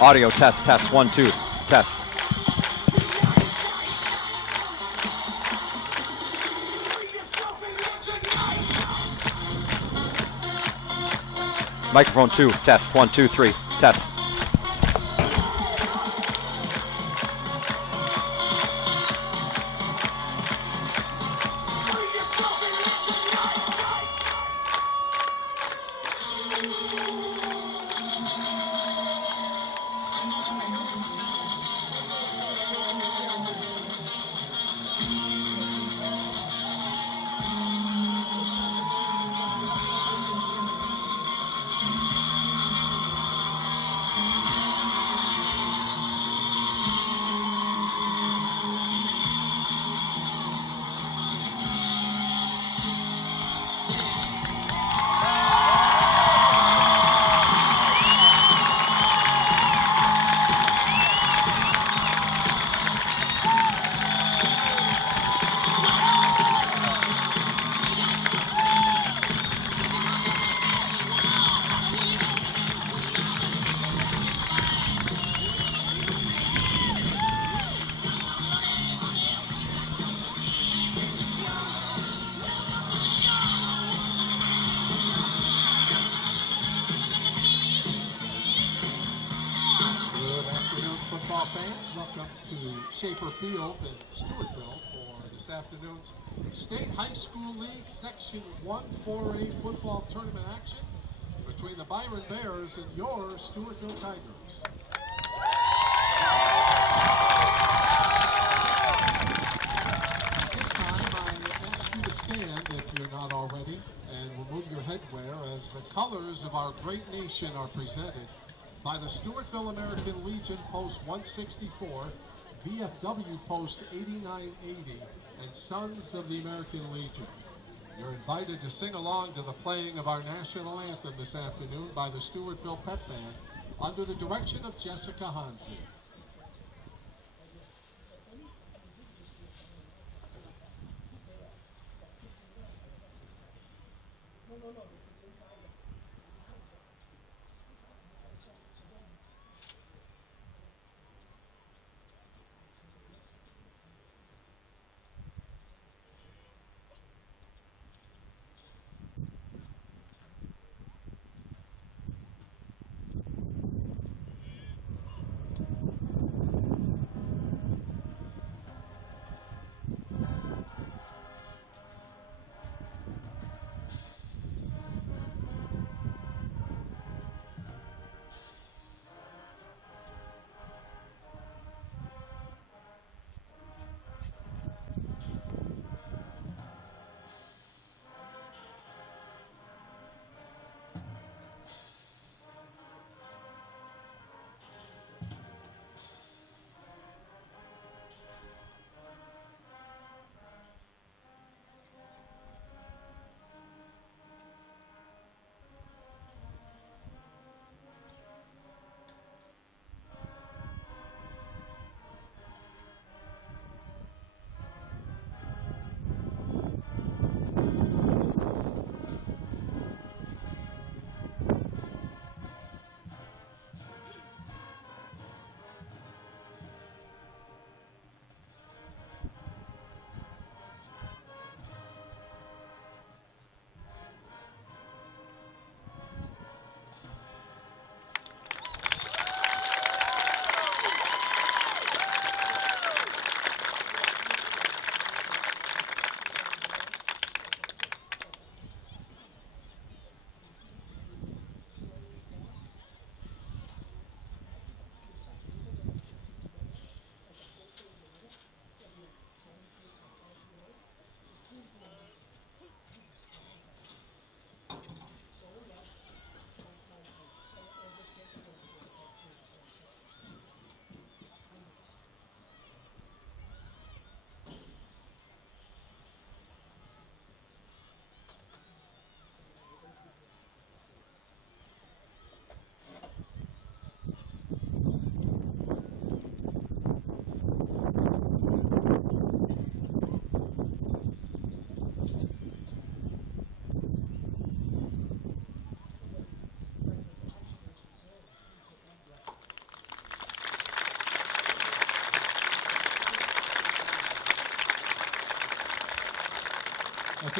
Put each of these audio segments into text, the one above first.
Audio test, 1, 2, test. Microphone 2, test, 1, 2, 3, test. Schaefer Field in Stewartville for this afternoon's State High School League Section 1 4A football tournament action between the Byron Bears and your Stewartville Tigers. At this time, I ask you to stand if you're not already and remove your headwear as the colors of our great nation are presented by the Stewartville American Legion Post 164, VFW Post 8980, and Sons of the American Legion. You're invited to sing along to the playing of our national anthem this afternoon by the Stewartville Pep Band under the direction of Jessica Hansen.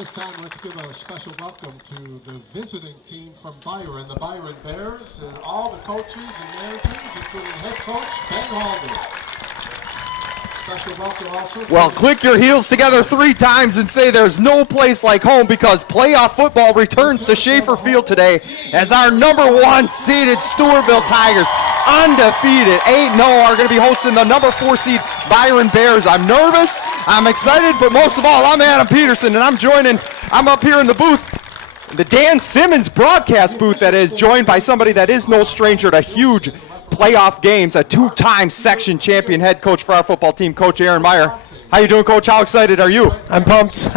this time, let's give a special welcome to the visiting team from Byron, the Byron Bears, and all the coaches and managers, including head coach Ben Halder. Special welcome also. Well, click your heels together 3 times and say there's no place like home, because playoff football returns to Schaefer Field today as our number 1 seeded Stewartville Tigers, undefeated 8-0, are going to be hosting the number 4 seed Byron Bears. I'm nervous, I'm excited, but most of all, I'm Adam Peterson, and I'm up here in the booth, the Dan Simmons broadcast booth, that is, joined by somebody that is no stranger to huge playoff games, a 2-time section champion head coach for our football team, Coach Aaron Meyer. How you doing, Coach? How excited are you? I'm pumped.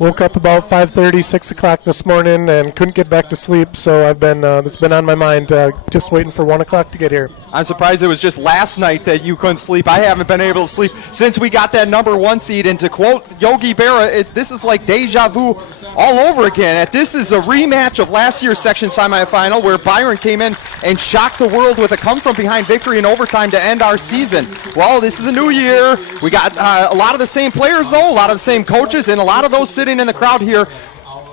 Woke up about 5:30, 6 o'clock this morning, and couldn't get back to sleep. So I've been it's been on my mind, just waiting for 1 o'clock to get here. I'm surprised it was just last night that you couldn't sleep. I haven't been able to sleep since we got that number 1 seed. And to quote Yogi Berra, this is like deja vu all over again. This is a rematch of last year's section semifinal, where Byron came in and shocked the world with a come-from-behind victory in overtime to end our season. Well, this is a new year. We got a lot of the same players, though, a lot of the same coaches, and a lot of those sitting in the crowd here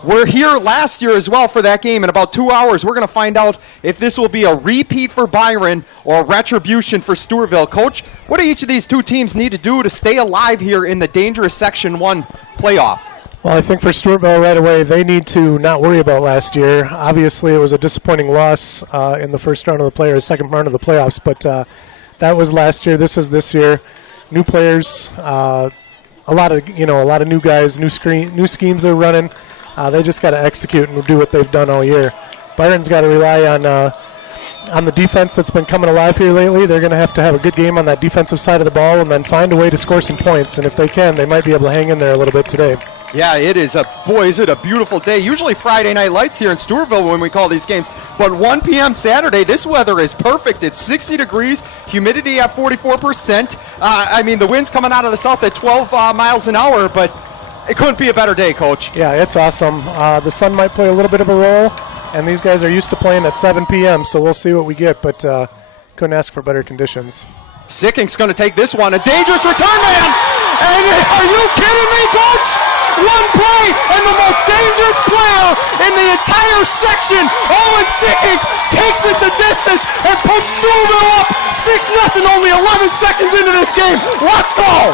were here last year as well for that game. In about 2 hours, we're going to find out if this will be a repeat for Byron or a retribution for Stewartville. Coach, what do each of these 2 teams need to do to stay alive here in the dangerous Section 1 playoff? Well, I think for Stewartville right away, they need to not worry about last year. Obviously, it was a disappointing loss in the first round of the second round of the playoffs, but that was last year. This is this year. New players, a lot of new guys, new schemes they're running. They just got to execute and do what they've done all year. Byron's got to rely on the defense that's been coming alive here lately. They're going to have a good game on that defensive side of the ball and then find a way to score some points. And if they can, they might be able to hang in there a little bit today. Yeah, it is. Is it a beautiful day. Usually Friday night lights here in Stewartville when we call these games. But 1 p.m. Saturday, this weather is perfect. It's 60 degrees, humidity at 44%. The wind's coming out of the south at 12 miles an hour, but it couldn't be a better day, Coach. Yeah, it's awesome. The sun might play a little bit of a role, and these guys are used to playing at 7 p.m., so we'll see what we get, but couldn't ask for better conditions. Sickink's going to take this one. A dangerous return man! And are you kidding me, Coach? 1 play, and the most dangerous player in the entire section, Owen Sickink, takes it the distance and puts Stewartville up 6-0, only 11 seconds into this game. Let's go!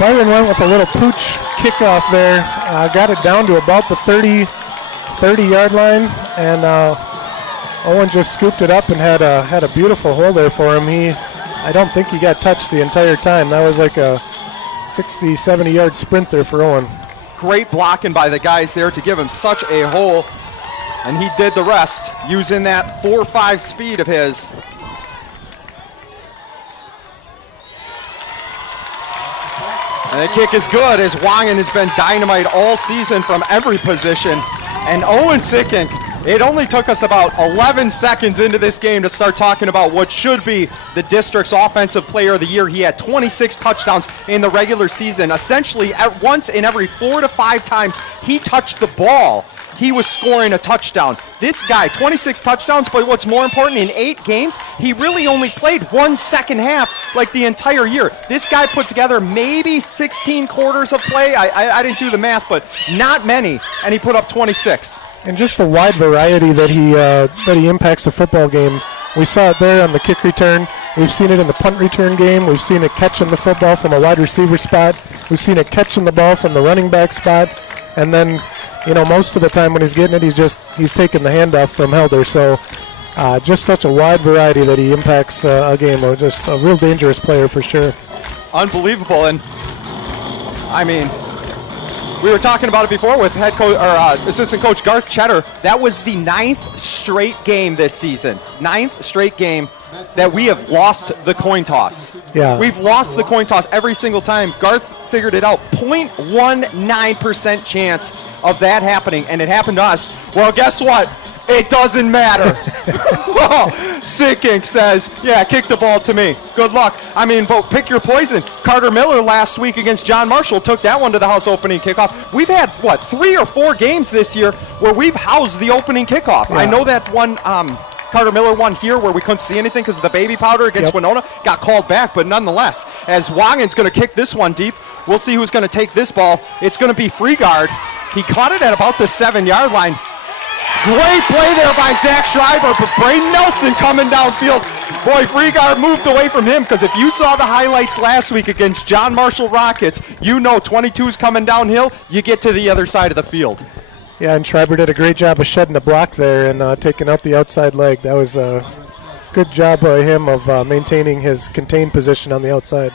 Byron went with a little pooch kickoff there, got it down to about the 30-yard line, and Owen just scooped it up and had a beautiful hole there for him. I don't think he got touched the entire time. That was like a 60, 70-yard sprint there for Owen. Great blocking by the guys there to give him such a hole, and he did the rest using that 4.5 speed of his. And the kick is good, as Wangen has been dynamite all season from every position. And Owen Sickink, it only took us about 11 seconds into this game to start talking about what should be the district's offensive player of the year. He had 26 touchdowns in the regular season. Essentially, at once in every 4 to 5 times he touched the ball, he was scoring a touchdown. This guy, 26 touchdowns, but what's more important, in 8 games, he really only played 1 second half like the entire year. This guy put together maybe 16 quarters of play. I didn't do the math, but not many, and he put up 26. And just the wide variety that he impacts the football game. We saw it there on the kick return. We've seen it in the punt return game. We've seen it catching the football from a wide receiver spot. We've seen it catching the ball from the running back spot. And then, most of the time when he's getting it, he's taking the handoff from Helder. So just such a wide variety that he impacts a game. Just a real dangerous player for sure. Unbelievable. And, we were talking about it before with head coach or assistant coach Garth Cheddar. That was the 9th straight game this season. 9th straight game that we have lost the coin toss. Yeah. We've lost the coin toss every single time. Garth figured it out. 0.19% chance of that happening, and it happened to us. Well, guess what? It doesn't matter. Sickink says, yeah, kick the ball to me. Good luck. But pick your poison. Carter Miller last week against John Marshall took that one to the house opening kickoff. We've had, 3 or 4 games this year where we've housed the opening kickoff. Yeah. I know that one Carter Miller one here where we couldn't see anything because of the baby powder against Winona. Got called back, but nonetheless, as Wangen's going to kick this one deep, we'll see who's going to take this ball. It's going to be Freegard. He caught it at about the 7-yard line. Great play there by Zach Schreiber, but Braden Nelson coming downfield. Boy, Freegard moved away from him because if you saw the highlights last week against John Marshall Rockets, you know 22's coming downhill, you get to the other side of the field. Yeah, and Schreiber did a great job of shedding a block there and taking out the outside leg. That was a good job by him of maintaining his contained position on the outside.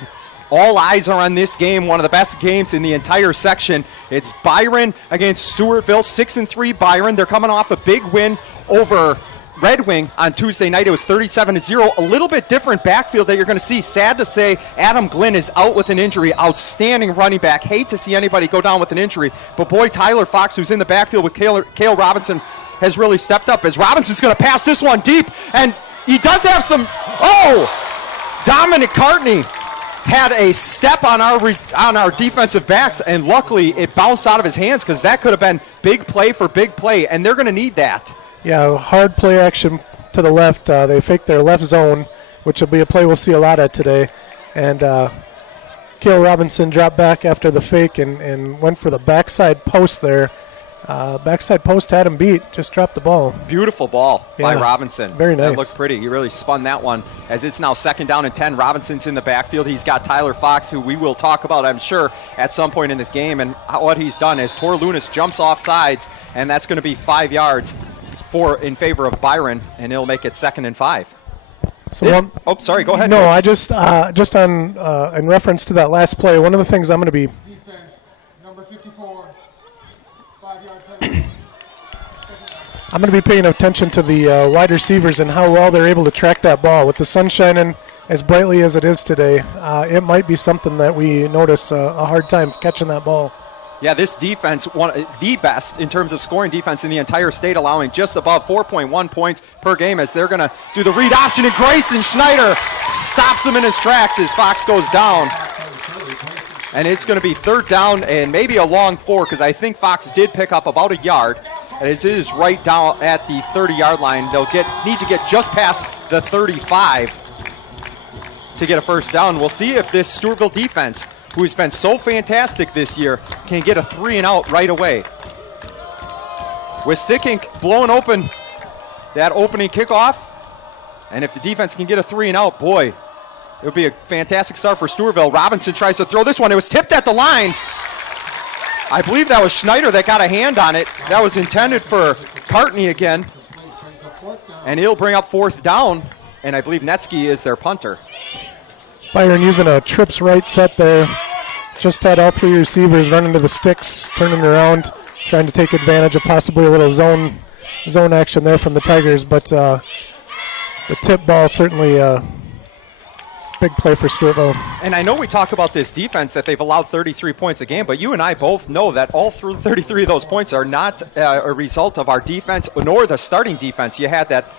All eyes are on this game, one of the best games in the entire section. It's Byron against Stewartville, 6-3 Byron. They're coming off a big win over Red Wing on Tuesday night. It was 37-0. A little bit different backfield that you're going to see. Sad to say, Adam Glynn is out with an injury. Outstanding running back. Hate to see anybody go down with an injury. But boy, Tyler Fox, who's in the backfield with Cale Robinson, has really stepped up. As Robinson's going to pass this one deep, and he does have some. Dominic Cartney had a step on our defensive backs, and luckily it bounced out of his hands because that could have been big play for big play, and they're going to need that. Yeah, hard play action to the left. They faked their left zone, which will be a play we'll see a lot at today. And Cale Robinson dropped back after the fake and went for the backside post there. Backside post had him beat, just dropped the ball. Beautiful ball by Robinson. Very nice. That looked pretty. He really spun that one as it's now 2nd down and 10. Robinson's in the backfield. He's got Tyler Fox, who we will talk about, I'm sure, at some point in this game. And what he's done is Tor Lunas jumps off sides, and that's going to be 5 yards in favor of Byron, and he'll make it 2nd and 5. So sorry, go ahead. No, Coach. I just on in reference to that last play, one of the things I'm going to be Defense, number 54, 5-yard penalty. I'm going to be paying attention to the wide receivers and how well they're able to track that ball. With the sun shining as brightly as it is today, it might be something that we notice a hard time catching that ball. Yeah, this defense, one the best in terms of scoring defense in the entire state, allowing just above 4.1 points per game as they're going to do the read option, and Grayson Schneider stops him in his tracks as Fox goes down. And it's going to be 3rd down and maybe a long 4 because I think Fox did pick up about a yard. And it is right down at the 30-yard line. They'll need to get just past the 35 to get a 1st down. We'll see if this Stewartville defense, who's been so fantastic this year, can get a 3-and-out right away. With Sickink blowing open that opening kickoff, and if the defense can get a 3-and-out, boy, it would be a fantastic start for Stewartville. Robinson tries to throw this one. It was tipped at the line. I believe that was Schneider that got a hand on it. That was intended for Cartney again. And he'll bring up 4th down, and I believe Netsky is their punter. Byron using a trips right set there. Just had all 3 receivers running to the sticks, turning around, trying to take advantage of possibly a little zone action there from the Tigers. But the tip ball certainly big play for Stewartville. And I know we talk about this defense that they've allowed 33 points a game, but you and I both know that all through 33 of those points are not a result of our defense nor the starting defense. You had that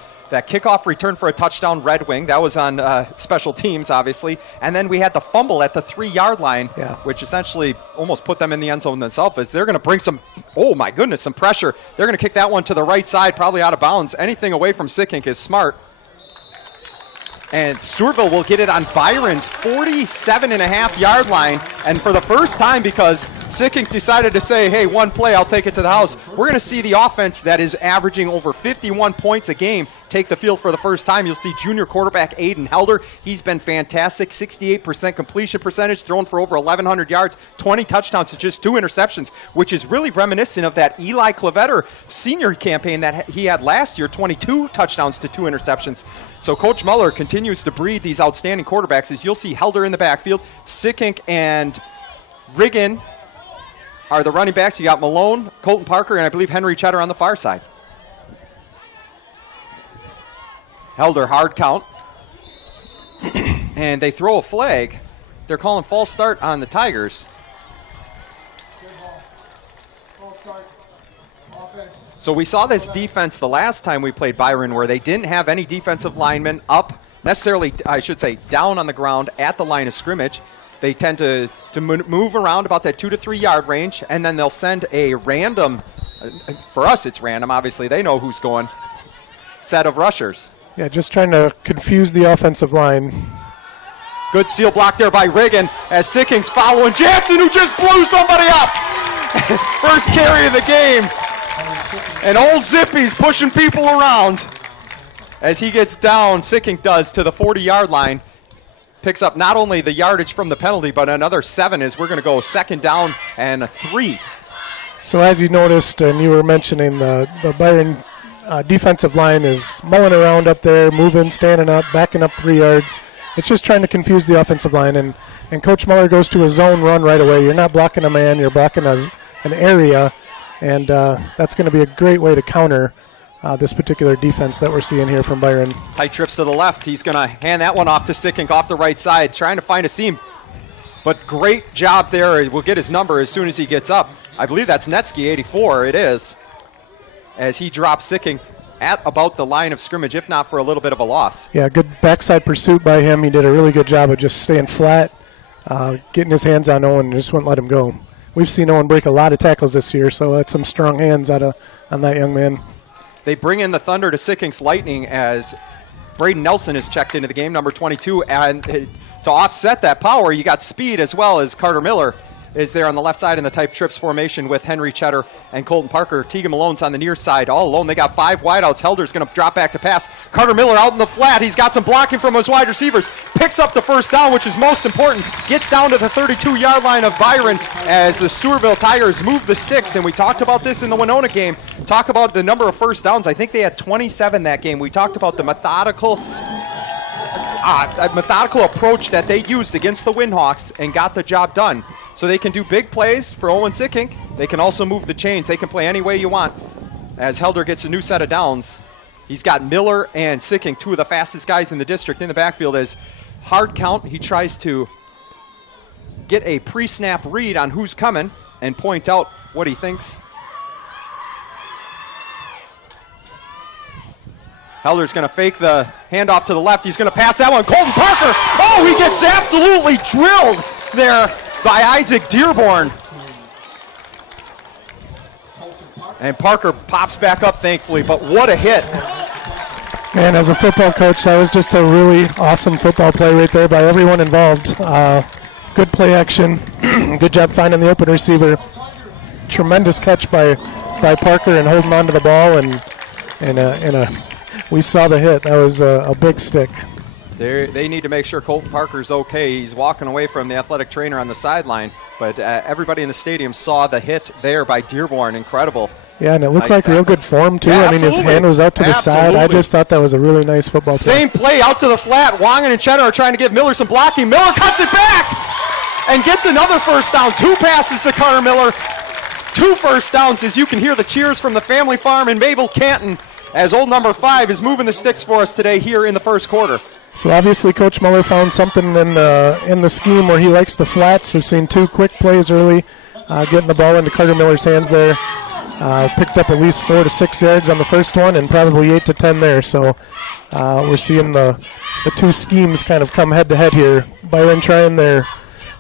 kickoff return for a touchdown, Red Wing. That was on special teams, obviously. And then we had the fumble at the 3-yard line, which essentially almost put them in the end zone themselves. As they're going to bring some pressure. They're going to kick that one to the right side, probably out of bounds. Anything away from Sickink is smart. And Stewartville will get it on Byron's 47.5-yard line. And for the first time, because Sickink decided to say, hey, one play, I'll take it to the house, we're going to see the offense that is averaging over 51 points a game take the field for the first time. You'll see junior quarterback Aiden Helder. He's been fantastic, 68% completion percentage, thrown for over 1,100 yards, 20 touchdowns to just 2 interceptions, which is really reminiscent of that Eli Clavetter senior campaign that he had last year, 22 touchdowns to 2 interceptions. So Coach Muller continues to breed these outstanding quarterbacks as you'll see Helder in the backfield. Sickink and Riggin are the running backs. You got Malone, Colton Parker, and I believe Henry Cheddar on the far side. Helder, hard count. And they throw a flag. They're calling false start on the Tigers. So we saw this defense the last time we played Byron where they didn't have any defensive linemen up, necessarily, I should say, down on the ground at the line of scrimmage. They tend to move around about that 2 to 3 yard range, and then they'll send a random, for us it's random, obviously they know who's going, set of rushers. Yeah, just trying to confuse the offensive line. Good seal block there by Riggin as Sicking's following Jansen, who just blew somebody up. First carry of the game. And old Zippy's pushing people around as he gets down. Sicking does to the 40-yard line. Picks up not only the yardage from the penalty, but another 7 as we're going to go 2nd down and 3. So as you noticed, and you were mentioning, the Byron defensive line is mulling around up there, moving, standing up, backing up 3 yards. It's just trying to confuse the offensive line, and Coach Muller goes to a zone run right away. You're not blocking a man, you're blocking an area, and that's going to be a great way to counter this particular defense that we're seeing here from Byron. Tight trips to the left. He's going to hand that one off to Sicking off the right side, trying to find a seam. But great job there. We'll get his number as soon as he gets up. I believe that's Netsky, 84. It is. As he drops Sicking at about the line of scrimmage, if not for a little bit of a loss. Yeah, good backside pursuit by him. He did a really good job of just staying flat, getting his hands on Owen, and just wouldn't let him go. We've seen Owen break a lot of tackles this year, so that's some strong hands on that young man. They bring in the Thunder to Sicking's Lightning as Braden Nelson is checked into the game, number 22. And to offset that power, you got speed as well as Carter Miller is there on the left side in the type trips formation with Henry Cheddar and Colton Parker. Tegan Malone's on the near side all alone. They got 5 wideouts. Helder's going to drop back to pass. Carter Miller out in the flat. He's got some blocking from his wide receivers. Picks up the first down, which is most important. Gets down to the 32-yard line of Byron as the Stewartville Tigers move the sticks. And we talked about this in the Winona game. Talk about the number of first downs. I think they had 27 that game. We talked about the methodical approach that they used against the Windhawks and got the job done. So they can do big plays for Owen Sicking. They can also move the chains. They can play any way you want. As Helder gets a new set of downs, he's got Miller and Sicking, 2 of the fastest guys in the district, in the backfield. As hard count, he tries to get a pre-snap read on who's coming and point out what he thinks. Helder's going to fake the handoff to the left. He's going to pass that one. Colton Parker. Oh, he gets absolutely drilled there by Isaac Dearborn. And Parker pops back up, thankfully, but what a hit. Man, as a football coach, that was just a really awesome football play right there by everyone involved. Good play action. Good job finding the open receiver. Tremendous catch by Parker and holding on to the ball, and we saw the hit. That was a big stick. They need to make sure Colton Parker's okay. He's walking away from the athletic trainer on the sideline, but everybody in the stadium saw the hit there by Dearborn. Incredible. Yeah, and it looked like real good form, too. Yeah, I mean, his hand was out to the side. I just thought that was a really nice football play. Same play out to the flat. Wangen and Cheddar are trying to give Miller some blocking. Miller cuts it back and gets another first down. 2 passes to Carter Miller. 2 first downs, as you can hear the cheers from the family farm in Mabel Canton, as old number 5 is moving the sticks for us today here in the first quarter. So obviously Coach Muller found something in the scheme where he likes the flats. We've seen 2 quick plays early, getting the ball into Carter Miller's hands there. Picked up at least 4 to 6 yards on the first one and probably 8 to 10 there. So we're seeing the 2 schemes kind of come head to head here. Byron trying their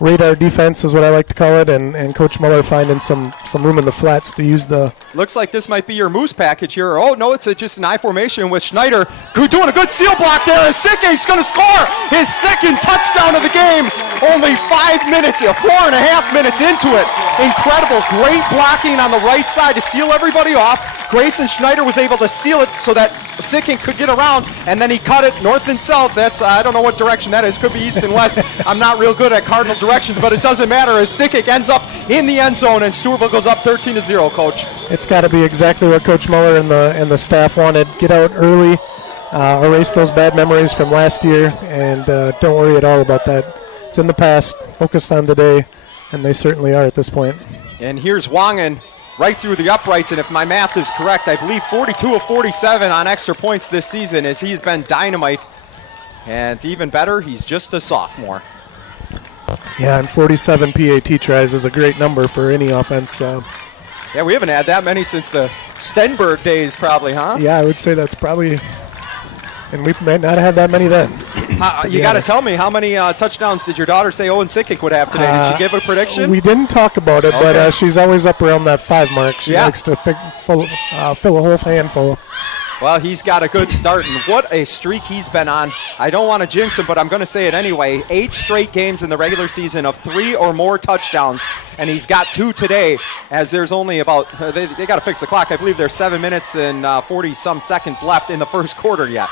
radar defense is what I like to call it, and Coach Muller finding some room in the flats to use the... Looks like this might be your moose package here. Oh, no, it's just an I formation with Schneider doing a good seal block there. And Sicking's going to score his 2nd touchdown of the game. Only 4.5 minutes into it. Incredible. Great blocking on the right side to seal everybody off. Grayson Schneider was able to seal it so that Sicking could get around, and then he cut it north and south. That's I don't know what direction that is. Could be east and west. I'm not real good at cardinal directions, but it doesn't matter as Sicking ends up in the end zone, and Stewartville goes up 13-0, Coach. It's got to be exactly what Coach Muller and the staff wanted. Get out early, erase those bad memories from last year, and don't worry at all about that. It's in the past. Focused on today, and they certainly are at this point. And here's Wangen right through the uprights, and if my math is correct, I believe 42 of 47 on extra points this season, as he's been dynamite. And even better, he's just a sophomore. Yeah, and 47 PAT tries is a great number for any offense. Yeah, we haven't had that many since the Stenberg days probably, huh? Yeah, I would say that's probably, and we may not have that many then. You got to tell me, how many touchdowns did your daughter say Owen Sicking would have today? Did she give a prediction? We didn't talk about it, but she's always up around that 5 mark. She likes to fill a whole handful. Well, he's got a good start, and what a streak he's been on. I don't want to jinx him, but I'm going to say it anyway. 8 straight games in the regular season of 3 or more touchdowns, and he's got 2 today, as there's only about, they got to fix the clock. I believe there's 7 minutes and 40-some seconds left in the first quarter yet.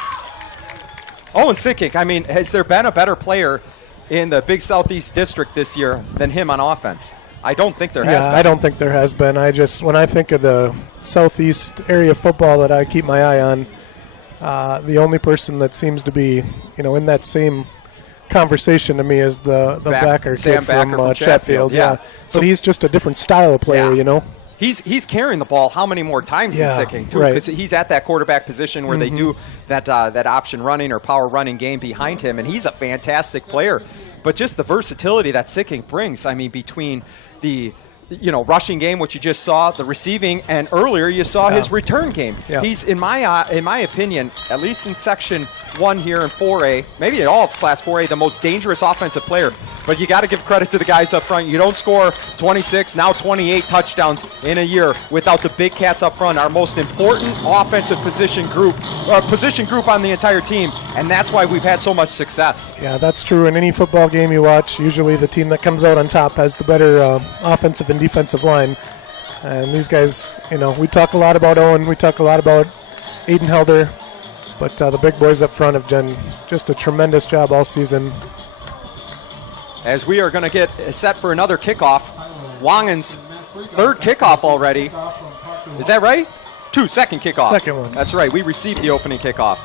Owen Sickink, I mean, has there been a better player in the Big Southeast District this year than him on offense? I don't think there has been. I don't think there has been. When I think of the Southeast area football that I keep my eye on, the only person that seems to be, in that same conversation to me is the backer Sam kid Backer from Chatfield. Yeah. So but he's just a different style of player, He's carrying the ball how many more times than Sickink, too? Because he's at that quarterback position where they do that option running or power running game behind him, and he's a fantastic player. But just the versatility that Sickink brings, I mean, between the rushing game, which you just saw, the receiving, and earlier you saw his return game. Yeah. He's, in my opinion, at least in Section 1 here in 4A, maybe in all of Class 4A, the most dangerous offensive player. But you got to give credit to the guys up front. You don't score 26, now 28 touchdowns in a year without the big cats up front, our most important offensive position group on the entire team, and that's why we've had so much success. Yeah, that's true. In any football game you watch, usually the team that comes out on top has the better offensive and defensive line. And these guys, we talk a lot about Owen, we talk a lot about Aiden Helder, but the big boys up front have done just a tremendous job all season. As we are going to get set for another kickoff. Wangen's third kickoff already. Is that right? Second kickoff. Second one. That's right. We received the opening kickoff.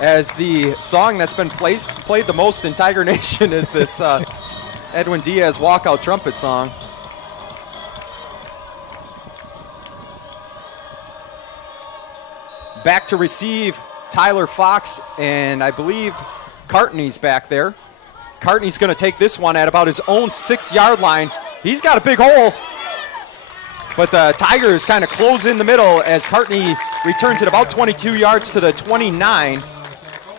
As the song that's been played the most in Tiger Nation is this Edwin Diaz walkout trumpet song. Back to receive Tyler Fox, and I believe Cartney's back there. Cartney's going to take this one at about his own 6-yard line. He's got a big hole, but the Tigers kind of close in the middle as Cartney returns it about 22 yards to the 29.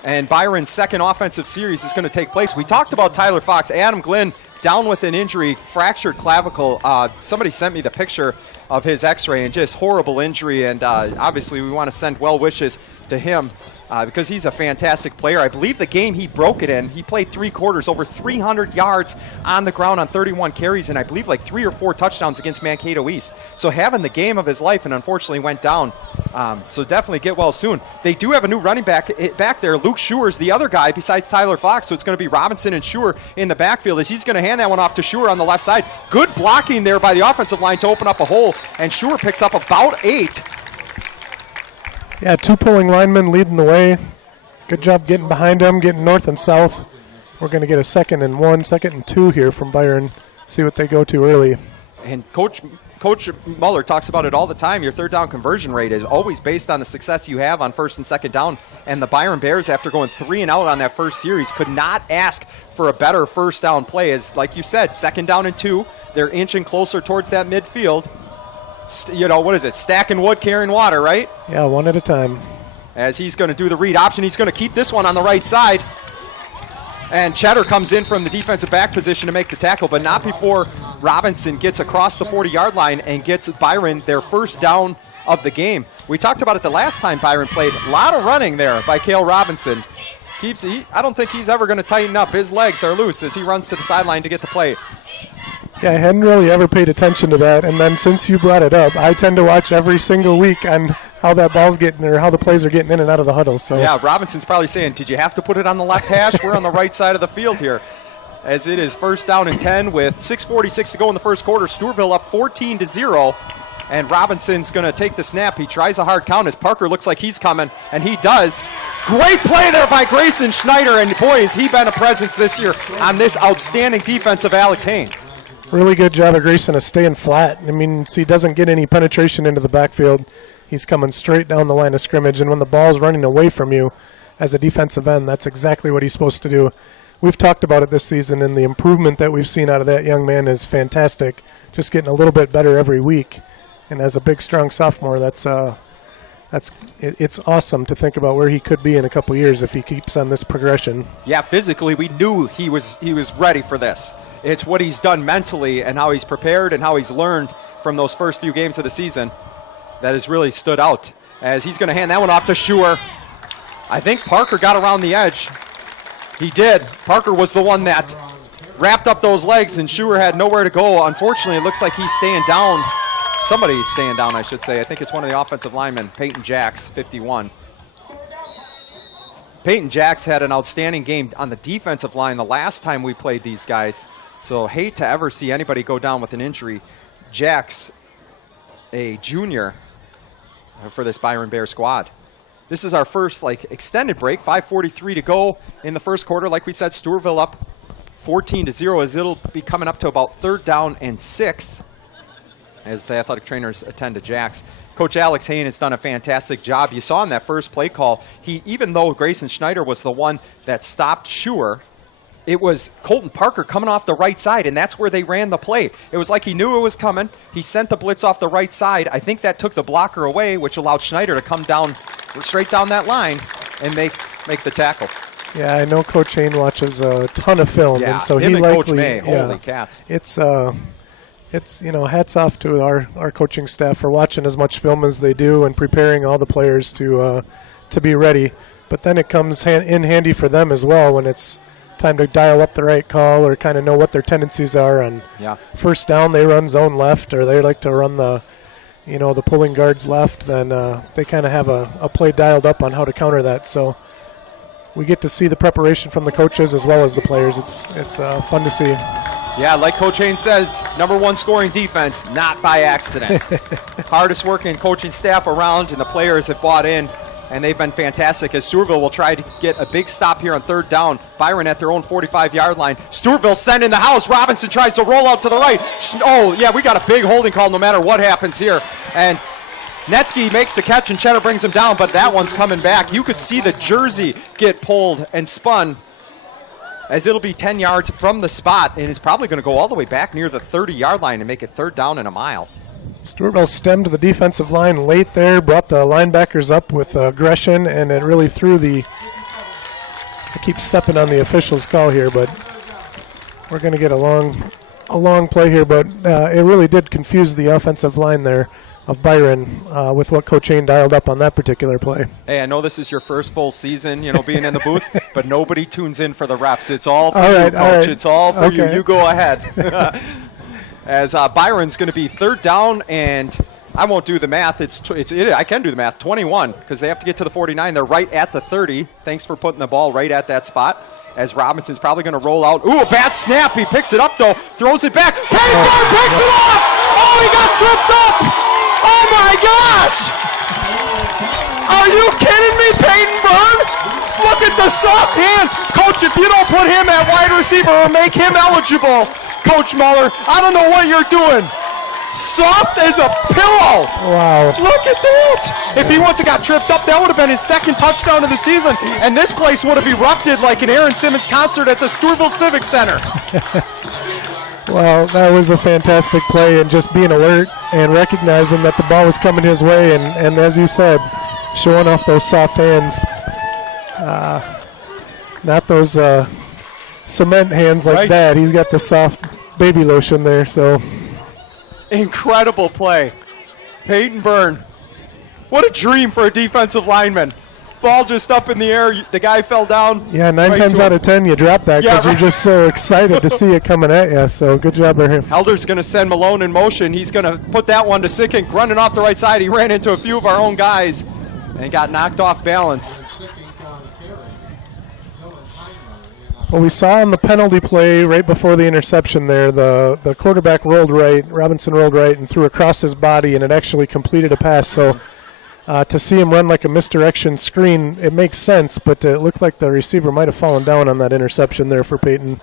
And Byron's second offensive series is going to take place. We talked about Tyler Fox. Adam Glenn down with an injury, fractured clavicle. Somebody sent me the picture of his x-ray, and just horrible injury. And obviously we want to send well wishes to him because he's a fantastic player. I believe the game he broke it in, he played 3 quarters, over 300 yards on the ground on 31 carries, and I believe like 3 or 4 touchdowns against Mankato East. So having the game of his life, and unfortunately went down. So definitely get well soon. They do have a new running back there. Luke Schuer's the other guy besides Tyler Fox, so it's going to be Robinson and Schuer in the backfield as he's going to hand that one off to Schuer on the left side. Good blocking there by the offensive line to open up a hole, and Schuer picks up about 8. Yeah, 2 pulling linemen leading the way. Good job getting behind them, getting north and south. We're going to get a 2nd and 1, 2nd and 2 here from Byron. See what they go to early. And Coach Muller talks about it all the time. Your third down conversion rate is always based on the success you have on first and second down. And the Byron Bears, after going 3 and out on that first series, could not ask for a better first down play. As, like you said, 2nd down and 2. They're inching closer towards that midfield. What is it? Stacking wood, carrying water, right? Yeah, one at a time. As he's going to do the read option, he's going to keep this one on the right side. And Cheddar comes in from the defensive back position to make the tackle, but not before Robinson gets across the 40-yard line and gets Byron their first down of the game. We talked about it the last time Byron played. A lot of running there by Cale Robinson. I don't think he's ever going to tighten up. His legs are loose as he runs to the sideline to get the play. Yeah, I hadn't really ever paid attention to that, and then since you brought it up, I tend to watch every single week on how that ball's getting or how the plays are getting in and out of the huddle. So yeah, Robinson's probably saying, did you have to put it on the left hash? We're on the right side of the field here. As it is 1st down and 10 with 6:46 to go in the first quarter. Stewartville up 14-0, and Robinson's going to take the snap. He tries a hard count as Parker looks like he's coming, and he does. Great play there by Grayson Schneider, and boy, has he been a presence this year on this outstanding defense of Alex Hain. Really good job of Grayson of staying flat. I mean, he doesn't get any penetration into the backfield. He's coming straight down the line of scrimmage, and when the ball's running away from you as a defensive end, that's exactly what he's supposed to do. We've talked about it this season, and the improvement that we've seen out of that young man is fantastic. Just getting a little bit better every week. And as a big, strong sophomore, it's awesome to think about where he could be in a couple years if he keeps on this progression. Yeah, physically, we knew he was ready for this. It's what he's done mentally and how he's prepared and how he's learned from those first few games of the season. that has really stood out, as he's going to hand that one off to Schuer. I think Parker got around the edge. He did. Parker was the one that wrapped up those legs, and Schuer had nowhere to go. Unfortunately, it looks like he's staying down. Somebody's staying down, I should say. I think it's one of the offensive linemen, Peyton Jacks, 51. Peyton Jacks had an outstanding game on the defensive line the last time we played these guys. So hate to ever see anybody go down with an injury. Jacks, a junior for this Byron Bear squad. This is our first extended break. 5:43 to go in the first quarter. Like we said, Stewartville up 14-0 as it'll be coming up to about 3rd down and 6 as the athletic trainers attend to Jacks. Coach Alex Hain has done a fantastic job. You saw in that first play call, even though Grayson Schneider was the one that stopped Schuer, it was Colton Parker coming off the right side, and that's where they ran the play. It was like he knew it was coming. He sent the blitz off the right side. I think that took the blocker away, which allowed Schneider to come down straight down that line and make the tackle. Yeah, I know Coach Hain watches a ton of film, and so he likely. Coach May, holy cats! It's hats off to our coaching staff for watching as much film as they do and preparing all the players to be ready. But then it comes in handy for them as well when it's time to dial up the right call or kind of know what their tendencies are. On first down, they run zone left, or they like to run the pulling guards left. Then they kind of have a play dialed up on how to counter that. So we get to see the preparation from the coaches as well as the players. It's fun to see. Yeah, like Coach Hain says, #1 scoring defense, not by accident. Hardest working coaching staff around, and the players have bought in, and they've been fantastic as Stewartville will try to get a big stop here on 3rd down. Byron at their own 45-yard line. Stewartville send in the house. Robinson tries to roll out to the right. Oh, yeah, we got a big holding call no matter what happens here. And Netsky makes the catch, and Cheddar brings him down, but that one's coming back. You could see the jersey get pulled and spun, as it'll be 10 yards from the spot, and it's probably going to go all the way back near the 30-yard line and make it 3rd down and a mile. Stewartville stemmed the defensive line late there, brought the linebackers up with aggression, and it really threw I keep stepping on the official's call here, but we're going to get a long play here, but it really did confuse the offensive line there of Byron with what Coach Hain dialed up on that particular play. Hey, I know this is your first full season, being in the booth, but nobody tunes in for the refs. It's all for you, Coach. Right. It's all for you. You go ahead. As Byron's going to be 3rd down, and I won't do the math. I can do the math. 21, because they have to get to the 49. They're right at the 30. Thanks for putting the ball right at that spot. As Robinson's probably going to roll out. Ooh, a bad snap. He picks it up, though. Throws it back. Peyton Byrne picks it off! Oh, he got tripped up! Oh, my gosh! Are you kidding me, Peyton Byrne? Look at the soft hands. Coach, if you don't put him at wide receiver or make him eligible, Coach Muller, I don't know what you're doing. Soft as a pillow. Wow. Look at that. If he wouldn't have got tripped up, that would have been his 2nd touchdown of the season, and this place would have erupted like an Aaron Simmons concert at the Stewartville Civic Center. Well, that was a fantastic play, and just being alert and recognizing that the ball was coming his way, and as you said, showing off those soft hands. Not those cement hands like that. He's got the soft baby lotion there. So incredible play. Peyton Byrne. What a dream for a defensive lineman. Ball just up in the air. The guy fell down. Yeah, 9 times out of 10 you drop that because you're just so excited to see it coming at you. So good job by him. Helder's going to send Malone in motion. He's going to put that one to Sickink, running off the right side. He ran into a few of our own guys and got knocked off balance. Well, we saw on the penalty play right before the interception there, the quarterback rolled right, Robinson rolled right and threw across his body, and it actually completed a pass. So to see him run like a misdirection screen, it makes sense, but it looked like the receiver might have fallen down on that interception there for Peyton.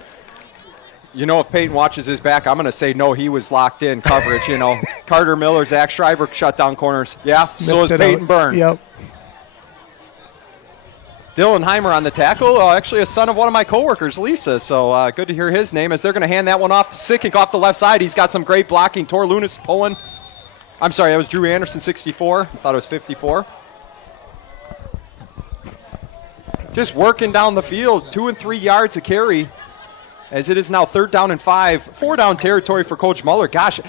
If Peyton watches his back, I'm going to say no, he was locked in coverage, Carter Miller, Zach Schreiber shut down corners. Yeah, so is Peyton Byrne. Yep. Dylan Heimer on the tackle, actually a son of one of my coworkers, Lisa. So good to hear his name as they're going to hand that one off to Sickink off the left side. He's got some great blocking. Tor Lunas pulling. I'm sorry, that was Drew Anderson, 64. I thought it was 54. Just working down the field, 2 and 3 yards a carry. as it is now 3rd down and 5, 4-down territory for Coach Muller. Gosh,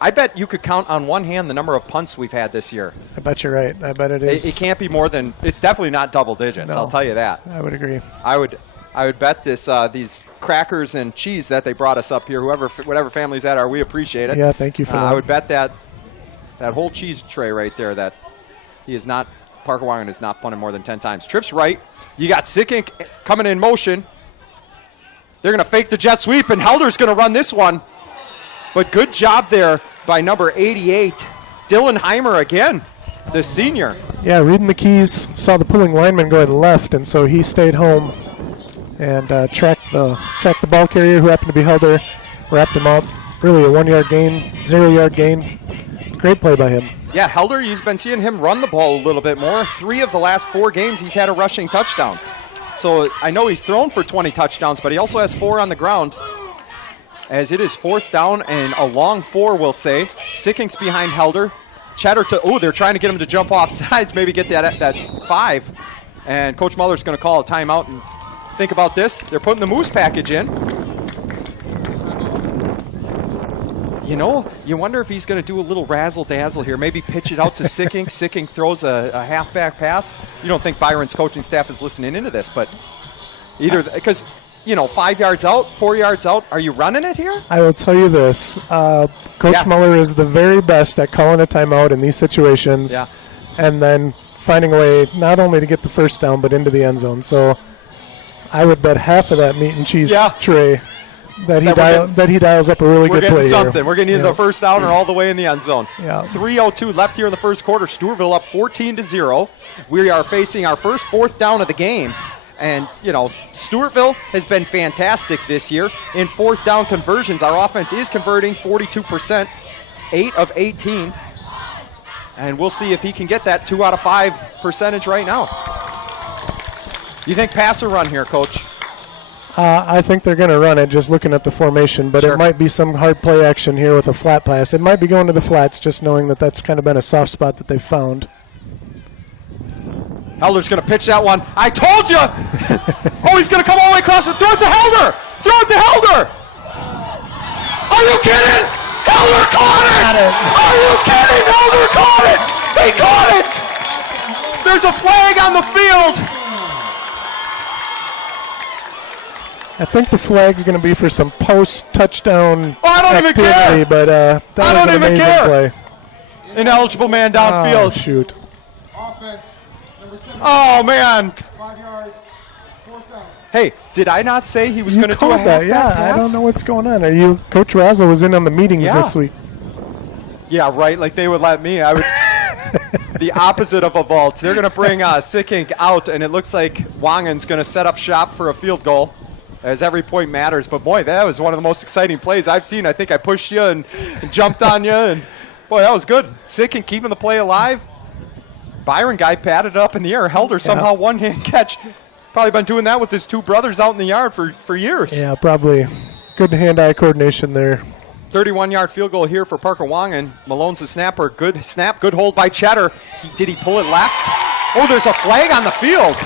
I bet you could count on one hand the number of punts we've had this year. I bet you're right. I bet it is. It can't be more than, it's definitely not double digits, No, I'll tell you that. I would agree. I would bet these crackers and cheese that they brought us up here, whatever families that are, we appreciate it. Yeah, thank you for that. I would bet that whole cheese tray right there that Parker Wyman is not punted more than 10 times. Trips right. You got Sickink coming in motion. They're going to fake the jet sweep, and Helder's going to run this one. But good job there by number 88, Dylan Heimer again, the senior. Yeah, reading the keys, saw the pulling lineman going left, and so he stayed home and tracked the ball carrier, who happened to be Helder, wrapped him up. Really a 1-yard gain, 0-yard gain. Great play by him. Yeah, Helder, you've been seeing him run the ball a little bit more. 3 of the last 4 games, he's had a rushing touchdown. So I know he's thrown for 20 touchdowns, but he also has 4 on the ground. As it is 4th down and a long 4, we'll say. Sickink's behind Helder. Cheddar they're trying to get him to jump off sides, maybe get that 5. And Coach Muller's going to call a timeout. And think about this. They're putting the Moose package in. You know, you wonder if he's going to do a little razzle-dazzle here, maybe pitch it out to Sickink. Sickink throws a halfback pass. You don't think Byron's coaching staff is listening into this, but either because, 5 yards out, 4 yards out, are you running it here? I will tell you this. Coach Muller is the very best at calling a timeout in these situations and then finding a way not only to get the first down but into the end zone. So I would bet half of that meat and cheese tray that he dials up a really good play. We're getting something. Here. We're getting either the first down or all the way in the end zone. Yeah. 3:02 left here in the first quarter. Stewartville up 14-0. We are facing our first 4th down of the game. And, Stewartville has been fantastic this year. In 4th down conversions, our offense is converting 42%, 8 of 18. And we'll see if he can get that 2 out of 5 percentage right now. You think pass or run here, Coach? I think they're going to run it, just looking at the formation, but it might be some hard play action here with a flat pass. It might be going to the flats, just knowing that that's kind of been a soft spot that they've found. Helder's going to pitch that one. I told you! He's going to come all the way across and throw it to Helder! Throw it to Helder! Are you kidding? Helder caught it! Are you kidding? Helder caught it! He caught it! There's a flag on the field! I think the flag's going to be for some post-touchdown activity, but that was an amazing play. Ineligible man downfield. Oh, shoot. Oh, man. 5 yards, 4th down. Hey, did I not say he was going to do a halfback pass? I don't know what's going on. Coach Razzle was in on the meetings this week. Yeah, right, like they would let me. I would. The opposite of a vault. They're going to bring Sickink out, and it looks like Wangen's going to set up shop for a field goal, as every point matters. But, boy, that was one of the most exciting plays I've seen. I think I pushed you and jumped on you, and, boy, that was good. Sickink keeping the play alive. Byron guy patted up in the air. Helder somehow one-hand catch. Probably been doing that with his 2 brothers out in the yard for years. Yeah, probably. Good hand-eye coordination there. 31-yard field goal here for Parker Wangen. Malone's the snapper. Good snap, good hold by Cheddar. Did he pull it left? Oh, there's a flag on the field.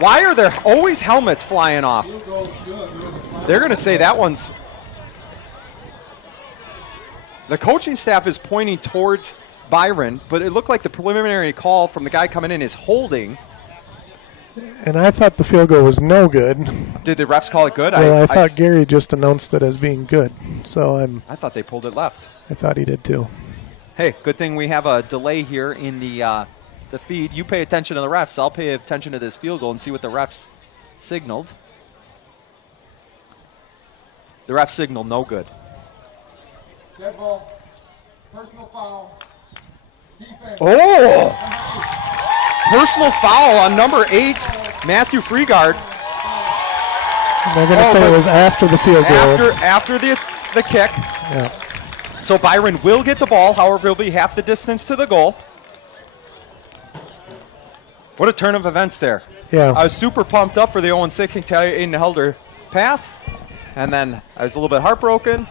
Why are there always helmets flying off? They're going to say that one's... The coaching staff is pointing towards Byron, but it looked like the preliminary call from the guy coming in is holding. And I thought the field goal was no good. Did the refs call it good? Well, I thought Gary just announced it as being good. So I thought they pulled it left. I thought he did too. Hey, good thing we have a delay here in the feed. You pay attention to the refs. I'll pay attention to this field goal and see what the refs signaled. The refs signaled no good. Dead ball. Personal foul. Defense. Oh! Personal foul on number 8, Matthew Freegard. And they're going to say it was after the field goal. After the kick. Yeah. So Byron will get the ball. However, it'll be half the distance to the goal. What a turn of events there. Yeah. I was super pumped up for the Owen Sickink to Aiden Helder pass. And then I was a little bit heartbroken.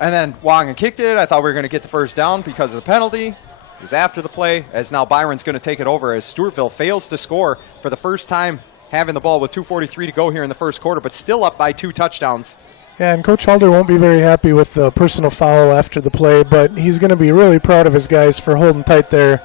And then Wangen kicked it. I thought we were going to get the first down because of the penalty. It was after the play, as now Byron's going to take it over as Stewartville fails to score for the first time having the ball with 2:43 to go here in the first quarter, but still up by 2 touchdowns. Yeah, and Coach Halder won't be very happy with the personal foul after the play, but he's going to be really proud of his guys for holding tight there.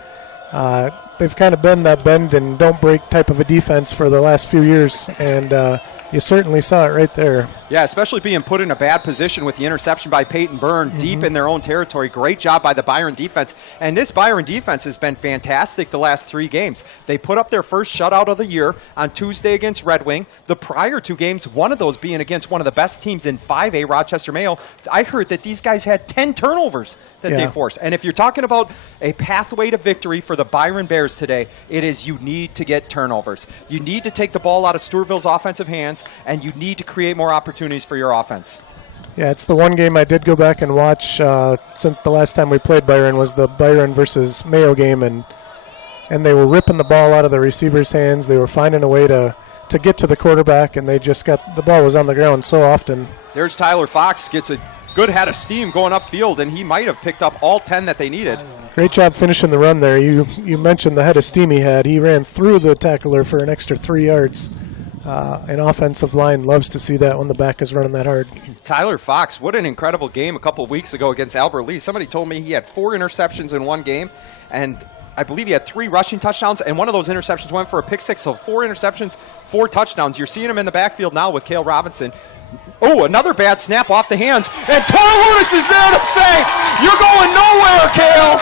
They've kind of been that bend and don't break type of a defense for the last few years, and you certainly saw it right there. Yeah, especially being put in a bad position with the interception by Peyton Byrne deep in their own territory. Great job by the Byron defense. And this Byron defense has been fantastic the last 3 games. They put up their first shutout of the year on Tuesday against Red Wing. The prior 2 games, one of those being against one of the best teams in 5A, Rochester Mayo. I heard that these guys had 10 turnovers that they forced. And if you're talking about a pathway to victory for the Byron Bears today, it is you need to get turnovers. You need to take the ball out of Stewartville's offensive hands, and you need to create more opportunities for your offense. Yeah, it's the one game I did go back and watch since the last time we played Byron was the Byron versus Mayo game, and they were ripping the ball out of the receivers' hands. They were finding a way to get to the quarterback, and they just got the ball was on the ground so often. There's Tyler Fox, gets a good head of steam going upfield, and he might have picked up all 10 that they needed. Great job finishing the run there. You mentioned the head of steam he had. He ran through the tackler for an extra 3 yards. An offensive line loves to see that when the back is running that hard. Tyler Fox, what an incredible game a couple weeks ago against Albert Lee. Somebody told me he had 4 interceptions in one game, and I believe he had 3 rushing touchdowns, and one of those interceptions went for a pick 6. So 4 interceptions, 4 touchdowns. You're seeing him in the backfield now with Cale Robinson. Oh, another bad snap off the hands, and Toro Lunas is there to say, "You're going nowhere, Cale."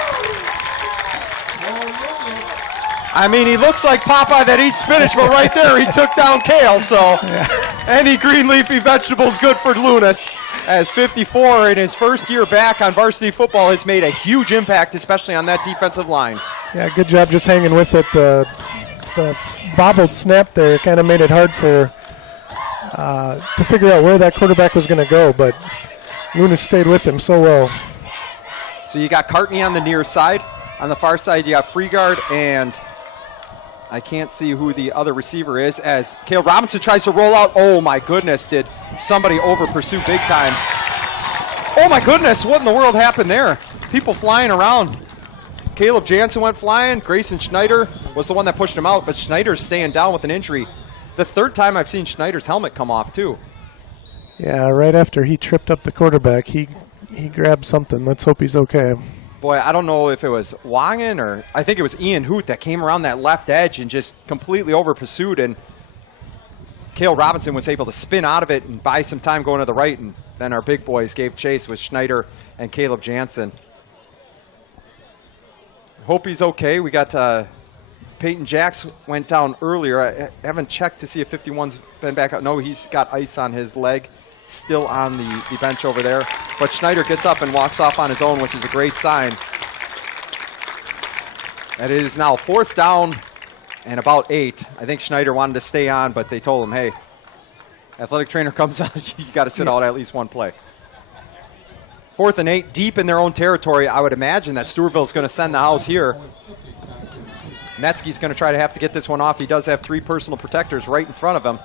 I mean, he looks like Popeye that eats spinach, but right there he took down Cale. So any green leafy vegetables good for Lunas, as 54 in his first year back on varsity football has made a huge impact, especially on that defensive line. Yeah, good job just hanging with it. The bobbled snap there kind of made it hard for to figure out where that quarterback was going to go, but Lunas stayed with him so well. So you got Cartney on the near side. On the far side, you got Freegard, and I can't see who the other receiver is as Cale Robinson tries to roll out. Oh, my goodness, did somebody over-pursue big time. Oh, my goodness, what in the world happened there? People flying around. Caleb Jansen went flying. Grayson Schneider was the one that pushed him out, but Schneider's staying down with an injury. The 3rd time I've seen Schneider's helmet come off, too. Yeah, right after he tripped up the quarterback, he grabbed something. Let's hope he's okay. Boy, I don't know if it was Wangen or I think it was Ian Hoot that came around that left edge and just completely over-pursued, and Cale Robinson was able to spin out of it and buy some time going to the right, and then our big boys gave chase with Schneider and Caleb Jansen. Hope he's okay. We got Peyton Jacks went down earlier. I haven't checked to see if 51's been back out. No, he's got ice on his leg. Still on the bench over there. But Schneider gets up and walks off on his own, which is a great sign. And it is now 4th down and about 8. I think Schneider wanted to stay on, but they told him, hey, athletic trainer comes out, you got to sit out at least one play. 4th and 8, deep in their own territory. I would imagine that Stewartville's going to send the house here. Netsky's going to try to have to get this one off. He does have 3 personal protectors right in front of him.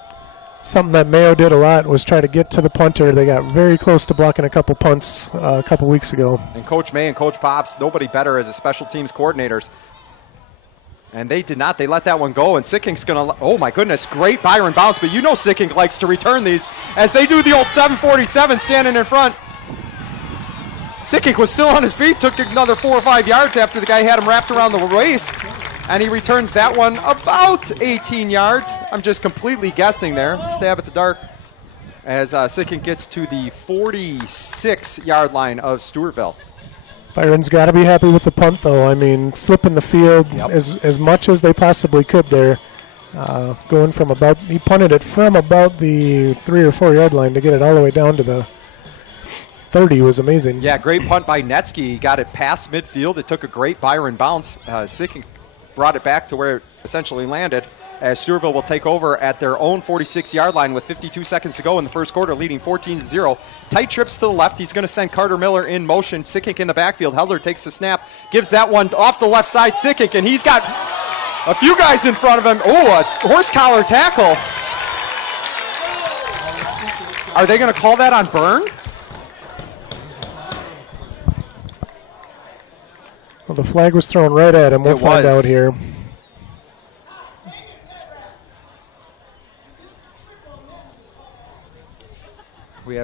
Something that Mayo did a lot was try to get to the punter. They got very close to blocking a couple punts a couple weeks ago. And Coach May and Coach Pops, nobody better as a special teams coordinators. And they did not. They let that one go. And Sickink's going to, oh my goodness, great Byron bounce. But you know Sickink likes to return these as they do the old 747 standing in front. Sickink was still on his feet, took another 4 or 5 yards after the guy had him wrapped around the waist. And he returns that one about 18 yards. I'm just completely guessing there. Stab at the dark. As Sickink gets to the 46-yard line of Stewartville. Byron's got to be happy with the punt, though. I mean, flipping the field as much as they possibly could there. Going from about, he punted it from about the 3 or 4 yard line to get it all the way down to the 30 was amazing. Yeah, great punt by Netsky. He got it past midfield. It took a great Byron bounce. Sickink brought it back to where it essentially landed, as Stewartville will take over at their own 46-yard line with 52 seconds to go in the first quarter, leading 14-0. Tight trips to the left. He's going to send Carter Miller in motion. Sickink in the backfield. Helder takes the snap, gives that one off the left side. Sickink, and he's got a few guys in front of him. Oh, a horse collar tackle. Are they going to call that on Byrne? Well, the flag was thrown right at him. We'll find out here. we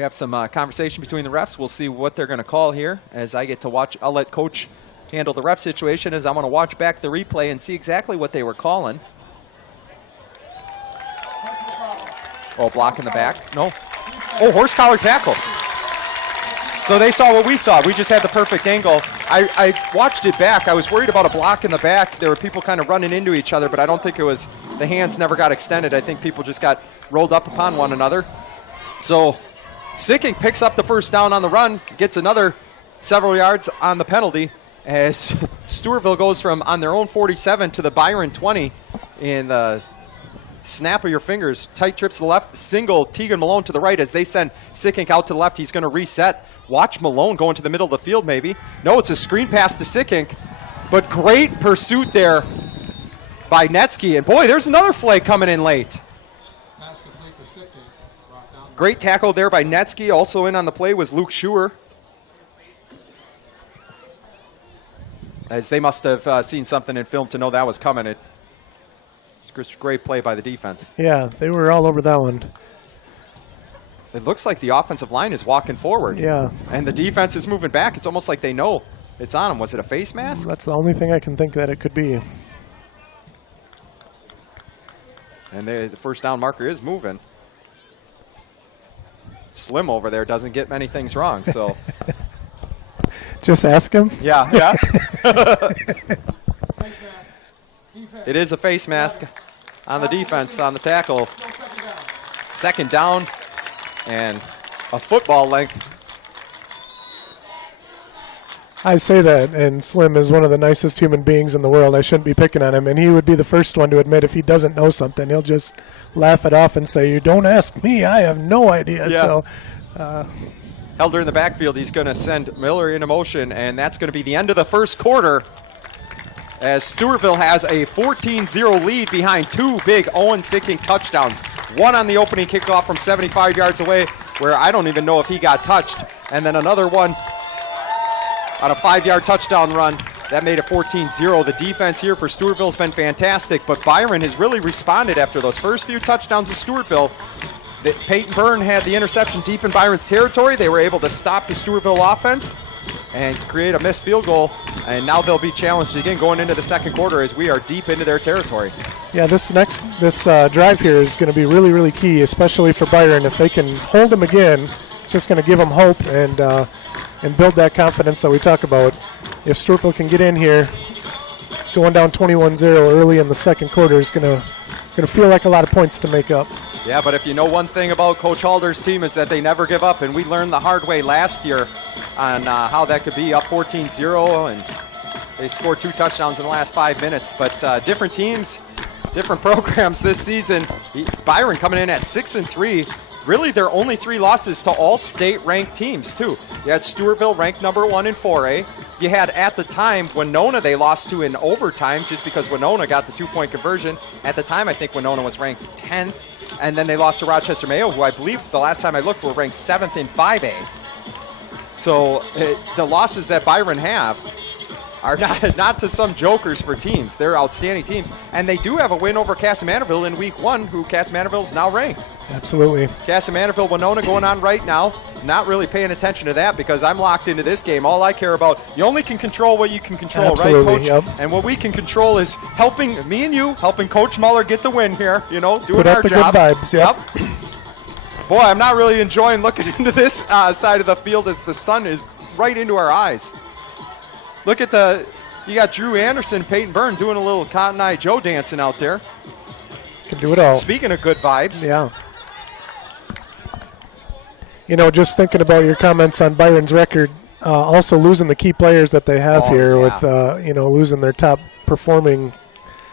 have some conversation between the refs. We'll see what they're going to call here as I get to watch. I'll let Coach handle the ref situation as I'm going to watch back the replay and see exactly what they were calling. Oh, block in the back. No. Oh, horse collar tackle. So they saw what we saw. We just had the perfect angle. I watched it back. I was worried about a block in the back. There were people kind of running into each other, but I don't think it was, the hands never got extended. I think people just got rolled up upon one another. So Sicking picks up the first down on the run, gets another several yards on the penalty as Stewartville goes from on their own 47 to the Byron 20 in the snap of your fingers. Tight trips to the left, single Tegan Malone to the right as they send Sicking out to the left. He's going to reset. Watch Malone go into the middle of the field maybe. No, it's a screen pass to Sicking, but great pursuit there by Netsky. And boy, there's another flag coming in late. Great tackle there by Netsky. Also in on the play was Luke Schuer, as they must have seen something in film to know that was coming. It's just a great play by the defense. Yeah, they were all over that one. It looks like the offensive line is walking forward. Yeah. And the defense is moving back. It's almost like they know it's on them. Was it a face mask? That's the only thing I can think that it could be. And the first down marker is moving. Slim over there doesn't get many things wrong, so. Just ask him. Yeah. It is a face mask on the defense, on the tackle. Second down and a football length. I say that, and Slim is one of the nicest human beings in the world. I shouldn't be picking on him, and he would be the first one to admit if he doesn't know something. He'll just laugh it off and say, "You don't ask me, I have no idea." Yeah. So, Helder in the backfield, he's going to send Miller into motion, and that's going to be the end of the first quarter as Stewartville has a 14-0 lead behind two big Owen Sicking touchdowns. One on the opening kickoff from 75 yards away, where I don't even know if he got touched, and then another one on a 5-yard touchdown run. That made it 14-0. The defense here for Stewartville has been fantastic, but Byron has really responded after those first few touchdowns of Stewartville. Peyton Byrne had the interception deep in Byron's territory. They were able to stop the Stewartville offense and create a missed field goal, and now they'll be challenged again going into the second quarter as we are deep into their territory. Yeah, this drive here is going to be really, really key, especially for Byron. If they can hold him again, it's just going to give them hope and build that confidence that we talk about. If Stewartville can get in here, going down 21-0 early in the second quarter is going to feel like a lot of points to make up. Yeah, but if you know one thing about Coach Halder's team is that they never give up, and we learned the hard way last year on how that could be, up 14-0, and they scored 2 touchdowns in the last 5 minutes. But different teams, different programs this season. Byron coming in at 6-3. Really, their only 3 losses to all state-ranked teams, too. You had Stewartville ranked number 1 in 4A. You had, at the time, Winona they lost to in overtime just because Winona got the 2-point conversion. At the time, I think Winona was ranked 10th. And then they lost to Rochester Mayo, who I believe the last time I looked were ranked 7th in 5A. So the losses that Byron have are not to some jokers for teams. They're outstanding teams. And they do have a win over Casamantaville in week 1, who Casamantaville is now ranked. Absolutely. Casamantaville, Winona going on right now. Not really paying attention to that because I'm locked into this game. All I care about, you only can control what you can control, absolutely, right, Coach? Yep. And what we can control is helping me and you, helping Coach Muller get the win here, doing Put our up the job. good vibes, yep. Boy, I'm not really enjoying looking into this side of the field as the sun is right into our eyes. Look at you got Drew Anderson, Peyton Byrne doing a little Cotton Eye Joe dancing out there. Can do it all. Speaking of good vibes. Yeah. Just thinking about your comments on Byron's record, also losing the key players that they have here with, losing their top performing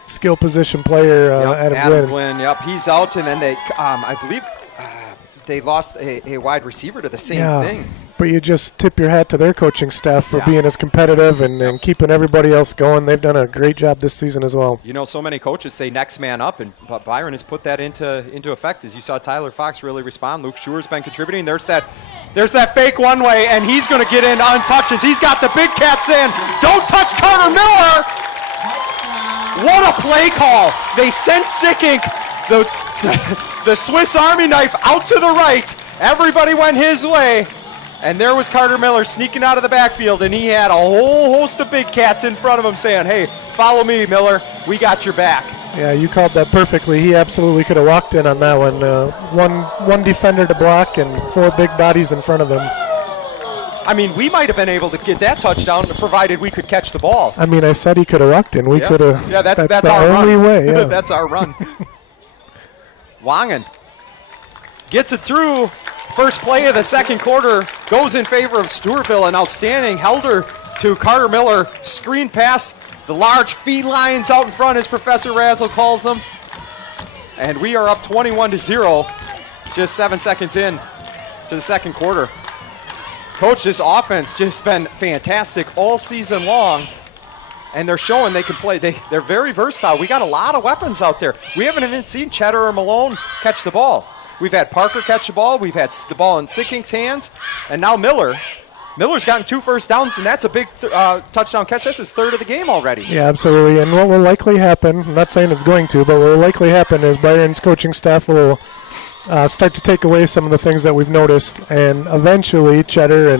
skill position player, Adam Gwynn. Yep, he's out, and then they, I believe, they lost a wide receiver to the same thing. But you just tip your hat to their coaching staff for being as competitive and keeping everybody else going. They've done a great job this season as well. So many coaches say next man up, but Byron has put that into effect. As you saw Tyler Fox really respond. Luke Schuer's been contributing. There's that fake one-way, and he's going to get in untouched. He's got the big cat saying, "Don't touch Carter Miller!" What a play call. They sent Sickink, the Swiss Army knife, out to the right. Everybody went his way. And there was Carter Miller sneaking out of the backfield, and he had a whole host of big cats in front of him saying, hey, follow me, Miller. We got your back. Yeah, you called that perfectly. He absolutely could have walked in on that one. One defender to block and 4 big bodies in front of him. I mean, we might have been able to get that touchdown provided we could catch the ball. I mean, I said he could have walked in. We could have. Yeah, that's the our only run. way. Yeah. That's our run. Wangen gets it through. First play of the second quarter goes in favor of Stewartville. An outstanding Helder to Carter Miller. Screen pass. The large felines out in front, as Professor Razzle calls them. And we are up 21-0, just 7 seconds in to the second quarter. Coach, this offense just been fantastic all season long. And they're showing they can play. They're very versatile. We got a lot of weapons out there. We haven't even seen Cheddar or Malone catch the ball. We've had Parker catch the ball. We've had the ball in Sickink's hands. And now Miller. Miller's gotten 2 first downs, and that's a big touchdown catch. That's his 3rd of the game already. Yeah, absolutely. And what will likely happen, I'm not saying it's going to, but what will likely happen is Byron's coaching staff will start to take away some of the things that we've noticed, and eventually Cheddar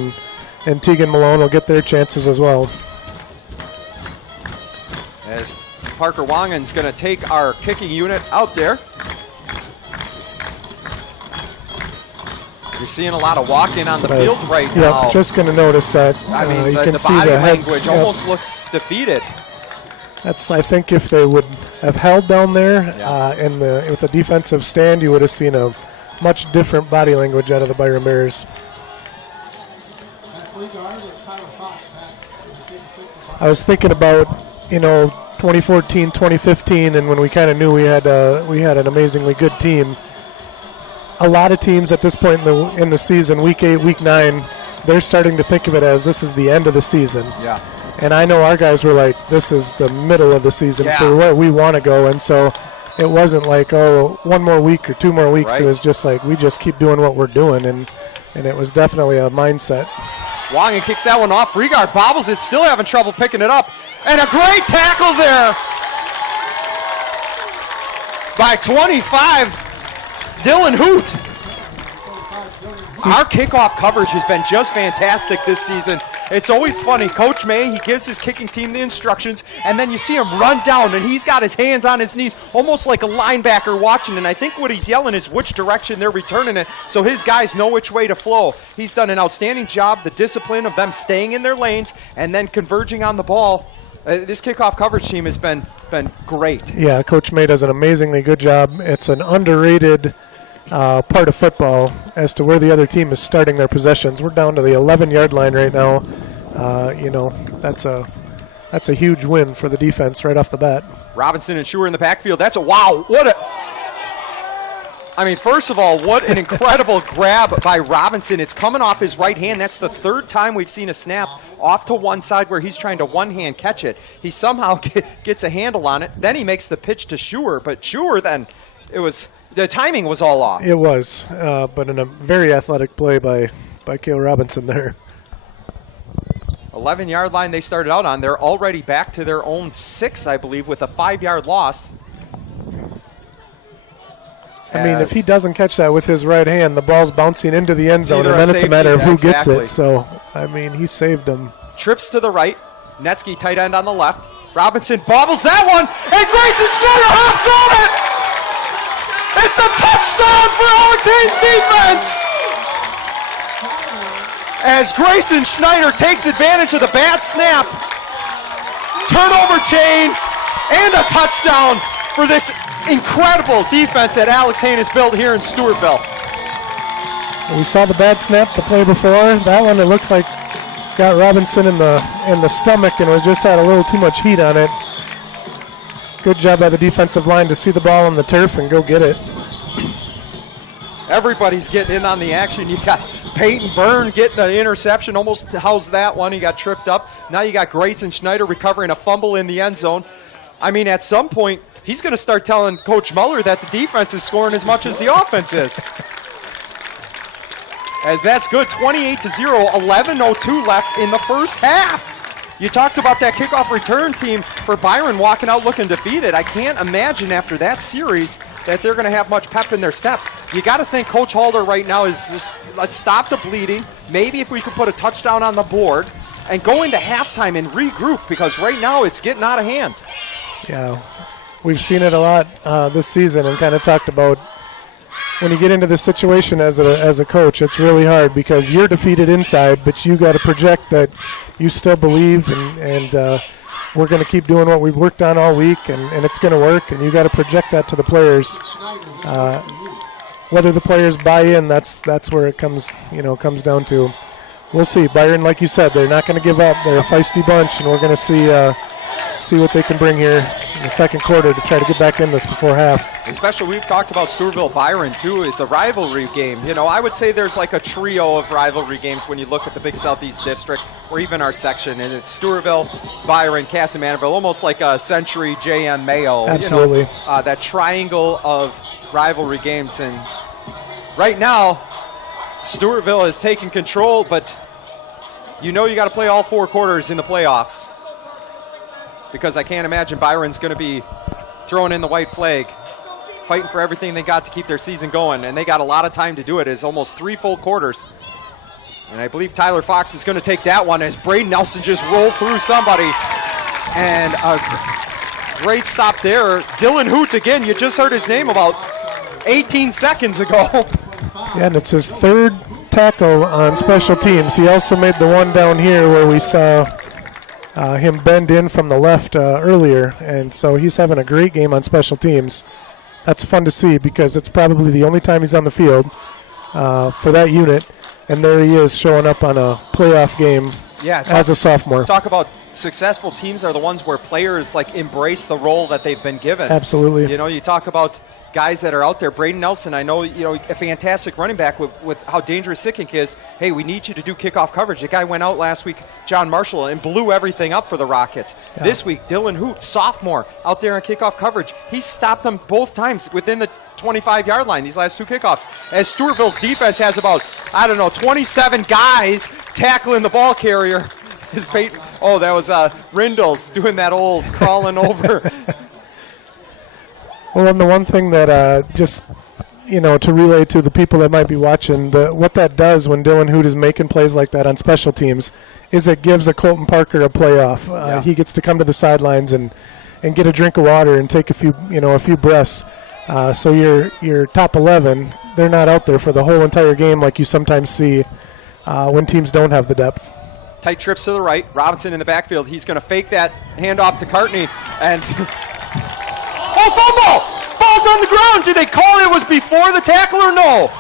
and Tegan Malone will get their chances as well. As Parker Wangen's going to take our kicking unit out there. You're seeing a lot of walking on the field right now. Yep, just going to notice that. I mean, you can the see body the language heads, almost looks defeated. That's, I think, if they would have held down there with a defensive stand, you would have seen a much different body language out of the Byron Bears. I was thinking about, 2014, 2015, and when we kind of knew we had an amazingly good team. A lot of teams at this point in the season, week 8, week 9, they're starting to think of it as this is the end of the season. Yeah. And I know our guys were like, this is the middle of the season for where we want to go. And so it wasn't like, oh, 1 more week or 2 more weeks. Right. It was just like, we just keep doing what we're doing. And it was definitely a mindset. Wangen kicks that one off. Freegard bobbles it, still having trouble picking it up. And a great tackle there by 25. Dylan Hoot. Our kickoff coverage has been just fantastic this season. It's always funny. Coach May, he gives his kicking team the instructions, and then you see him run down, and he's got his hands on his knees, almost like a linebacker watching. And I think what he's yelling is which direction they're returning it, so his guys know which way to flow. He's done an outstanding job, the discipline of them staying in their lanes and then converging on the ball. This kickoff coverage team has been great. Yeah, Coach May does an amazingly good job. It's an underrated part of football as to where the other team is starting their possessions. We're down to the 11-yard line right now. That's a huge win for the defense right off the bat. Robinson and Schuer in the backfield. That's a wow. First of all, what an incredible grab by Robinson. It's coming off his right hand. That's the 3rd time we've seen a snap off to one side where he's trying to one-hand catch it. He somehow gets a handle on it. Then he makes the pitch to Schuer, but Schuer then, the timing was all off. It was, but in a very athletic play by Cale Robinson there. 11-yard line they started out on. They're already back to their own 6, I believe, with a 5-yard loss. I mean, if he doesn't catch that with his right hand, the ball's bouncing into the end zone, and then it's a matter of who gets it. So, I mean, he saved them. Trips to the right. Netsky, tight end on the left. Robinson bobbles that one, and Grayson Snyder hops on it! It's a touchdown for Alex Haynes' defense! As Grayson Schneider takes advantage of the bad snap, turnover chain, and a touchdown for this incredible defense that Alex Haynes has built here in Stewartville. We saw the bad snap the play before. That one, it looked like got Robinson in the stomach and was just had a little too much heat on it. Good job by the defensive line to see the ball on the turf and go get it. Everybody's getting in on the action. You got Peyton Byrne getting the interception, almost housed that one. He got tripped up. Now you got Grayson Schneider recovering a fumble in the end zone. I mean, at some point, he's going to start telling Coach Muller that the defense is scoring as much as the offense is. As that's good, 28-0, 11:02 left in the first half. you talked about that kickoff return team for Byron walking out looking defeated. I can't imagine after that series that they're going to have much pep in their step. You got to think Coach Halder right now is just, let's stop the bleeding. Maybe if we could put a touchdown on the board and go into halftime and regroup, because right now it's getting out of hand. Yeah, we've seen it a lot this season, and kind of talked about when you get into this situation as a coach, it's really hard because you're defeated inside, but you got to project that you still believe, and we're going to keep doing what we've worked on all week, and it's going to work, and you got to project that to the players. Whether the players buy in, that's where it comes down to. We'll see. Byron, like you said, they're not going to give up. They're a feisty bunch, and we're going to see what they can bring here in the second quarter to try to get back in this before half. Especially, we've talked about Stewartville-Byron, too. It's a rivalry game. I would say there's like a trio of rivalry games when you look at the Big Southeast District or even our section. And it's Stewartville, Byron, Cass, and Manville, almost like a Century, JM, Mayo. Absolutely. That triangle of rivalry games. And right now, Stewartville is taking control, but you got to play all 4 quarters in the playoffs, because I can't imagine Byron's going to be throwing in the white flag, fighting for everything they got to keep their season going, and they got a lot of time to do it. It's almost 3 full quarters, and I believe Tyler Fox is going to take that one as Braden Nelson just rolled through somebody, and a great stop there. Dylan Hoot again, you just heard his name about 18 seconds ago. Yeah, and it's his 3rd tackle on special teams. He also made the one down here where we saw him bend in from the left earlier, and so he's having a great game on special teams. That's fun to see because it's probably the only time he's on the field for that unit, and there he is showing up on a playoff game as a sophomore. Talk about successful teams are the ones where players embrace the role that they've been given. Absolutely. You talk about guys that are out there. Braden Nelson, I know, a fantastic running back with how dangerous Sickink is. Hey, we need you to do kickoff coverage. The guy went out last week, John Marshall, and blew everything up for the Rockets. Yeah. This week, Dylan Hoot, sophomore, out there in kickoff coverage. He stopped them both times within the 25-yard line, these last 2 kickoffs. As Stewartville's defense has about, 27 guys tackling the ball carrier. That was Rindles doing that old crawling over. Well, and the one thing that just, to relay to the people that might be watching, what that does when Dylan Hoot is making plays like that on special teams is it gives a Colton Parker a playoff. He gets to come to the sidelines and get a drink of water and take a few breaths. So your top 11, they're not out there for the whole entire game like you sometimes see when teams don't have the depth. Tight trips to the right. Robinson in the backfield. He's going to fake that handoff to Cartney. And fumble! Ball's on the ground. Did they call it was before the tackle or no?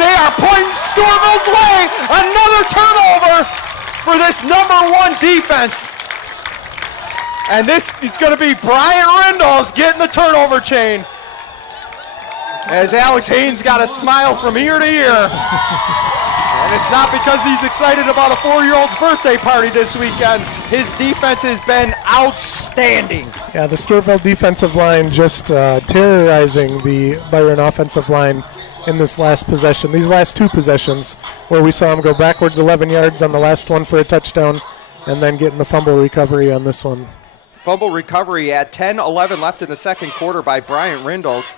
They are pointing Stewartville's way. Another turnover for this #1 defense. And this is going to be Brian Rindles getting the turnover chain. As Alex Haynes got a smile from ear to ear. And it's not because he's excited about a 4-year-old's birthday party this weekend. His defense has been outstanding. Yeah, the Stewartville defensive line just terrorizing the Byron offensive line in this last possession. These last 2 possessions where we saw him go backwards 11 yards on the last one for a touchdown and then getting the fumble recovery on this one. Fumble recovery at 10-11 left in the second quarter by Bryant Rindles.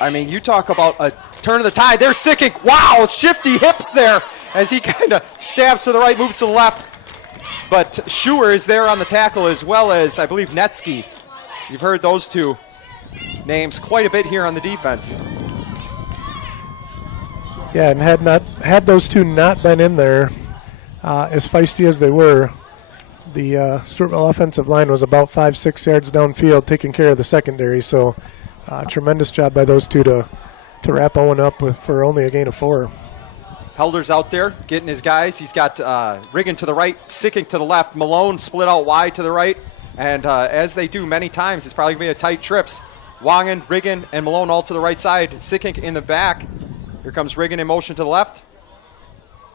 I mean, you talk about a turn of the tide. There's Sickink. Wow, shifty hips there as he kind of stabs to the right, moves to the left. But Schuer is there on the tackle as well as, I believe, Netsky. You've heard those 2 names quite a bit here on the defense. Yeah, and had those 2 not been in there, as feisty as they were, the Stewartville offensive line was about 5-6 yards downfield taking care of the secondary. So tremendous job by those 2 to wrap Owen up for only a gain of 4. Helder's out there getting his guys. He's got Riggin to the right, Sickink to the left, Malone split out wide to the right. And as they do many times, it's probably going to be a tight trips. Wangen, Riggin, and Malone all to the right side. Sickink in the back. Here comes Riggin in motion to the left.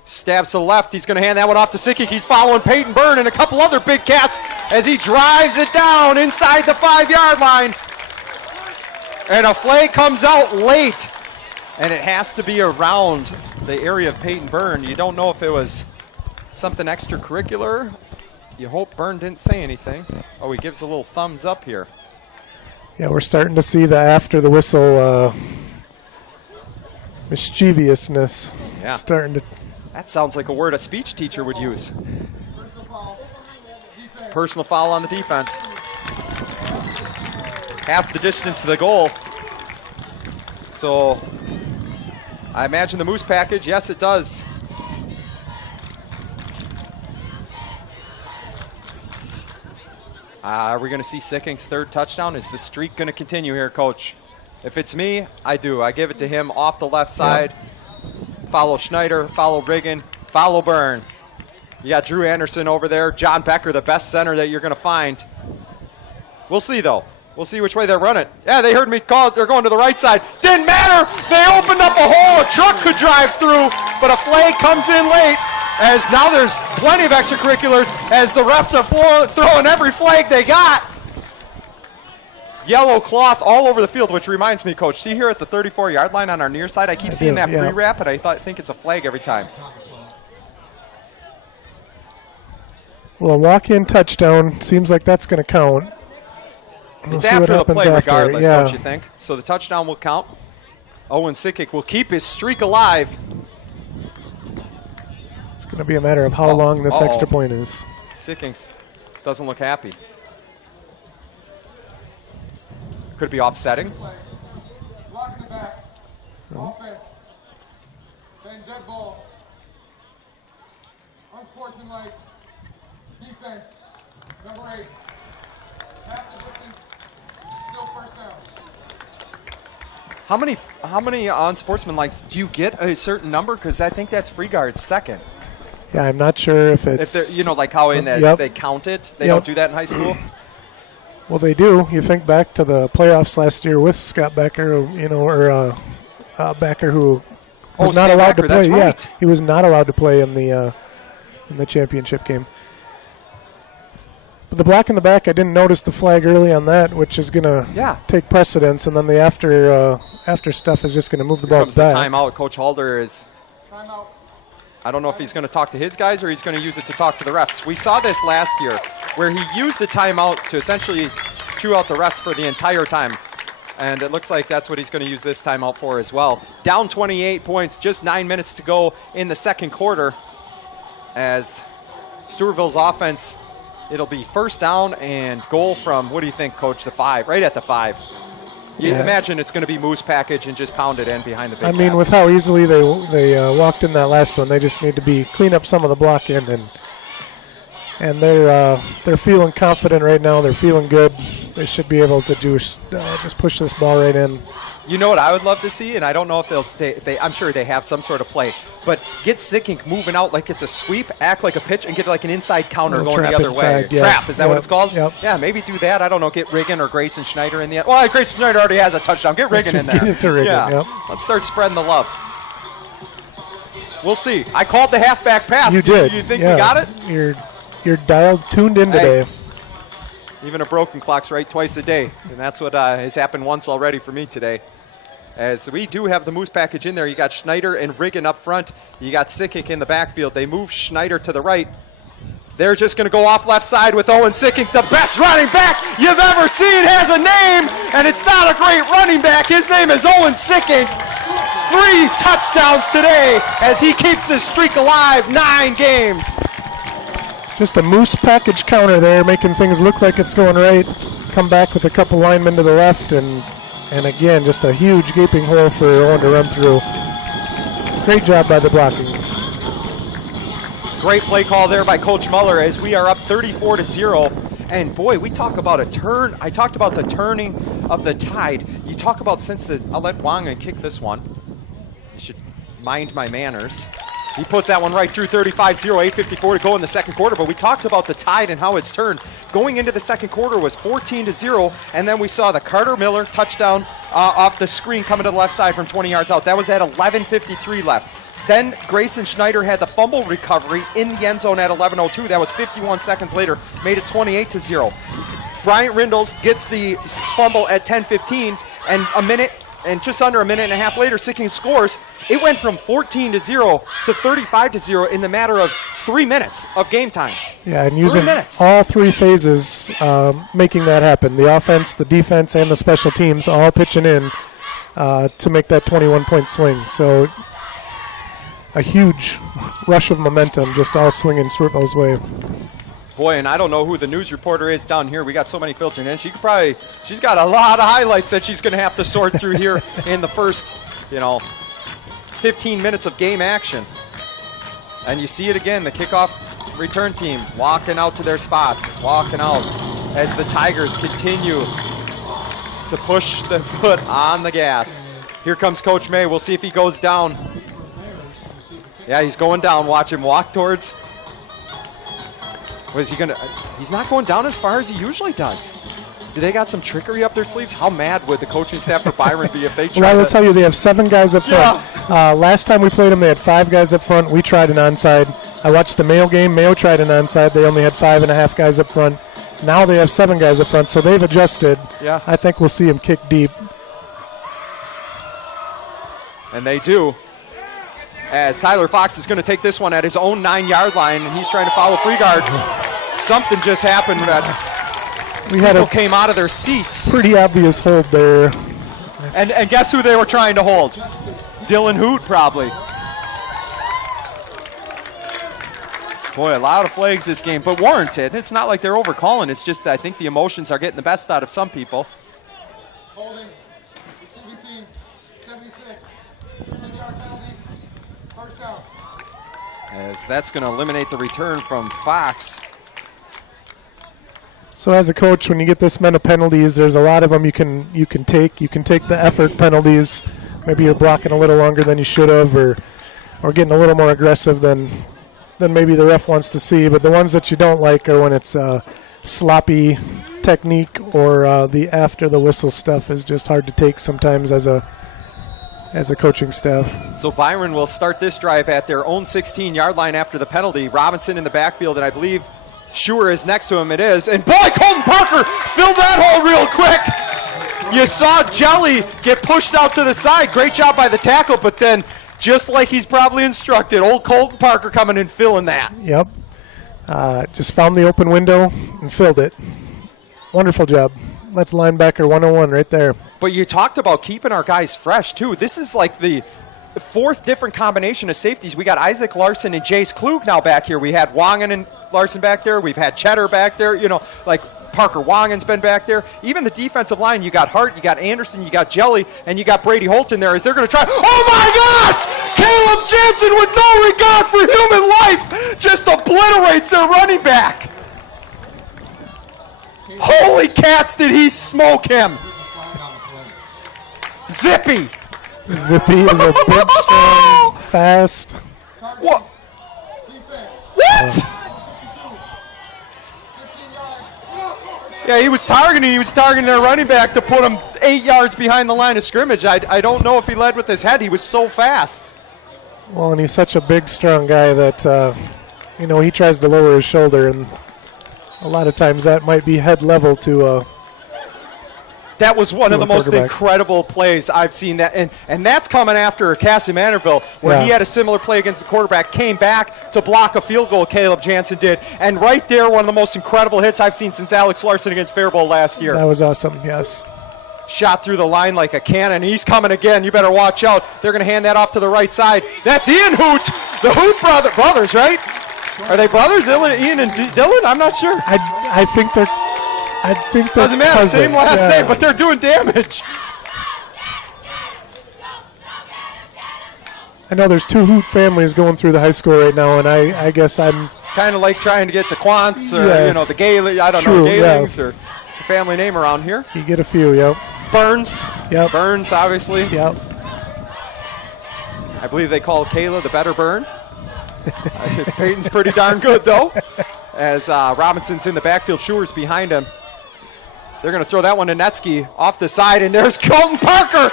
Stabs to the left. He's going to hand that one off to Sickink. He's following Peyton Byrne and a couple other big cats as he drives it down inside the 5-yard line. And a flag comes out late. And it has to be around the area of Peyton Byrne. You don't know if it was something extracurricular. You hope Byrne didn't say anything. Oh, he gives a little thumbs up here. Yeah, we're starting to see the after the whistle mischievousness starting to. That sounds like a word a speech teacher would use. Personal foul on the defense. Half the distance to the goal. So I imagine the Moose package, yes it does. Are we going to see Sicking's third touchdown? Is the streak going to continue here, Coach? If it's me, I do. I give it to him off the left side. Follow Schneider, follow Riggin, follow Byrne. You got Drew Anderson over there. John Becker, the best center that you're going to find. We'll see, though. We'll see which way they're running. Yeah, they heard me call it. They're going to the right side. Didn't matter. They opened up a hole a truck could drive through, but a flag comes in late. As now there's plenty of extracurriculars as the refs are throwing every flag they got. Yellow cloth all over the field, which reminds me, Coach, see here at the 34-yard line on our near side, I keep seeing that pre-wrap, and I think it's a flag every time. Well, a walk-in touchdown seems like that's going to count. It's after the play regardless, don't you think? So the touchdown will count. Owen Sickick will keep his streak alive. It's going to be a matter of how long this extra point is. Sickick doesn't look happy. Could be offsetting. Lock in the back. Offense. Then dead ball. Unsportsmanlike. Defense. Number 8. Half the distance. Still first down. How many unsportsmanlikes do you get a certain number? Because I think that's free guard's second. Yeah, I'm not sure if it's. If they're, like how in that they count it. They don't do that in high school. Well, they do. You think back to the playoffs last year with Scott Becker, or Becker, who was not allowed to play. Right. Yeah, he was not allowed to play in the championship game. But the block in the back, I didn't notice the flag early on that, which is going to take precedence, and then the after stuff is just going to move the ball back. The timeout. Coach Halder is. Timeout. I don't know if he's going to talk to his guys or he's going to use it to talk to the refs. We saw this last year where he used the timeout to essentially chew out the refs for the entire time. And it looks like that's what he's going to use this timeout for as well. Down 28 points, just 9 minutes to go in the second quarter. As Stewartville's offense, it'll be first down and goal from, what do you think, Coach, the 5, right at the 5. You imagine it's going to be Moose package and just pound it in behind the big I mean, cats. with how easily they walked in that last one, they just need to clean up some of the block in, and they're feeling confident right now. They're feeling good. They should be able to just push this ball right in. You know what I would love to see, and I don't know if I'm sure they have some sort of play, but get Sicking moving out like it's a sweep, act like a pitch, and get like an inside counter going the other way. Trap, is that what it's called? Yep. Yeah, maybe do that. I don't know, get Riggin or Grayson Schneider in the end. Well, Grayson Schneider already has a touchdown. Get Riggin in there. Get it to Riggin, yeah. Let's start spreading the love. We'll see. I called the halfback pass. You did. You think we got it? You're tuned in today. Even a broken clock's right twice a day, and that's what has happened once already for me today. As we do have the Moose package in there, you got Schneider and Riggin up front. You got Sickick in the backfield. They move Schneider to the right. They're just going to go off left side with Owen Sickick, the best running back you've ever seen, has a name, and it's not a great running back. His name is Owen Sickick. 3 touchdowns today as he keeps his streak alive, 9 games. Just a Moose package counter there, making things look like it's going right. Come back with a couple linemen to the left, and again, just a huge gaping hole for Owen to run through. Great job by the blocking. Great play call there by Coach Muller as we are up 34-0. And boy, we talk about a turn. I talked about the turning of the tide. You talk about I'll let Wang kick this one. I should mind my manners. He puts that one right through 35-0, 8:54 to go in the second quarter. But we talked about the tide and how it's turned. Going into the second quarter was 14-0, and then we saw the Carter Miller touchdown off the screen coming to the left side from 20 yards out. That was at 11:53 left. Then Grayson Schneider had the fumble recovery in the end zone at 11:02. That was 51 seconds later, made it 28-0. Bryant Rindles gets the fumble at 10:15, and just under a minute and a half later, Sicking scores. It went from 14-0 to 35-0 in the matter of 3 minutes of game time. Yeah, and using 3 minutes. all three phases, making that happen. The offense, the defense, and the special teams all pitching in to make that 21-point swing. So a huge rush of momentum just all swinging Stewartville's way. Boy, and I don't know who the news reporter is down here. We got so many filtering in. She's got a lot of highlights that she's going to have to sort through here in the first, 15 minutes of game action. And you see it again, the kickoff return team walking out to their spots, walking out as the Tigers continue to push the foot on the gas. Here comes Coach May. We'll see if he goes down. Yeah, he's going down. Watch him walk towards. Was he gonna? He's not going down as far as he usually does. Do they got some trickery up their sleeves? How mad would the coaching staff for Byron be if they tried? Well, I will tell you, they have 7 guys up front. Yeah. Last time we played them, they had 5 guys up front. We tried an onside. I watched the Mayo game. Mayo tried an onside. They only had 5.5 guys up front. Now they have 7 guys up front, so they've adjusted. Yeah. I think we'll see them kick deep. And they do. As Tyler Fox is going to take this one at his own 9-yard line, and he's trying to follow free guard. Something just happened that people came out of their seats. Pretty obvious hold there. And guess who they were trying to hold? Dylan Hoot, probably. Boy, a lot of flags this game, but warranted. It's not like they're overcalling. It's just I think the emotions are getting the best out of some people. Holding. 17, 76. 10-yard penalty. First down. As that's going to eliminate the return from Fox. So as a coach, when you get this many penalties, there's a lot of them you can take. You can take the effort penalties. Maybe you're blocking a little longer than you should have, or getting a little more aggressive than maybe the ref wants to see. But the ones that you don't like are when it's sloppy technique or the after the whistle stuff is just hard to take sometimes as a coaching staff. So Byron will start this drive at their own 16-yard line after the penalty. Robinson in the backfield, and I believe Schuer is next to him. It is. And boy, Colton Parker filled that hole real quick. You saw Jelly get pushed out to the side. Great job by the tackle, but then just like he's probably instructed, old Colton Parker coming and filling that. Yep. Just found the open window and filled it. Wonderful job. That's linebacker 101 right there. But you talked about keeping our guys fresh, too. This is like the 4th different combination of safeties. We got Isaac Larson and Jace Klug now back here. We had Wangen and Larson back there. We've had Cheddar back there. Parker Wangen's been back there. Even the defensive line, you got Hart, you got Anderson, you got Jelly, and you got Brady Holt in there as they're going to try. Oh, my gosh! Caleb Jansen with no regard for human life just obliterates their running back. Holy cats, did he smoke him. Zippy. Zippy is a big, strong, fast. What? What? Yeah, he was targeting their running back to put him 8 yards behind the line of scrimmage. I don't know if he led with his head. He was so fast. Well, and he's such a big, strong guy that, he tries to lower his shoulder, and a lot of times that might be head level to that was one of the most incredible plays I've seen. And that's coming after Cassie Manorville, where he had a similar play against the quarterback, came back to block a field goal, Caleb Jansen did. And right there, one of the most incredible hits I've seen since Alex Larson against Faribault last year. That was awesome, yes. Shot through the line like a cannon. He's coming again. You better watch out. They're going to hand that off to the right side. That's Ian Hoot, the Hoot brothers, right? Are they brothers, Ian and Dylan? I'm not sure. I think they're doesn't matter, cousins. same last name, but they're doing damage. I know there's 2 Hoot families going through the high school right now, and I guess it's kind of like trying to get the Quants or the Gaylings, Gaylings or it's a family name around here. You get a few, yep. Burns. Yep. Burns, obviously. Yep. I believe they call Kayla the better Burn. Peyton's pretty darn good, though. As Robinson's in the backfield, Schuer's behind him. They're going to throw that one to Netsky off the side, and there's Colton Parker.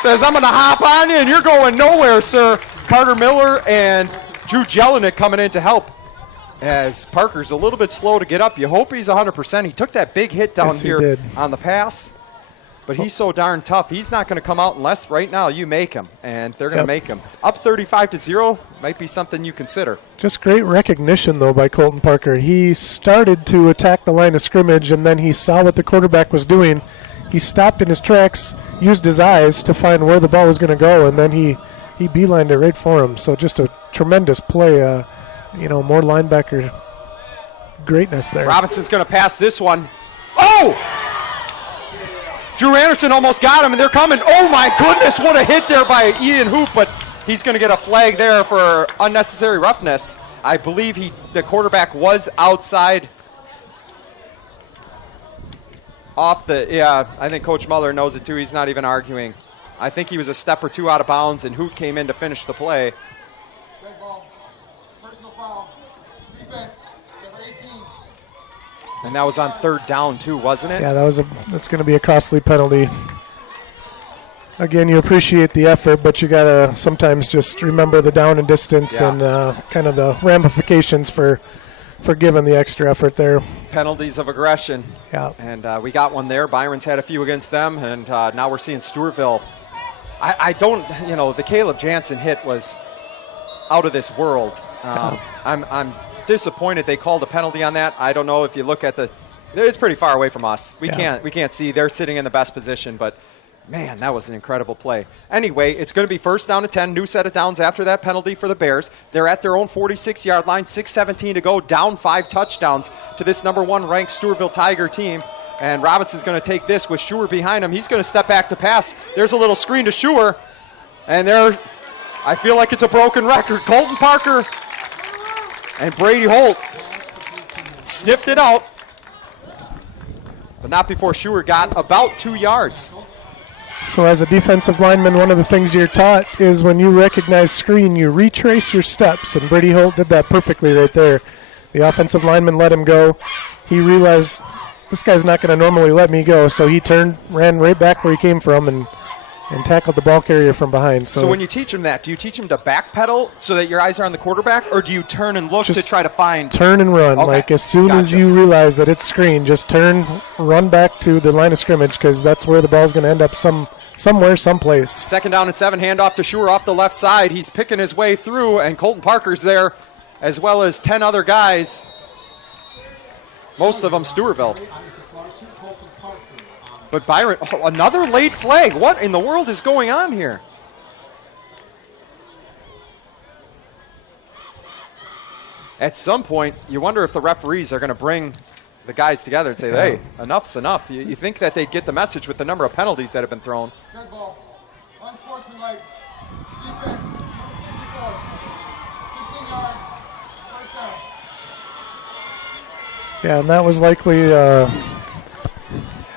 Says, I'm going to hop on in. You're going nowhere, sir. Carter Miller and Drew Jelinek coming in to help. As Parker's a little bit slow to get up. You hope he's 100%. He took that big hit down here on the pass. But he's so darn tough. He's not going to come out unless right now you make him, and they're going to make him. Up 35-0 might be something you consider. Just great recognition, though, by Colton Parker. He started to attack the line of scrimmage, and then he saw what the quarterback was doing. He stopped in his tracks, used his eyes to find where the ball was going to go, and then he beelined it right for him. So just a tremendous play. More linebacker greatness there. Robinson's going to pass this one. Oh! Drew Anderson almost got him, and they're coming. Oh, my goodness, what a hit there by Ian Hoop, but he's going to get a flag there for unnecessary roughness. I believe the quarterback was outside off I think Coach Muller knows it too. He's not even arguing. I think he was a step or two out of bounds, and Hoop came in to finish the play. Red ball. Personal foul. Defense. Number 18. And that was on third down too, wasn't it? Yeah, that's going to be a costly penalty. Again, you appreciate the effort, but you got to sometimes just remember the down and distance and kind of the ramifications for giving the extra effort there. Penalties of aggression. Yeah. And we got one there. Byron's had a few against them, and now we're seeing Stewartville. I don't, the Caleb Jansen hit was out of this world. I'm disappointed they called a penalty on that. I don't know if you look at it's pretty far away from us. We can't see. They're sitting in the best position, but man, that was an incredible play. Anyway, it's going to be first down and 10, new set of downs after that penalty for the Bears. They're at their own 46-yard line, 6:17 to go, down 5 touchdowns to this number 1 ranked Stewartville Tiger team. And Robinson's going to take this with Schuer behind him. He's going to step back to pass. There's a little screen to Schuer, and I feel like it's a broken record. Colton Parker and Brady Holt sniffed it out, but not before Schuer got about 2 yards. So as a defensive lineman, one of the things you're taught is when you recognize screen, you retrace your steps, and Brady Holt did that perfectly right there. The offensive lineman let him go. He realized this guy's not going to normally let me go, so he turned, ran right back where he came from, and tackled the ball carrier from behind. So when you teach him that, do you teach him to backpedal so that your eyes are on the quarterback, or do you turn and look to try to find? Turn and run. Okay. Like as soon as you realize that it's screen, just turn, run back to the line of scrimmage, because that's where the ball's going to end up somewhere, someplace. Second down and 7, handoff to Schuer off the left side. He's picking his way through, and Colton Parker's there, as well as 10 other guys. Most of them Stewartville. But Byron, another late flag. What in the world is going on here? At some point, you wonder if the referees are going to bring the guys together and say, hey, enough's enough. You think that they'd get the message with the number of penalties that have been thrown. Good ball. Unsportsmanlike. Defense. 64. 15 yards. First down. Yeah, and that was likely,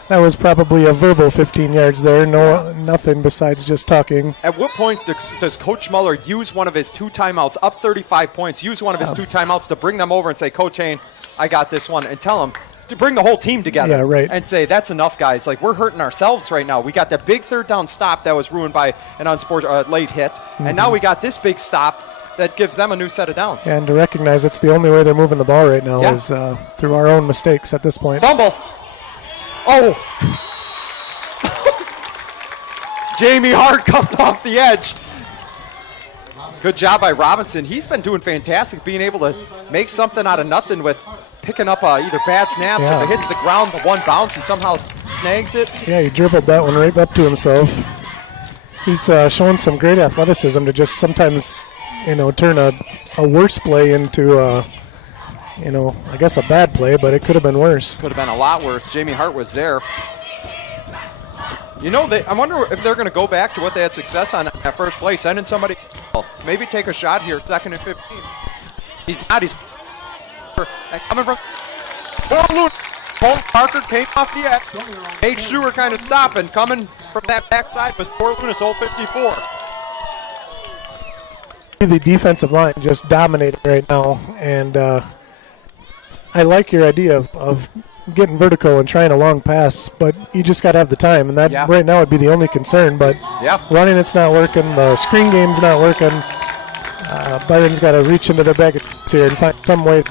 that was probably a verbal 15 yards there. Nothing besides just talking. At what point does Coach Muller use one of his 2 timeouts, up 35 points, use one of his 2 timeouts to bring them over and say, Coach Hain, I got this one, and tell him to bring the whole team together. Yeah, right. And say, that's enough, guys. Like, we're hurting ourselves right now. We got that big third down stop that was ruined by an late hit, and now we got this big stop that gives them a new set of downs. And to recognize it's the only way they're moving the ball right now is through our own mistakes at this point. Fumble. Oh. Jamie Hart coming off the edge. Good job by Robinson. He's been doing fantastic, being able to make something out of nothing with picking up either bad snaps or if it hits the ground, but one bounce, he somehow snags it. Yeah, he dribbled that one right up to himself. He's showing some great athleticism to just sometimes, turn a worse play into, I guess a bad play, but it could have been worse. Could have been a lot worse. Jamie Hart was there. I wonder if they're going to go back to what they had success on at first play, sending somebody, maybe take a shot here, 2nd and 15. He's not. He's coming from Colton Parker came off the edge. Made Schuer kind of stop, and coming from that backside was Fort Lunis, old 54. The defensive line just dominating right now, and I like your idea of getting vertical and trying a long pass, but you just got to have the time, and that right now would be the only concern. But running, it's not working. The screen game's not working. Byron's got to reach into their bag here and find some way.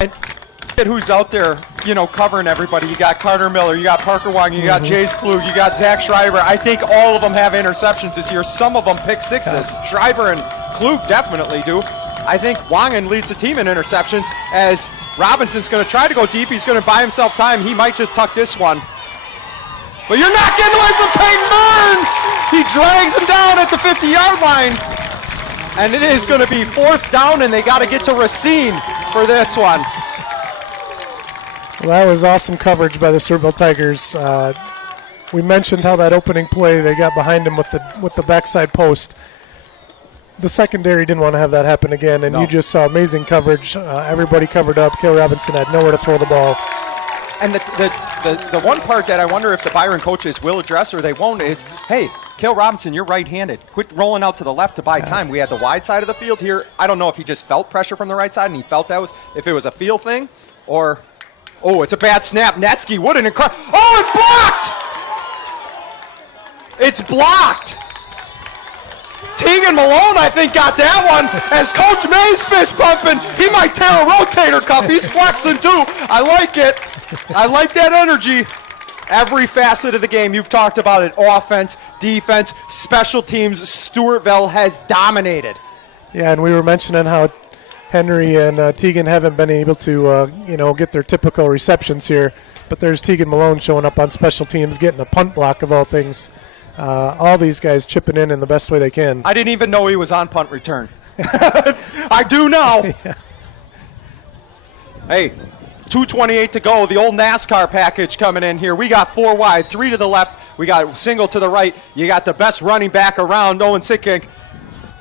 And At who's out there, covering everybody. You got Carter Miller, you got Parker Wong, you got Jace Klug, you got Zach Schreiber. I think all of them have interceptions this year. Some of them pick sixes. Schreiber and Klug definitely do. I think Wangen leads the team in interceptions as Robinson's going to try to go deep. He's going to buy himself time. He might just tuck this one. But you're not getting away from Peyton Byrne! He drags him down at the 50-yard line. And it is going to be 4th down, and they got to get to Racine for this one. Well, that was awesome coverage by the Stewartville Tigers. We mentioned how that opening play, they got behind him with the backside post. The secondary didn't want to have that happen again, and you just saw amazing coverage. Everybody covered up. Cale Robinson had nowhere to throw the ball. And the one part that I wonder if the Byron coaches will address or they won't is, hey, Cale Robinson, you're right-handed. Quit rolling out to the left to buy time. We had the wide side of the field here. I don't know if he just felt pressure from the right side and he felt if it was a feel thing or, it's a bad snap. Netsky, what an incredible, it blocked! It's blocked! Tegan Malone, I think, got that one as Coach May's fist pumping. He might tear a rotator cuff. He's flexing, too. I like it. I like that energy. Every facet of the game, you've talked about it. Offense, defense, special teams. Stewartville has dominated. Yeah, and we were mentioning how Henry and Tegan haven't been able to, get their typical receptions here. But there's Tegan Malone showing up on special teams, getting a punt block of all things. All these guys chipping in the best way they can. I didn't even know he was on punt return. I do now. Yeah. Hey, 2:28 to go. The old NASCAR package coming in here. We got 4 wide, 3 to the left. We got single to the right. You got the best running back around, Owen Sicking.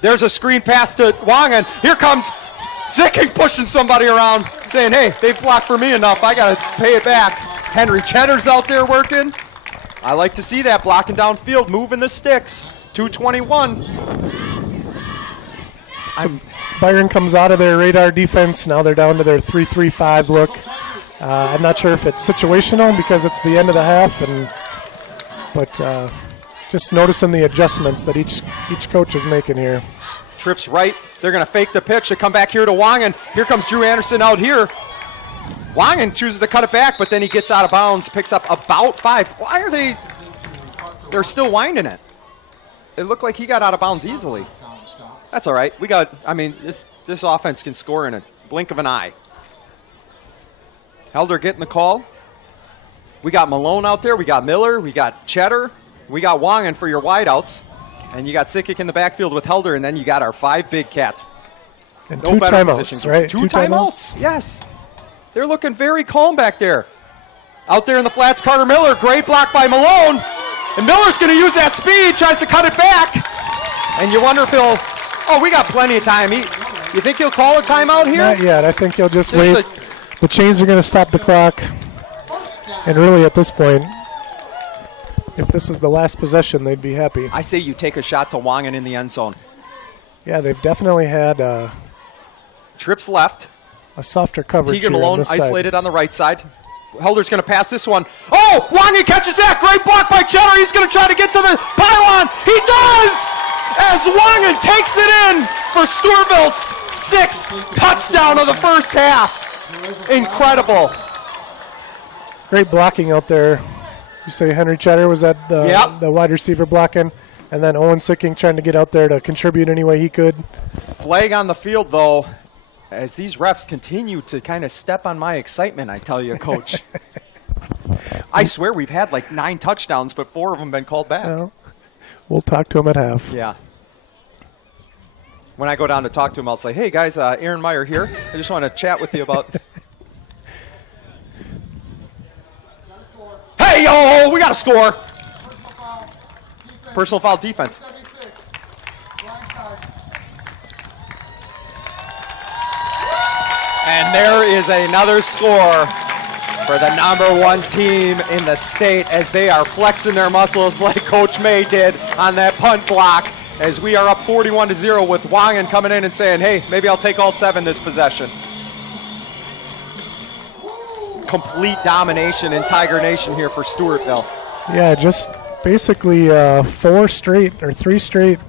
There's a screen pass to Wangen. Here comes Sicking pushing somebody around, saying, hey, they've blocked for me enough. I got to pay it back. Henry Cheddar's out there working. I like to see that, blocking downfield, moving the sticks. 2:21. So Byron comes out of their radar defense. Now they're down to their 3-3-5 look. I'm not sure if it's situational because it's the end of the half, but just noticing the adjustments that each coach is making here. Trips right. They're going to fake the pitch. They come back here to Wangen. Here comes Drew Anderson out here. Wangen chooses to cut it back, but then he gets out of bounds, picks up about 5. Why are they? They're still winding it. It looked like he got out of bounds easily. That's all right. This offense can score in a blink of an eye. Helder getting the call. We got Malone out there. We got Miller. We got Cheddar. We got Wangen for your wideouts. And you got Sickick in the backfield with Helder, and then you got our 5 big cats. And no 2 timeouts, right? 2 timeouts, yes. They're looking very calm back there. Out there in the flats, Carter Miller, great block by Malone. And Miller's going to use that speed, tries to cut it back. And you wonder if we got plenty of time. You think he'll call a timeout here? Not yet. I think he'll just wait. The chains are going to stop the clock. And really at this point, if this is the last possession, they'd be happy. I say you take a shot to Wangen in the end zone. Yeah, they've definitely had trips left. A softer coverage. Tegan Malone isolated on the right side. Helder's going to pass this one. Oh, Wangen catches that. Great block by Cheddar. He's going to try to get to the pylon. He does! As Wangen takes it in for Stewartville's 6th touchdown of the first half. Incredible. Great blocking out there. You say Henry Cheddar, was that the wide receiver blocking? And then Owen Sicking trying to get out there to contribute any way he could. Flag on the field, though, as these refs continue to kind of step on my excitement, I tell you, Coach. I swear we've had like 9 touchdowns, but 4 of them been called back. Well, we'll talk to him at half. Yeah. When I go down to talk to him, I'll say, hey, guys, Aaron Meyer here. I just want to chat with you about... Hey, yo, we got to score. Personal foul defense. And there is another score for the #1 team in the state as they are flexing their muscles like Coach May did on that punt block as we are up 41-0 with Wangen coming in and saying, hey, maybe I'll take all 7 this possession. Complete domination in Tiger Nation here for Stewartville. Yeah, just basically 3 straight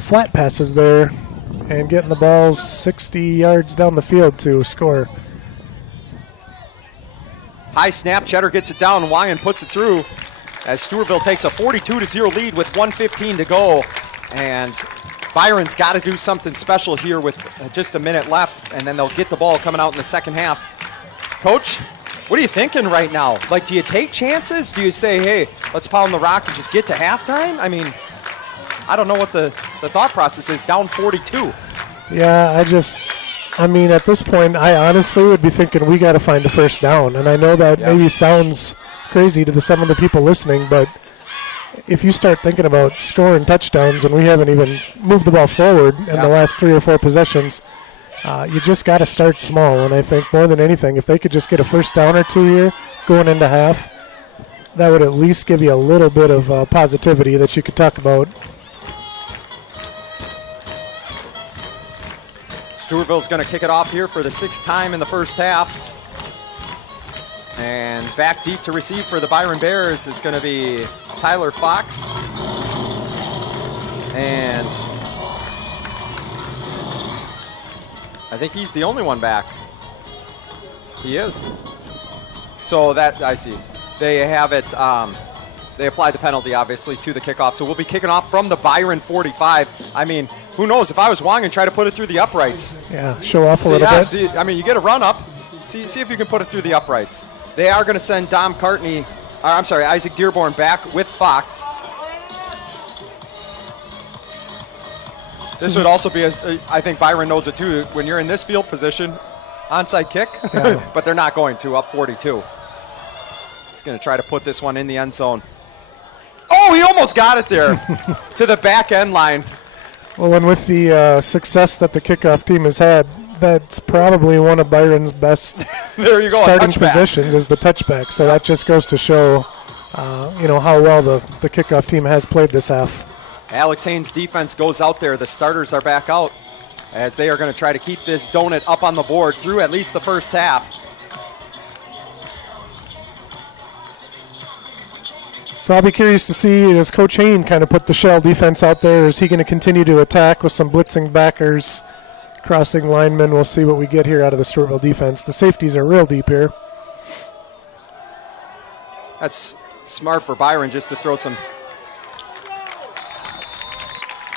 flat passes there and getting the ball 60 yards down the field to score. High snap, Cheddar gets it down, Wyan puts it through as Stewartville takes a 42-0 lead with 1:15 to go. And Byron's got to do something special here with just a minute left, and then they'll get the ball coming out in the second half. Coach, what are you thinking right now? Like, do you take chances? Do you say, hey, let's pound the rock and just get to halftime? I mean, I don't know what the thought process is, down 42. Yeah, I mean, at this point, I honestly would be thinking we got to find a first down. And I know that maybe sounds crazy to some of the people listening, but if you start thinking about scoring touchdowns and we haven't even moved the ball forward in the last 3 or 4 possessions, you just got to start small. And I think more than anything, if they could just get a first down or two here going into half, that would at least give you a little bit of positivity that you could talk about. Stewartville's going to kick it off here for the 6th time in the first half. And back deep to receive for the Byron Bears is going to be Tyler Fox. And I think he's the only one back. He is. So that, I see. They have it, they applied the penalty, obviously, to the kickoff. So we'll be kicking off from the Byron 45. I mean, who knows? If I was Wong and try to put it through the uprights. Yeah, show off a little bit. See, I mean, you get a run up. See if you can put it through the uprights. They are going to send Isaac Dearborn back with Fox. This would also be, I think Byron knows it too, when you're in this field position, onside kick, but they're not going to, up 42. He's going to try to put this one in the end zone. Oh, he almost got it there to the back end line. Well, and with the success that the kickoff team has had, that's probably one of Byron's best there you go, starting positions is the touchback. So that just goes to show, how well the kickoff team has played this half. Alex Haynes' defense goes out there. The starters are back out as they are going to try to keep this donut up on the board through at least the first half. So I'll be curious to see, does Coach Hayne kind of put the shell defense out there? Is he going to continue to attack with some blitzing backers, crossing linemen? We'll see what we get here out of the Stewartville defense. The safeties are real deep here. That's smart for Byron just to throw some.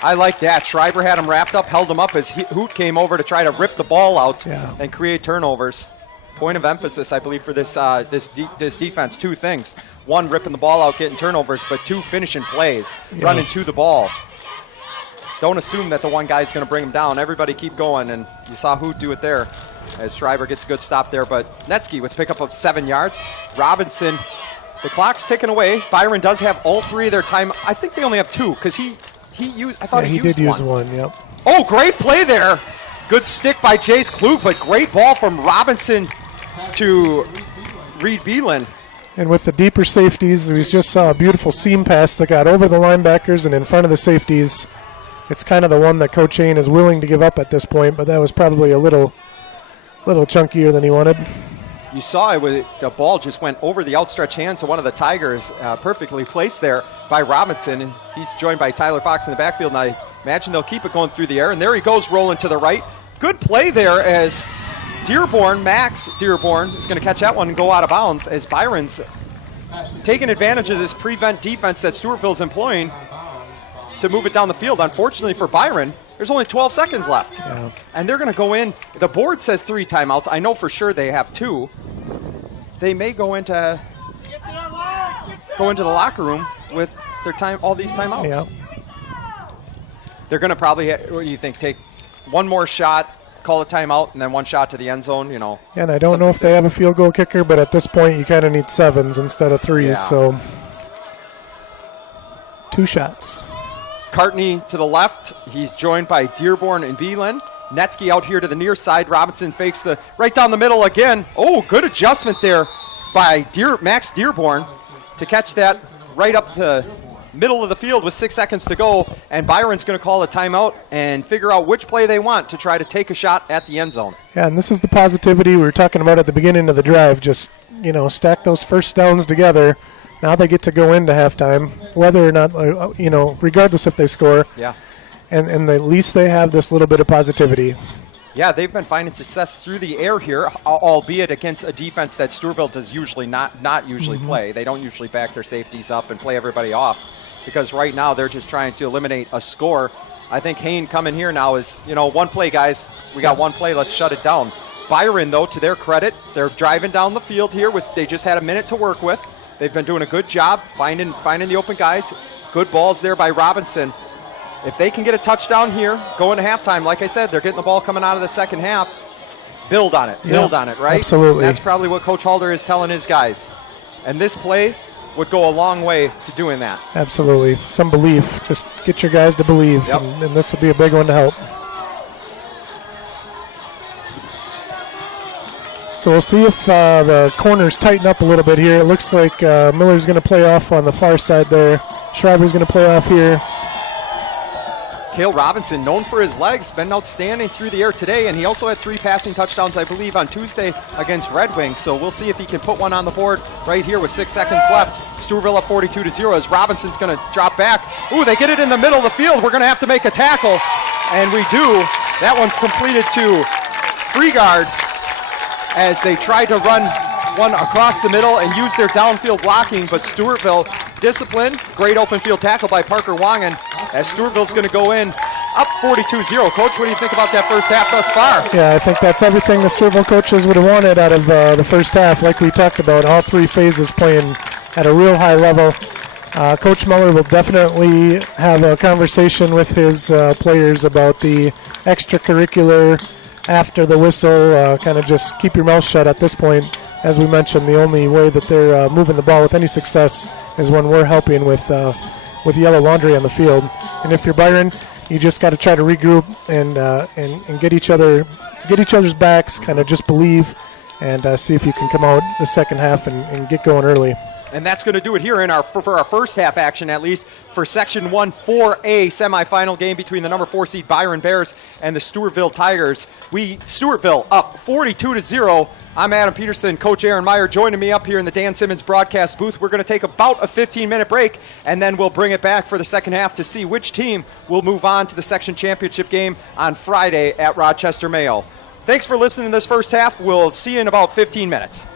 I like that. Schreiber had him wrapped up, held him up as Hoot came over to try to rip the ball out and create turnovers. Point of emphasis, I believe, for this defense. 2 things. 1, ripping the ball out, getting turnovers, but 2, finishing plays, running to the ball. Don't assume that the one guy's going to bring him down. Everybody keep going, and you saw Hoot do it there as Schreiber gets a good stop there. But Netsky with a pickup of 7 yards. Robinson, the clock's ticking away. Byron does have all 3 of their time. I think they only have 2 because he used. I thought he used did one. use one. Yep. Oh, great play there. Good stick by Jace Klug, but great ball from Robinson to Reed Beelan. And with the deeper safeties, we just saw a beautiful seam pass that got over the linebackers and in front of the safeties. It's kind of the one that Coach Hayne is willing to give up at this point, but that was probably a little chunkier than he wanted. You saw it, the ball just went over the outstretched hands of one of the Tigers, perfectly placed there by Robinson. He's joined by Tyler Fox in the backfield, and I imagine they'll keep it going through the air. And there he goes, rolling to the right. Good play there as Max Dearborn is going to catch that one and go out of bounds as Byron's taking advantage of this prevent defense that Stewartville's employing to move it down the field. Unfortunately for Byron, there's only 12 seconds left. Yeah. And they're going to go in. The board says 3 timeouts. I know for sure they have 2. They may go into the locker room with their all these timeouts. Yeah. They're going to probably, what do you think, take one more shot, call a timeout, and then one shot to the end zone, And I don't know if they have a field goal kicker, but at this point you kind of need 7s instead of 3s, so 2 shots. Cartney to the left. He's joined by Dearborn and Beelan. Netsky out here to the near side. Robinson fakes the right down the middle again. Oh, good adjustment there by Max Dearborn to catch that right up the middle of the field with 6 seconds to go. And Byron's going to call a timeout and figure out which play they want to try to take a shot at the end zone. Yeah, and this is the positivity we were talking about at the beginning of the drive. Just, stack those first downs together. Now they get to go into halftime, whether or not, regardless if they score. Yeah. And at least they have this little bit of positivity. Yeah, they've been finding success through the air here, albeit against a defense that Stewartville does usually not usually play. They don't usually back their safeties up and play everybody off, because right now they're just trying to eliminate a score. I think Hain coming here now is, one play, guys. We got one play. Let's shut it down. Byron, though, to their credit, they're driving down the field here. They just had a minute to work with. They've been doing a good job finding the open guys. Good balls there by Robinson. If they can get a touchdown here, go into halftime, like I said, they're getting the ball coming out of the second half. Build on it. Build on it, right? Absolutely. That's probably what Coach Halder is telling his guys. And this play would go a long way to doing that. Absolutely. Some belief. Just get your guys to believe, Yep. and this will be a big one to help. So we'll see if the corners tighten up a little bit here. It looks like Miller's going to play off on the far side there. Schreiber's going to play off here. Cale Robinson, known for his legs, been outstanding through the air today, and he also had 3 passing touchdowns, I believe, on Tuesday against Red Wings. So we'll see if he can put one on the board right here with 6 seconds left. Stewartville up 42-0 as Robinson's going to drop back. Ooh, they get it in the middle of the field. We're going to have to make a tackle, and we do. That one's completed to Freegard as they tried to run one across the middle and use their downfield blocking, but Stewartville disciplined. Great open field tackle by Parker Wangen as Stewartville's going to go in up 42-0. Coach, what do you think about that first half thus far? Yeah, I think that's everything the Stewartville coaches would have wanted out of the first half. Like we talked about, all 3 phases playing at a real high level. Coach Muller will definitely have a conversation with his players about the extracurricular after the whistle. Kind of just keep your mouth shut at this point. As we mentioned, the only way that they're moving the ball with any success is when we're helping with yellow laundry on the field. And if you're Byron, you just got to try to regroup and get each other's backs, kind of just believe, and see if you can come out the second half and get going early. And that's going to do it here for our first half action, at least for Section 1 4A semifinal game between the number 4 seed Byron Bears and the Stewartville Tigers. Stewartville up 42-0. I'm Adam Peterson, Coach Aaron Meyer joining me up here in the Dan Simmons broadcast booth. We're going to take about a 15-minute break, and then we'll bring it back for the second half to see which team will move on to the section championship game on Friday at Rochester Mayo. Thanks for listening to this first half. We'll see you in about 15 minutes.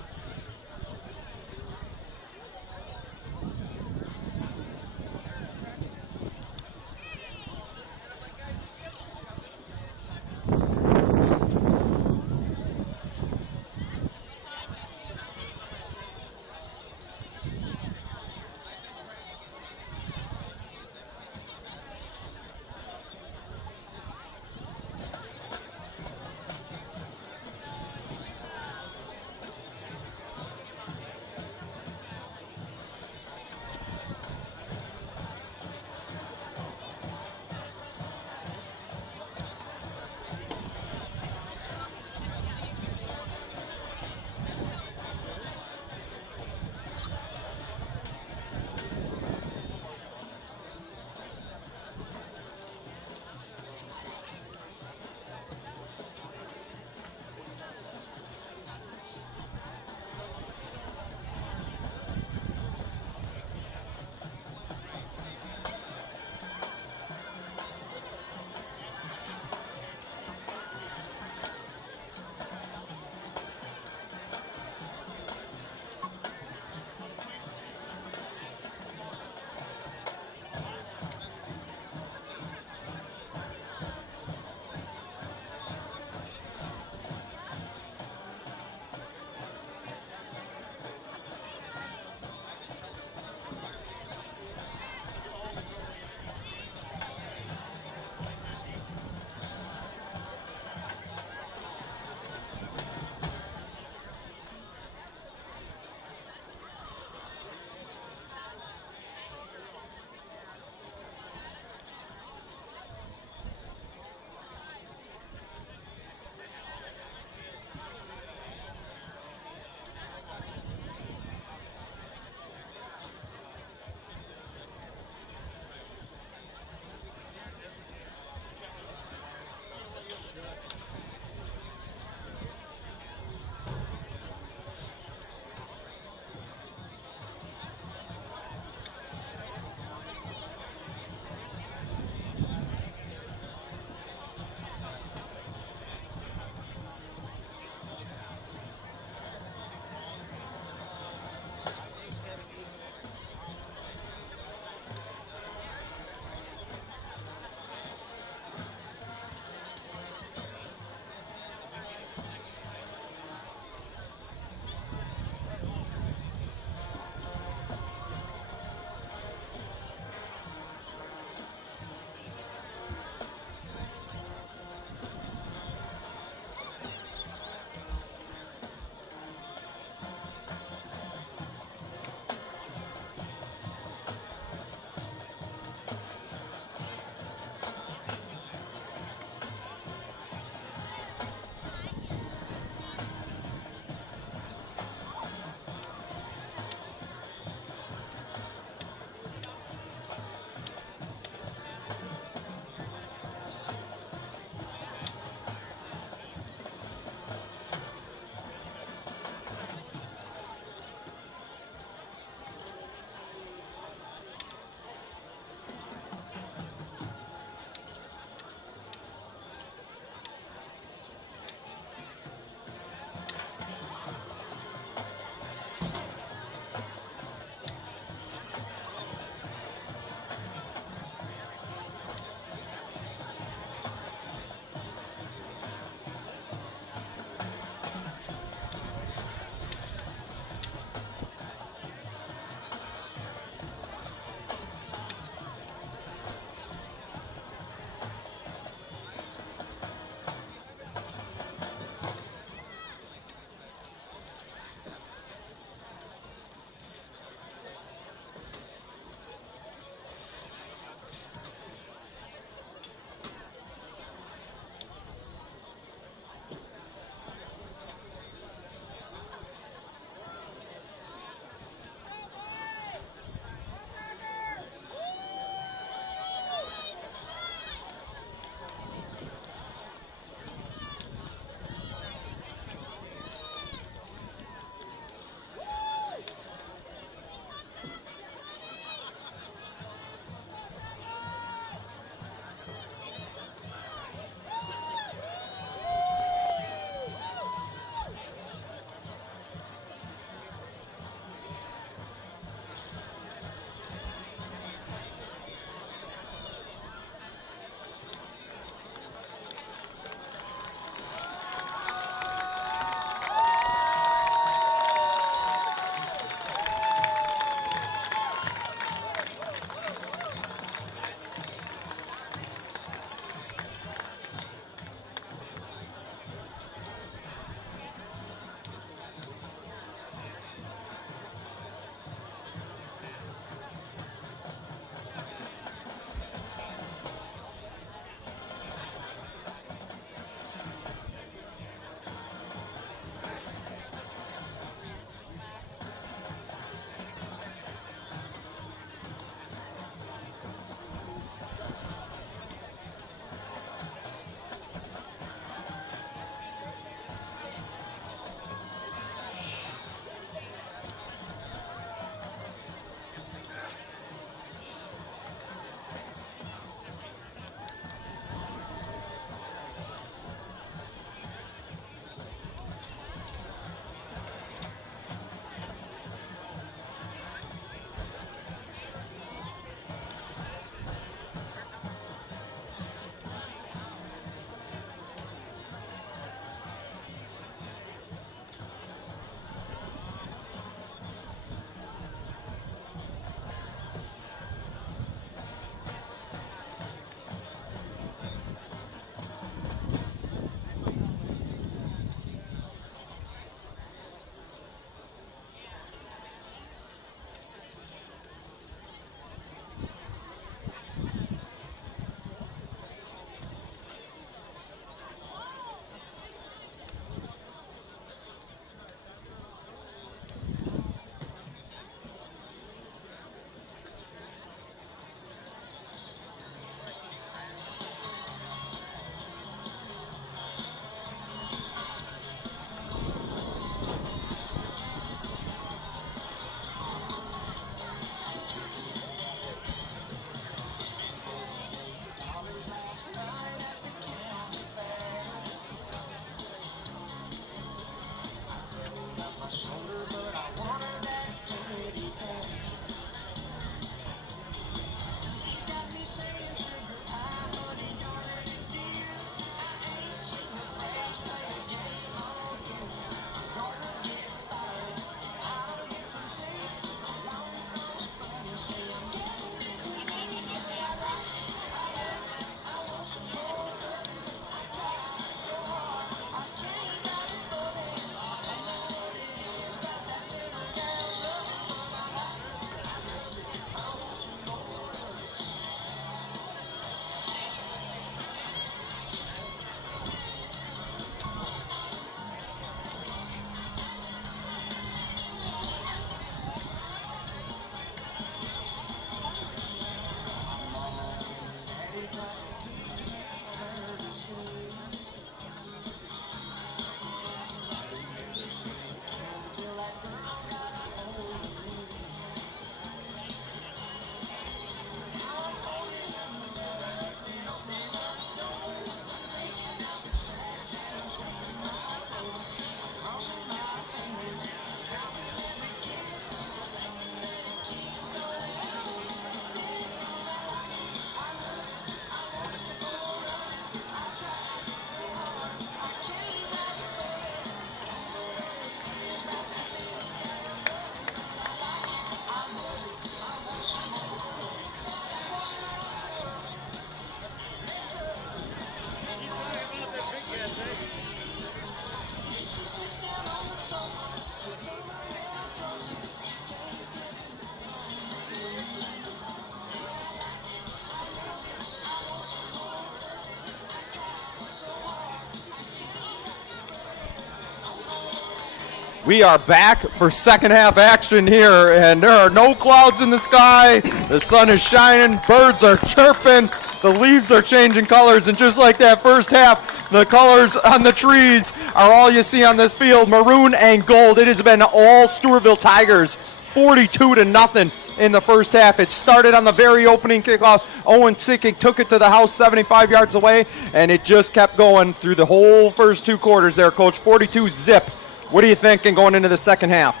We are back for second half action here, and there are no clouds in the sky. The sun is shining, birds are chirping, the leaves are changing colors, and just like that first half, the colors on the trees are all you see on this field, maroon and gold. It has been all Stewartville Tigers, 42-0 in the first half. It started on the very opening kickoff. Owen Sicking took it to the house 75 yards away, and it just kept going through the whole first 2 quarters there, Coach. 42-0. What are you thinking going into the second half?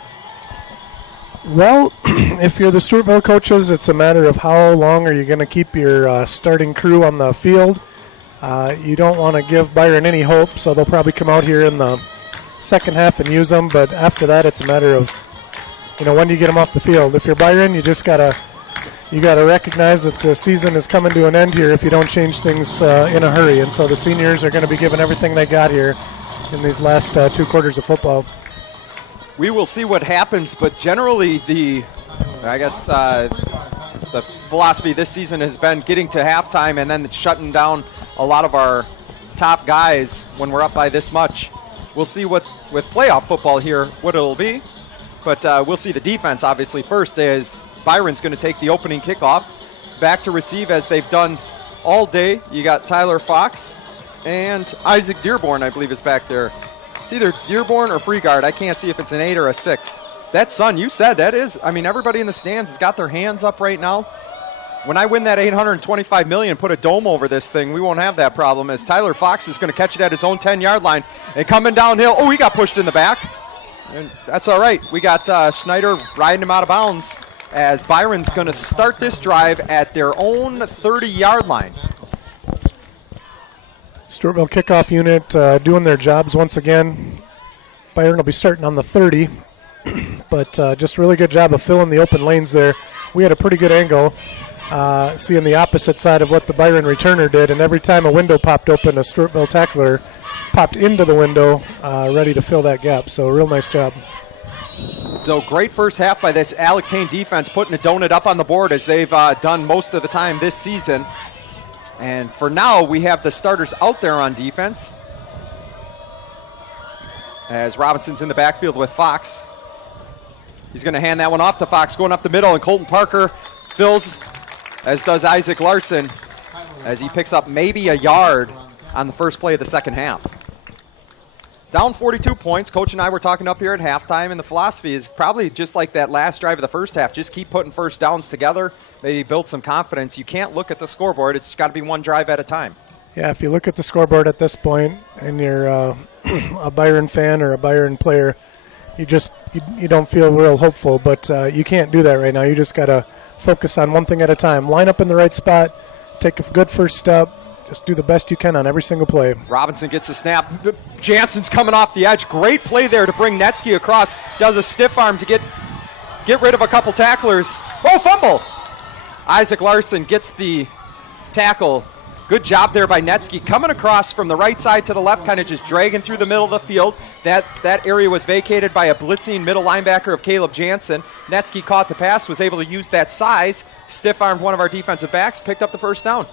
Well, if you're the Stewartville coaches, it's a matter of how long are you going to keep your starting crew on the field. You don't want to give Byron any hope, so they'll probably come out here in the second half and use them. But after that, it's a matter of, when do you get them off the field? If you're Byron, you gotta recognize that the season is coming to an end here if you don't change things in a hurry. And so the seniors are going to be giving everything they got here in these last 2 quarters of football. We will see what happens, but generally the philosophy this season has been getting to halftime and then shutting down a lot of our top guys when we're up by this much. We'll see what, with playoff football here, what it'll be. But we'll see the defense, obviously, first, as Byron's going to take the opening kickoff. Back to receive, as they've done all day. You got Tyler Fox and Isaac Dearborn, I believe, is back there. It's either Dearborn or Freegard. I can't see if it's an 8 or a 6. That sun, you said, that is, everybody in the stands has got their hands up right now. When I win that $825 million, put a dome over this thing, we won't have that problem, as Tyler Fox is going to catch it at his own 10-yard line. And coming downhill, he got pushed in the back. And that's all right. We got Schneider riding him out of bounds, as Byron's going to start this drive at their own 30-yard line. Stewartville kickoff unit doing their jobs once again. Byron will be starting on the 30, but just a really good job of filling the open lanes there. We had a pretty good angle, seeing the opposite side of what the Byron returner did, and every time a window popped open, a Stewartville tackler popped into the window, ready to fill that gap. So a real nice job. So great first half by this Alex Hayne defense, putting a donut up on the board as they've done most of the time this season. And for now, we have the starters out there on defense, as Robinson's in the backfield with Fox. He's going to hand that one off to Fox, going up the middle, and Colton Parker fills, as does Isaac Larson, as he picks up maybe a yard on the first play of the second half. Down 42 points. Coach and I were talking up here at halftime, and the philosophy is probably just like that last drive of the first half. Just keep putting first downs together, maybe build some confidence. You can't look at the scoreboard. It's got to be one drive at a time. Yeah, if you look at the scoreboard at this point and you're a Byron fan or a Byron player, you don't feel real hopeful, but you can't do that right now. You just got to focus on one thing at a time. Line up in the right spot, take a good first step. Just do the best you can on every single play. Robinson gets the snap. Jansen's coming off the edge. Great play there to bring Netsky across. Does a stiff arm to get rid of a couple tacklers. Oh, fumble! Isaac Larson gets the tackle. Good job there by Netsky. Coming across from the right side to the left, kind of just dragging through the middle of the field. That area was vacated by a blitzing middle linebacker of Caleb Jansen. Netsky caught the pass, was able to use that size, stiff-armed one of our defensive backs, picked up the first down.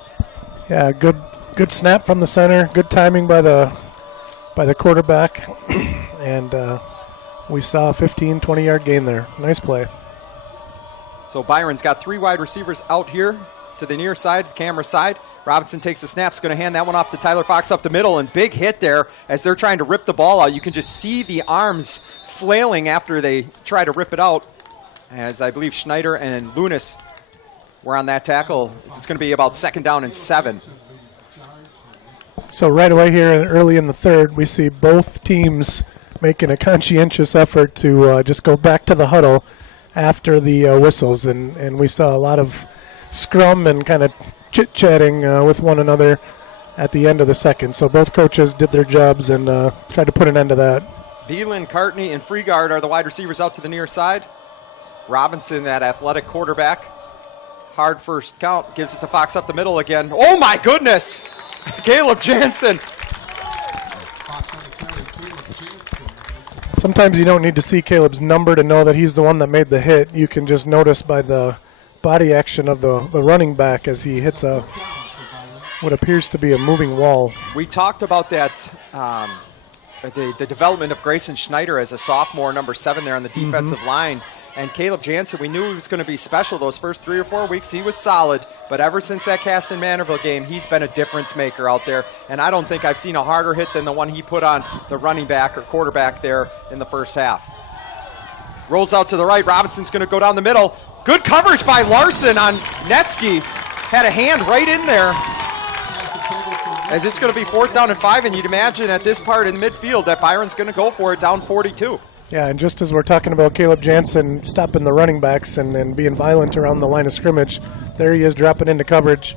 Yeah, good snap from the center. Good timing by the quarterback, and we saw a 15, 20-yard gain there. Nice play. So Byron's got 3 wide receivers out here to the near side, camera side. Robinson takes the snap, is going to hand that one off to Tyler Fox up the middle, and big hit there as they're trying to rip the ball out. You can just see the arms flailing after they try to rip it out, as I believe Schneider and Lunis were on that tackle. It's going to be about 2nd down and 7. So right away here early in the third, we see both teams making a conscientious effort to just go back to the huddle after the whistles, and we saw a lot of scrum and kind of chit-chatting with one another at the end of the second. So both coaches did their jobs and tried to put an end to that. Beelan, Cartney, and Freegard are the wide receivers out to the near side. Robinson, that athletic quarterback. Hard first count, gives it to Fox up the middle again. Oh my goodness! Caleb Jansen. Sometimes you don't need to see Caleb's number to know that he's the one that made the hit. You can just notice by the body action of the running back as he hits what appears to be a moving wall. We talked about that the development of Grayson Schneider as a sophomore, number 7 there on the defensive line. And Caleb Jansen, we knew he was going to be special those first 3 or 4 weeks. He was solid, but ever since that Caston Manorville game, he's been a difference maker out there. And I don't think I've seen a harder hit than the one he put on the running back or quarterback there in the first half. Rolls out to the right. Robinson's going to go down the middle. Good coverage by Larson on Netsky. Had a hand right in there. As it's going to be 4th down and 5, and you'd imagine at this part in the midfield that Byron's going to go for it down 42. Yeah, and just as we're talking about Caleb Jansen stopping the running backs and being violent around the line of scrimmage, there he is dropping into coverage.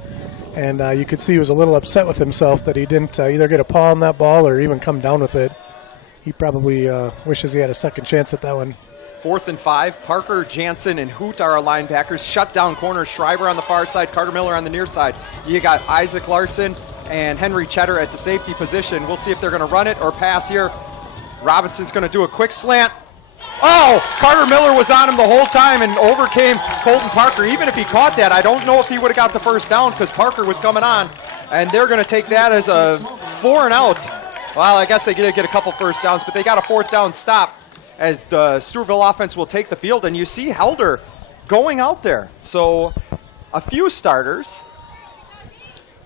And you could see he was a little upset with himself that he didn't either get a paw on that ball or even come down with it. He probably wishes he had a second chance at that one. 4th and 5. Parker, Jansen, and Hoot are our linebackers. Shut down corner. Schreiber on the far side. Carter Miller on the near side. You got Isaac Larson and Henry Cheddar at the safety position. We'll see if they're going to run it or pass here. Robinson's going to do a quick slant. Oh, Carter Miller was on him the whole time and overcame Colton Parker. Even if he caught that, I don't know if he would have got the first down because Parker was coming on. And they're going to take that as a 4 and out. Well, I guess they did get a couple first downs, but they got a 4th down stop as the Stewartville offense will take the field. And you see Helder going out there. So a few starters.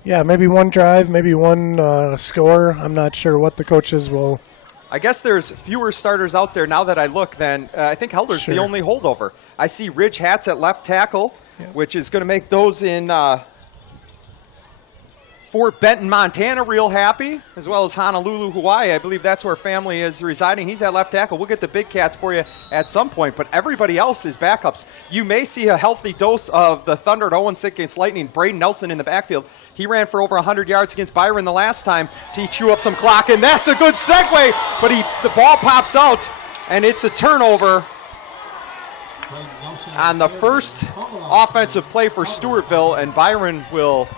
Yeah, maybe one drive, maybe one score. I'm not sure what the coaches will. I guess there's fewer starters out there now that I look than I think Helder's the only holdover. I see Ridge Hats at left tackle, which is going to make those in Fort Benton, Montana real happy, as well as Honolulu, Hawaii. I believe that's where family is residing. He's at left tackle. We'll get the Big Cats for you at some point, but everybody else is backups. You may see a healthy dose of the Thunder at 0-6 against Lightning. Braden Nelson in the backfield. He ran for over 100 yards against Byron the last time to chew up some clock, and that's a good segue, but the ball pops out, and it's a turnover on the first offensive play for Stewartville, and Byron will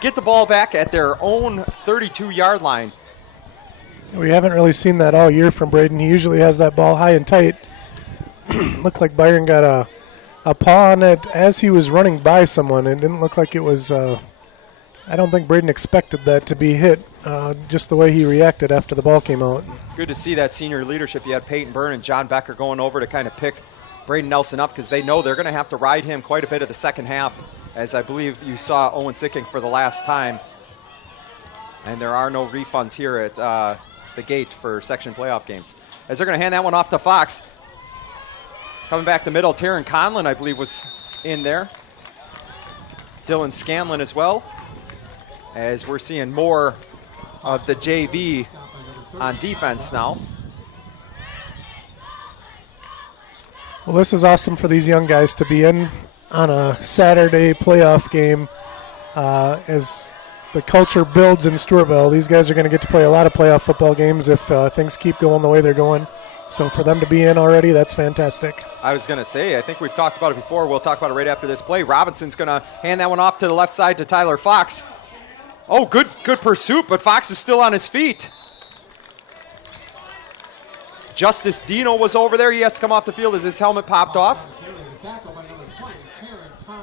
get the ball back at their own 32-yard line. We haven't really seen that all year from Braden. He usually has that ball high and tight. Looked like Byron got a paw on it as he was running by someone. It didn't look like it was I don't think Braden expected that to be hit, just the way he reacted after the ball came out. Good to see that senior leadership. You had Peyton Byrne and John Becker going over to kind of pick Braden Nelson up because they know they're going to have to ride him quite a bit of the second half, as I believe you saw Owen Sicking for the last time. And there are no refunds here at the gate for section playoff games. As they're going to hand that one off to Fox. Coming back the middle, Taryn Conlon, I believe, was in there. Dylan Scanlon as well. As we're seeing more of the JV on defense now. Well, this is awesome for these young guys to be in on a Saturday playoff game as the culture builds in Stewartville. These guys are going to get to play a lot of playoff football games if things keep going the way they're going. So for them to be in already, that's fantastic. I was going to say, I think we've talked about it before. We'll talk about it right after this play. Robinson's going to hand that one off to the left side to Tyler Fox. Oh, good pursuit, but Fox is still on his feet. Justice Dino was over there. He has to come off the field as his helmet popped off.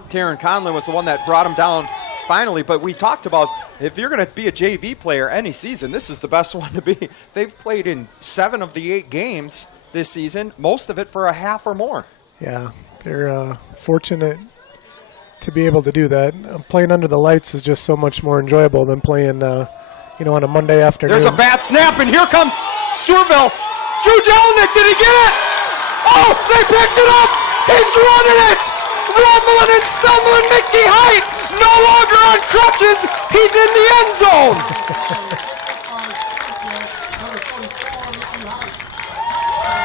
Taryn Conlon was the one that brought him down finally, but we talked about if you're going to be a JV player any season, this is the best one to be. They've played in 7 of the 8 games this season, most of it for a half or more. Yeah, they're fortunate to be able to do that. Playing under the lights is just so much more enjoyable than playing, on a Monday afternoon. There's a bad snap, and here comes Stewartville. Drew Jelinek, did he get it? Oh, they picked it up. He's running it. Rumbling and stumbling. Mickey Height, no longer on crutches. He's in the end zone.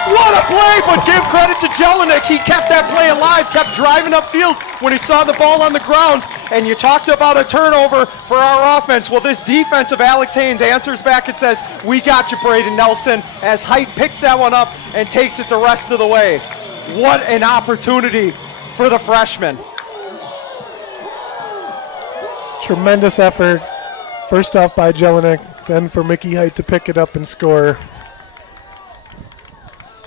What a play, but give credit to Jelinek. He kept that play alive, kept driving upfield when he saw the ball on the ground. And you talked about a turnover for our offense. Well, this defense of Alex Haynes answers back and says, we got you, Braden Nelson, as Height picks that one up and takes it the rest of the way. What an opportunity for the freshman. Tremendous effort. First off by Jelinek, then for Mickey Height to pick it up and score.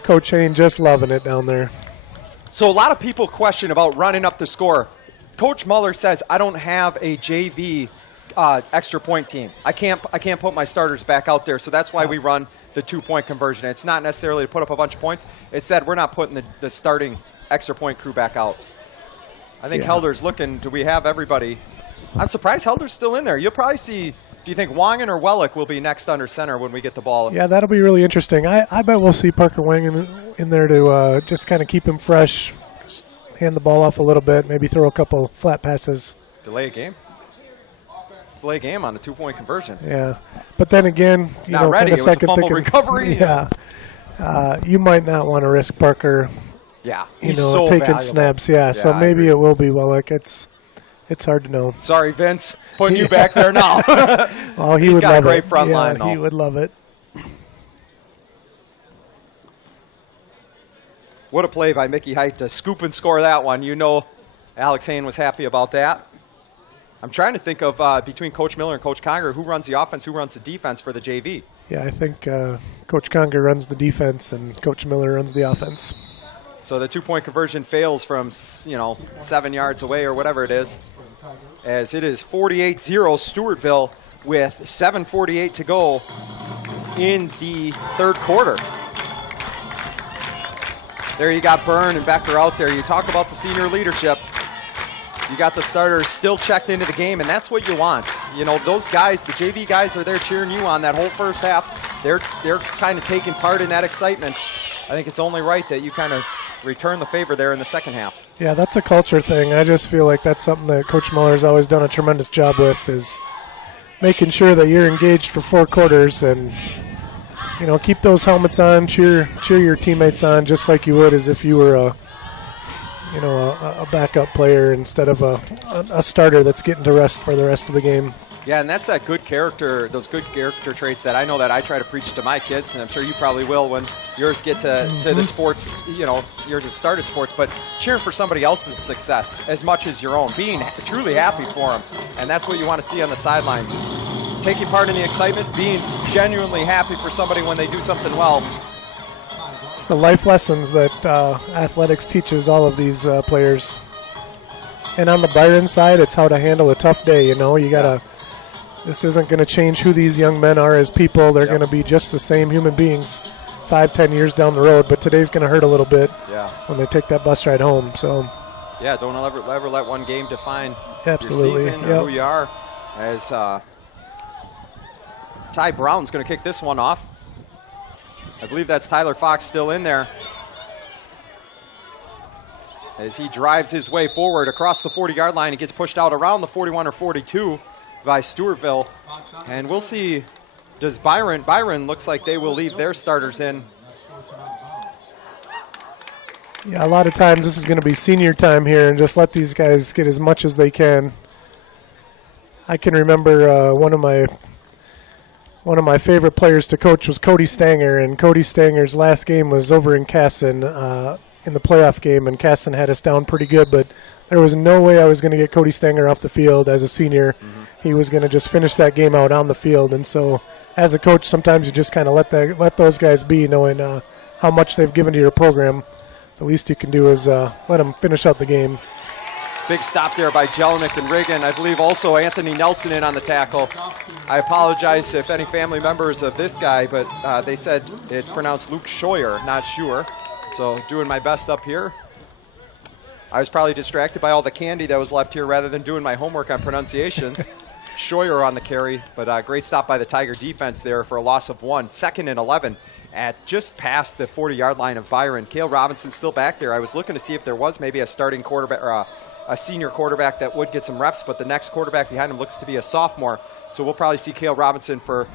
Coach Haynes just loving it down there. So a lot of people question about running up the score. Coach Muller says, I don't have a JV extra point team. I can't put my starters back out there, so that's why we run the 2-point conversion. It's not necessarily to put up a bunch of points. It's that we're not putting the starting extra point crew back out. I think Helder's looking. Do we have everybody? I'm surprised Helder's still in there. You'll probably see. Do you think Wangen or Wellick will be next under center when we get the ball? Yeah, that'll be really interesting. I bet we'll see Parker Wangen in there to just kind of keep him fresh, just hand the ball off a little bit, maybe throw a couple flat passes. Delay a game? Delay a game on a 2-point conversion. Yeah. But then again, not ready. It was a fumble recovery. Yeah. You might not want to risk Parker. Yeah. He's so taking valuable. snaps. Yeah. So maybe it will be Wellick. It's hard to know. Sorry, Vince. Putting you back there now. Well, He's got love a great it. front line, though. He would love it. What a play by Mickey Height to scoop and score that one. You know Alex Hain was happy about that. I'm trying to think of between Coach Miller and Coach Conger, who runs the offense, who runs the defense for the JV. Yeah, I think Coach Conger runs the defense and Coach Miller runs the offense. So the 2-point conversion fails from 7 yards away or whatever it is, as it is 48-0 Stewartville with 7:48 to go in the third quarter. There you got Byrne and Becker out there. You talk about the senior leadership. You got the starters still checked into the game, and that's what you want. Those guys, the JV guys, are there cheering you on that whole first half. They're kind of taking part in that excitement. I think it's only right that you kind of return the favor there in the second half. Yeah, that's a culture thing. I just feel like that's something that Coach Miller's always done a tremendous job with, is making sure that you're engaged for 4 quarters and keep those helmets on, cheer your teammates on just like you would as if you were a backup player instead of a starter that's getting to rest for the rest of the game. Yeah, and that's those good character traits that I know that I try to preach to my kids, and I'm sure you probably will when yours get to the sports, yours have started sports, but cheering for somebody else's success as much as your own, being truly happy for them, and that's what you want to see on the sidelines, is taking part in the excitement, being genuinely happy for somebody when they do something well. It's the life lessons that athletics teaches all of these players. And on the Byron side, it's how to handle a tough day. You gotta. This isn't going to change who these young men are as people. They're going to be just the same human beings 5-10 years down the road. But today's going to hurt a little bit when they take that bus ride home. So. Yeah, don't ever let one game define Absolutely. your season or who you are. As Ty Brown's going to kick this one off. I believe that's Tyler Fox still in there, as he drives his way forward across the 40-yard line. He gets pushed out around the 41 or 42 by Stewartville. And we'll see, does Byron looks like they will leave their starters in. Yeah, a lot of times this is going to be senior time here, and just let these guys get as much as they can. I can remember one of my favorite players to coach was Cody Stanger, and Cody Stanger's last game was over in Casson in the playoff game, and Casson had us down pretty good, but there was no way I was going to get Cody Stanger off the field as a senior. He was going to just finish that game out on the field, and so as a coach, sometimes you just kind of let those guys be, knowing how much they've given to your program. The least you can do is let them finish out the game. Big stop there by Jelinek and Riggin. I believe also Anthony Nelson in on the tackle. I apologize if any family members of this guy, but they said it's pronounced Luke Scheuer, not Schuer. So doing my best up here. I was probably distracted by all the candy that was left here rather than doing my homework on pronunciations. Scheuer on the carry, but great stop by the Tiger defense there for a loss of 1. 2nd and 11 at just past the 40-yard line of Byron. Cale Robinson still back there. I was looking to see if there was maybe a starting quarterback or a senior quarterback that would get some reps, but the next quarterback behind him looks to be a sophomore. So we'll probably see Cale Robinson for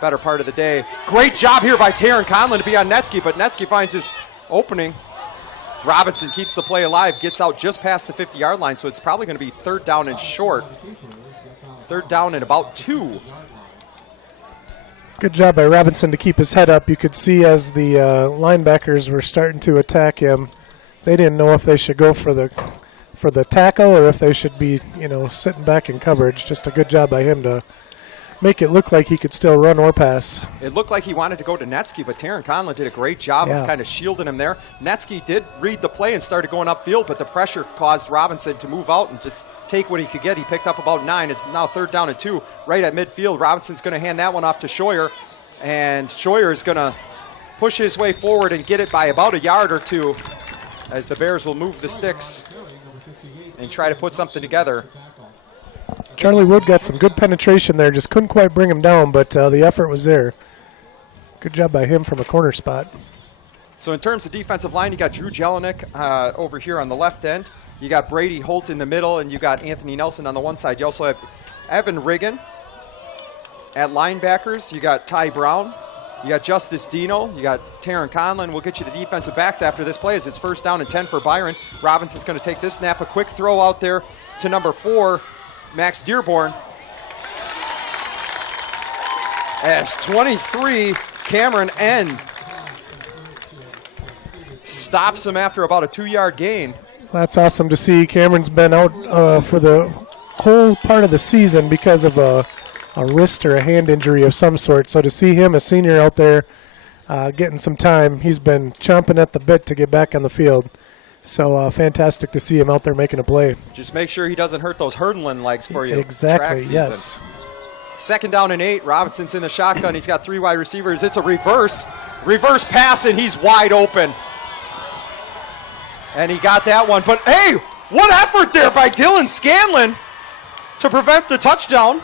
better part of the day. Great job here by Taryn Conlon to be on Netsky, but Netsky finds his opening. Robinson keeps the play alive, gets out just past the 50-yard line, so it's probably going to be 3rd down and short. 3rd down and about 2. Good job by Robinson to keep his head up. You could see as the linebackers were starting to attack him, they didn't know if they should go for the tackle or if they should be, sitting back in coverage. Just a good job by him to make it look like he could still run or pass. It looked like he wanted to go to Netsky, but Taron Conlon did a great job of kind of shielding him there. Netsky did read the play and started going upfield, but the pressure caused Robinson to move out and just take what he could get. He picked up about 9. It's now 3rd down and 2 right at midfield. Robinson's going to hand that one off to Scheuer, and Scheuer is going to push his way forward and get it by about a yard or 2 as the Bears will move the sticks and try to put something together. Charlie Wood got some good penetration there, just couldn't quite bring him down, but the effort was there. Good job by him from a corner spot. So in terms of defensive line, you got Drew Jelinek over here on the left end. You got Brady Holt in the middle, and you got Anthony Nelson on the one side. You also have Evan Riggin at linebackers. You got Ty Brown. You got Justice Dino. You got Taron Conlon. We'll get you the defensive backs after this play as it's 1st down and 10 for Byron. Robinson's going to take this snap. A quick throw out there to number 4, Max Dearborn. As 23, Cameron N. stops him after about a 2-yard gain. That's awesome to see. Cameron's been out for the whole part of the season because of a wrist or a hand injury of some sort. So to see him, a senior, out there getting some time, he's been chomping at the bit to get back on the field. So fantastic to see him out there making a play. Just make sure he doesn't hurt those hurdling legs for you. Exactly, yes. 2nd down and 8. Robinson's in the shotgun. He's got 3 wide receivers. It's a reverse pass, and he's wide open. And he got that one. But, hey, what effort there by Dylan Scanlon to prevent the touchdown.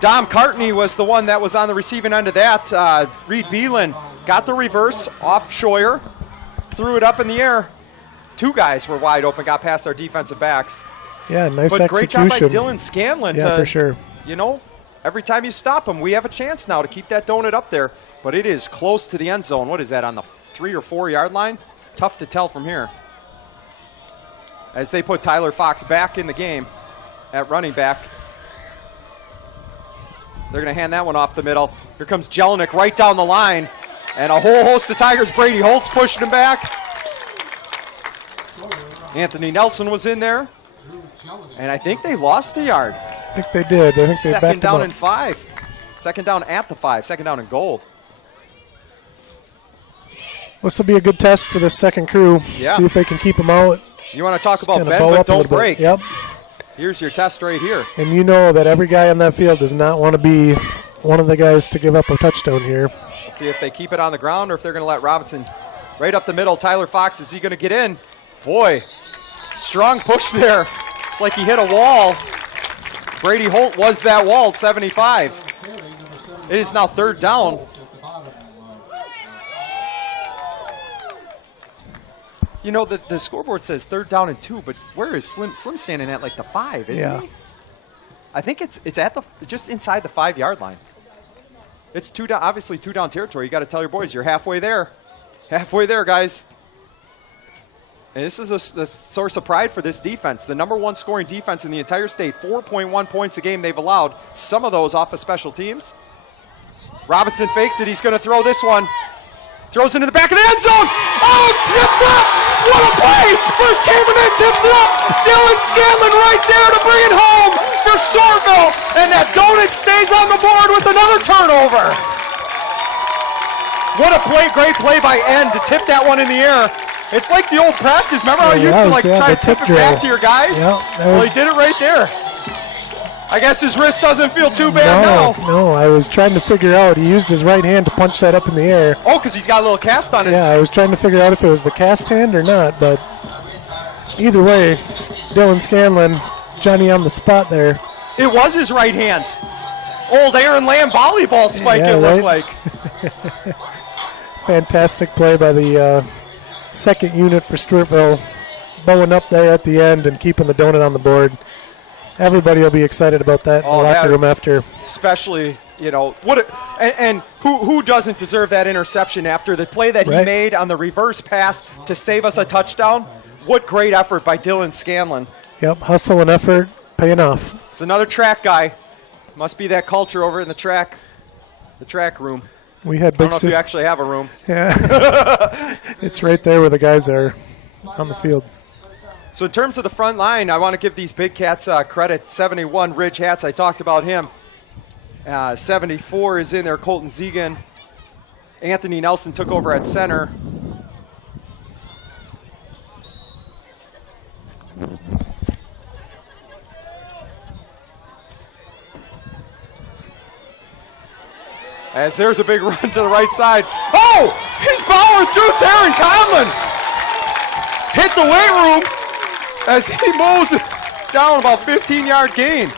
Dom Cartney was the one that was on the receiving end of that. Reed Beelan got the reverse off Scheuer, threw it up in the air. 2 guys were wide open, got past our defensive backs. Yeah, nice but execution. Great job by Dylan Scanlon. Yeah, for sure. You know, every time you stop him, we have a chance now to keep that donut up there. But it is close to the end zone. What is that, on the 3 or 4 yard line? Tough to tell from here. As they put Tyler Fox back in the game at running back. They're going to hand that one off the middle. Here comes Jelinek right down the line. And a whole host of Tigers. Brady Holtz pushing him back. Anthony Nelson was in there. And I think they lost a yard. I think they did. I think they backed him up. 2nd down and 5. 2nd down at the 5. 2nd down and goal. This will be a good test for this second crew. Yeah. See if they can keep them out. You want to talk Just about kinda bend, bow but up a don't little bit. break. Yep. Here's your test right here. And you know that every guy on that field does not want to be one of the guys to give up a touchdown here. We'll see if they keep it on the ground or if they're going to let Robinson right up the middle. Tyler Fox, is he going to get in? Boy, strong push there. It's like he hit a wall. Brady Holt was that wall at 75. It is now 3rd down. You know, the scoreboard says 3rd down and 2, but where is Slim? Slim's standing at like the 5, isn't he? I think it's at the just inside the 5 yard line. It's 2 down, obviously 2 down territory. You got to tell your boys you're halfway there. Halfway there, guys. And this is a source of pride for this defense. The number 1 scoring defense in the entire state. 4.1 points a game they've allowed. Some of those off of special teams. Robinson fakes it. He's going to throw this one. Throws into the back of the end zone. Oh, tipped up. What a play. First Cameron tips it up. Dylan Scanlon right there to bring it home for Stewartville. And that donut stays on the board with another turnover. What a play, great play by N to tip that one in the air. It's like the old practice. Remember how you used to try to tip it back to your guys? Yep, well, he did it right there. I guess his wrist doesn't feel too bad now. No, I was trying to figure out. He used his right hand to punch that up in the air. Oh, because he's got a little cast on his. Yeah, I was trying to figure out if it was the cast hand or not, but either way, Dylan Scanlon, Johnny on the spot there. It was his right hand. Old Aaron Lamb volleyball spike, it looked like. Fantastic play by the second unit for Stewartville, bowing up there at the end and keeping the donut on the board. Everybody will be excited about that in the locker room after. Especially, you know, and who doesn't deserve that interception after the play that he made on the reverse pass to save us a touchdown? What great effort by Dylan Scanlon. Yep, hustle and effort paying off. It's another track guy. Must be that culture over in the track room. We had I don't know if you actually have a room. Yeah. It's right there where the guys are on the field. So in terms of the front line, I want to give these big cats credit. 71, Ridge Hats, I talked about him. 74 is in there, Colton Zegan. Anthony Nelson took over at center. As there's a big run to the right side. Oh! He's powered through Taron Conlon. Hit the weight room as he moves down about 15-yard gain.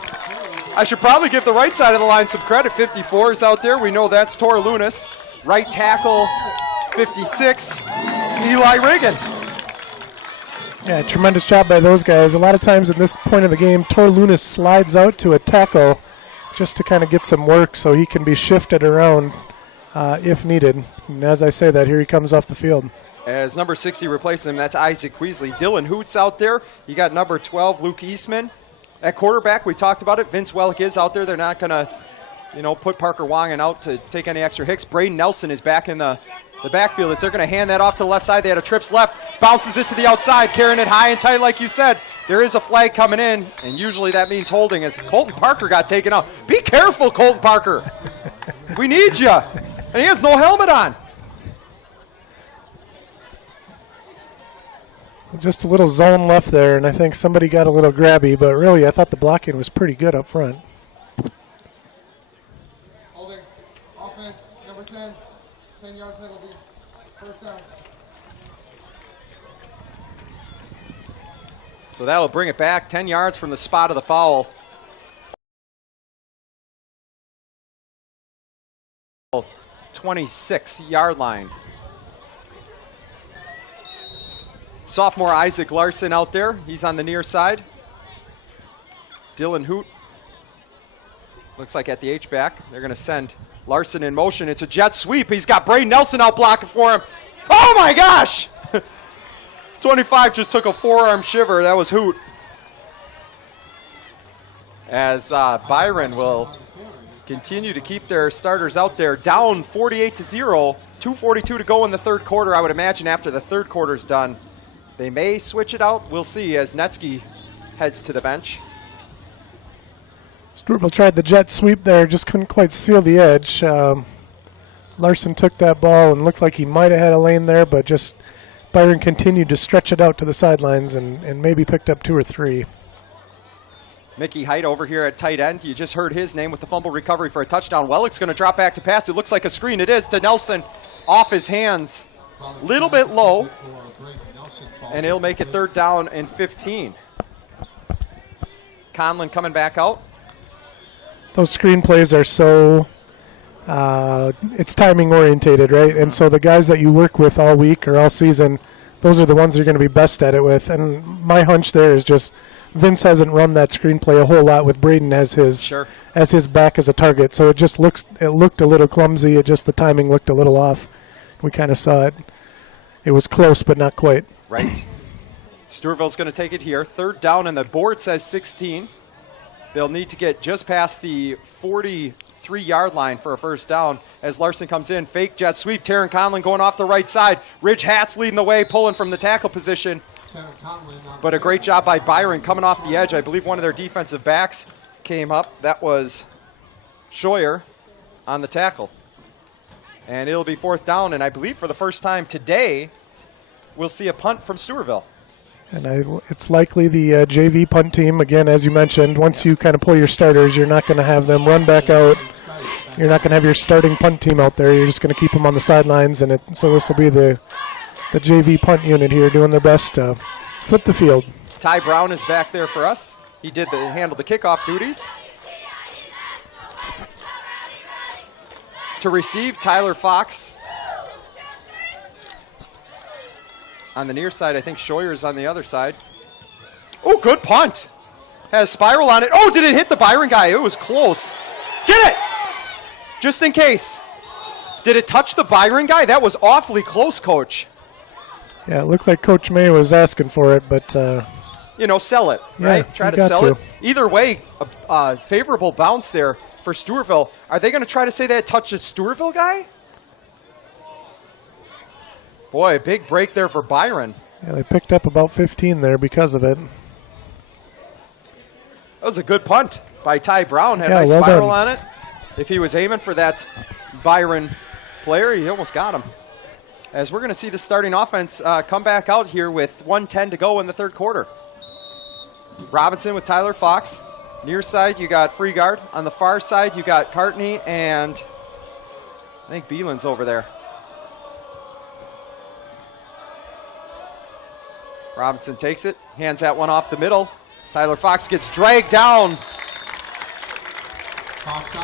I should probably give the right side of the line some credit. 54 is out there. We know that's Tor Lunas. Right tackle, 56, Eli Reagan. Yeah, tremendous job by those guys. A lot of times at this point of the game, Tor Lunas slides out to a tackle just to kind of get some work so he can be shifted around if needed. And as I say that, here he comes off the field. As number 60 replaces him, that's Isaac Weasley. Dylan Hoots out there. You got number 12, Luke Eastman. At quarterback, we talked about it. Vince Welk is out there. They're not going to, put Parker Wangen out to take any extra hits. Braden Nelson is back in the backfield as they're going to hand that off to the left side. They had a trips left, bounces it to the outside, carrying it high and tight like you said. There is a flag coming in, and usually that means holding as Colton Parker got taken out. Be careful, Colton Parker. We need you. And he has no helmet on. Just a little zone left there, and I think somebody got a little grabby, but really I thought the blocking was pretty good up front. Holding. Offense, number 10. 10-yard penalty. First down. So that'll bring it back 10 yards from the spot of the foul. Oh, 26-yard line. Sophomore Isaac Larson out there. He's on the near side. Dylan Hoot. Looks like at the H-back. They're going to send Larson in motion. It's a jet sweep. He's got Braden Nelson out blocking for him. Oh, my gosh! 25 just took a forearm shiver. That was Hoot. As Byron will continue to keep their starters out there. Down 48-0. 2:42 to go in the third quarter. I would imagine after the third quarter's done, they may switch it out. We'll see as Netsky heads to the bench. Stewartville tried the jet sweep there, just couldn't quite seal the edge. Larson took that ball and looked like he might have had a lane there, but just Byron continued to stretch it out to the sidelines and maybe picked up 2 or 3. Mickey Height over here at tight end. You just heard his name with the fumble recovery for a touchdown. Wellick's going to drop back to pass. It looks like a screen. It is to Nelson off his hands. Little bit low. And he'll make it third down and 15. Conlon coming back out. Those screenplays are so, it's timing orientated, right? And so the guys that you work with all week or all season, those are the ones you're going to be best at it with. And my hunch there is just Vince hasn't run that screenplay a whole lot with Braden as his back as a target. So it looked a little clumsy. The timing looked a little off. We kind of saw it. It was close, but not quite. Right. Stewartville's going to take it here. Third down, and the board says 16. They'll need to get just past the 43-yard line for a first down as Larson comes in. Fake jet sweep. Taron Conlon going off the right side. Ridge Hats leading the way, pulling from the tackle position. But a great job by Byron coming off the edge. I believe one of their defensive backs came up. That was Scheuer on the tackle. And it'll be fourth down, and I believe for the first time today, we'll see a punt from Stewartville. And it's likely the JV punt team, again, as you mentioned, once you kind of pull your starters, you're not going to have them run back out. You're not going to have your starting punt team out there. You're just going to keep them on the sidelines. And so this will be the JV punt unit here doing their best to flip the field. Ty Brown is back there for us. He handled the kickoff duties. To receive, Tyler Fox. On the near side, I think Scheuer's on the other side. Oh, good punt. Has spiral on it. Oh, did it hit the Byron guy? It was close. Get it! Just in case. Did it touch the Byron guy? That was awfully close, Coach. Yeah, it looked like Coach May was asking for it, but... sell it, right? Yeah, try to sell it. Either way, a favorable bounce there for Stewartville. Are they going to try to say that it touched a Stewartville guy? Boy, a big break there for Byron. Yeah, they picked up about 15 there because of it. That was a good punt by Ty Brown. Had a Yeah, nice well spiral done. on it. If he was aiming for that Byron player, he almost got him. As we're going to see the starting offense come back out here with 1:10 to go in the third quarter. Robinson with Tyler Fox. Near side, you got Freegard. On the far side, you got Cartney and I think Beelan's over there. Robinson takes it, hands that one off the middle. Tyler Fox gets dragged down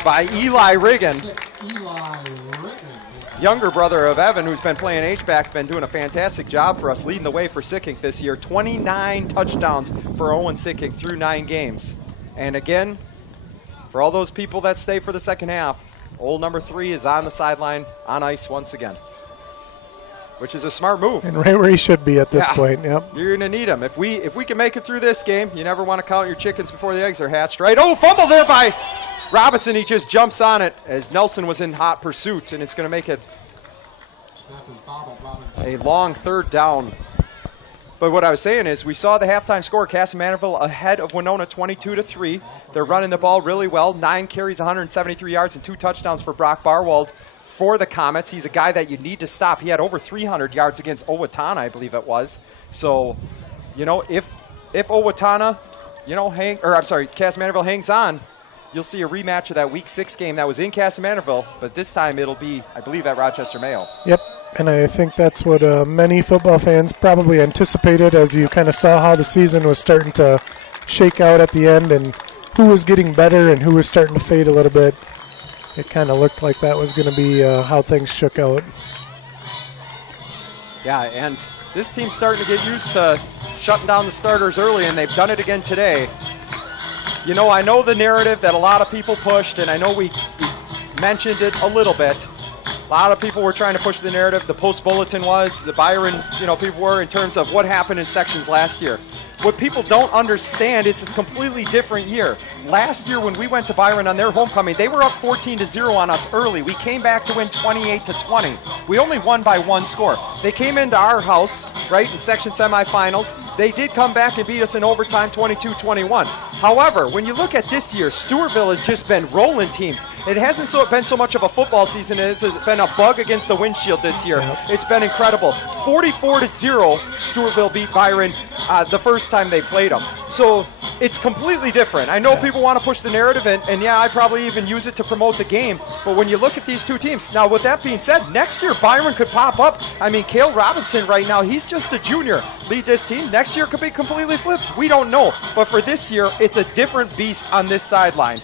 by Eli Riggin. Younger brother of Evan, who's been playing H-back, been doing a fantastic job for us, leading the way for Sickink this year. 29 touchdowns for Owen Sickink through 9 games. And again, for all those people that stay for the second half, old number 3 is on the sideline, on ice once again, which is a smart move. And right where he should be at this point, yep. You're going to need him. If we can make it through this game, you never want to count your chickens before the eggs are hatched, right? Oh, fumble there by Robinson. He just jumps on it as Nelson was in hot pursuit, and it's going to make it a long third down. But what I was saying is we saw the halftime score, Castle Manorville ahead of Winona 22-3. They're running the ball really well. 9 carries, 173 yards, and 2 touchdowns for Brock Barwald for the Comets. He's a guy that you need to stop. He had over 300 yards against Owatonna, I believe it was. So, if Owatonna, Castle Manorville hangs on, you'll see a rematch of that Week 6 game that was in Castle Manorville, but this time it'll be, I believe, at Rochester Mayo. Yep, and I think that's what many football fans probably anticipated as you kind of saw how the season was starting to shake out at the end and who was getting better and who was starting to fade a little bit. It kind of looked like that was going to be how things shook out. Yeah, and this team's starting to get used to shutting down the starters early, and they've done it again today. I know the narrative that a lot of people pushed, and I know we mentioned it a little bit. A lot of people were trying to push the narrative. The Post Bulletin was, the Byron, people were in terms of what happened in sections last year. What people don't understand, it's a completely different year. Last year when we went to Byron on their homecoming, they were up 14-0 on us early. We came back to win 28-20. We only won by 1 score. They came into our house, right, in section semifinals. They did come back and beat us in overtime 22-21. However, when you look at this year, Stewartville has just been rolling teams. It hasn't been so much of a football season as it's been a bug against the windshield this year. Yep. It's been incredible. 44-0, Stewartville beat Byron the first time they played them. So it's completely different. I know people want to push the narrative, and yeah, I probably even use it to promote the game, but when you look at these two teams, now with that being said, next year Byron could pop up. I mean, Cale Robinson right now, he's just a junior, lead this team. Next year could be completely flipped. We don't know, but for this year, it's a different beast on this sideline.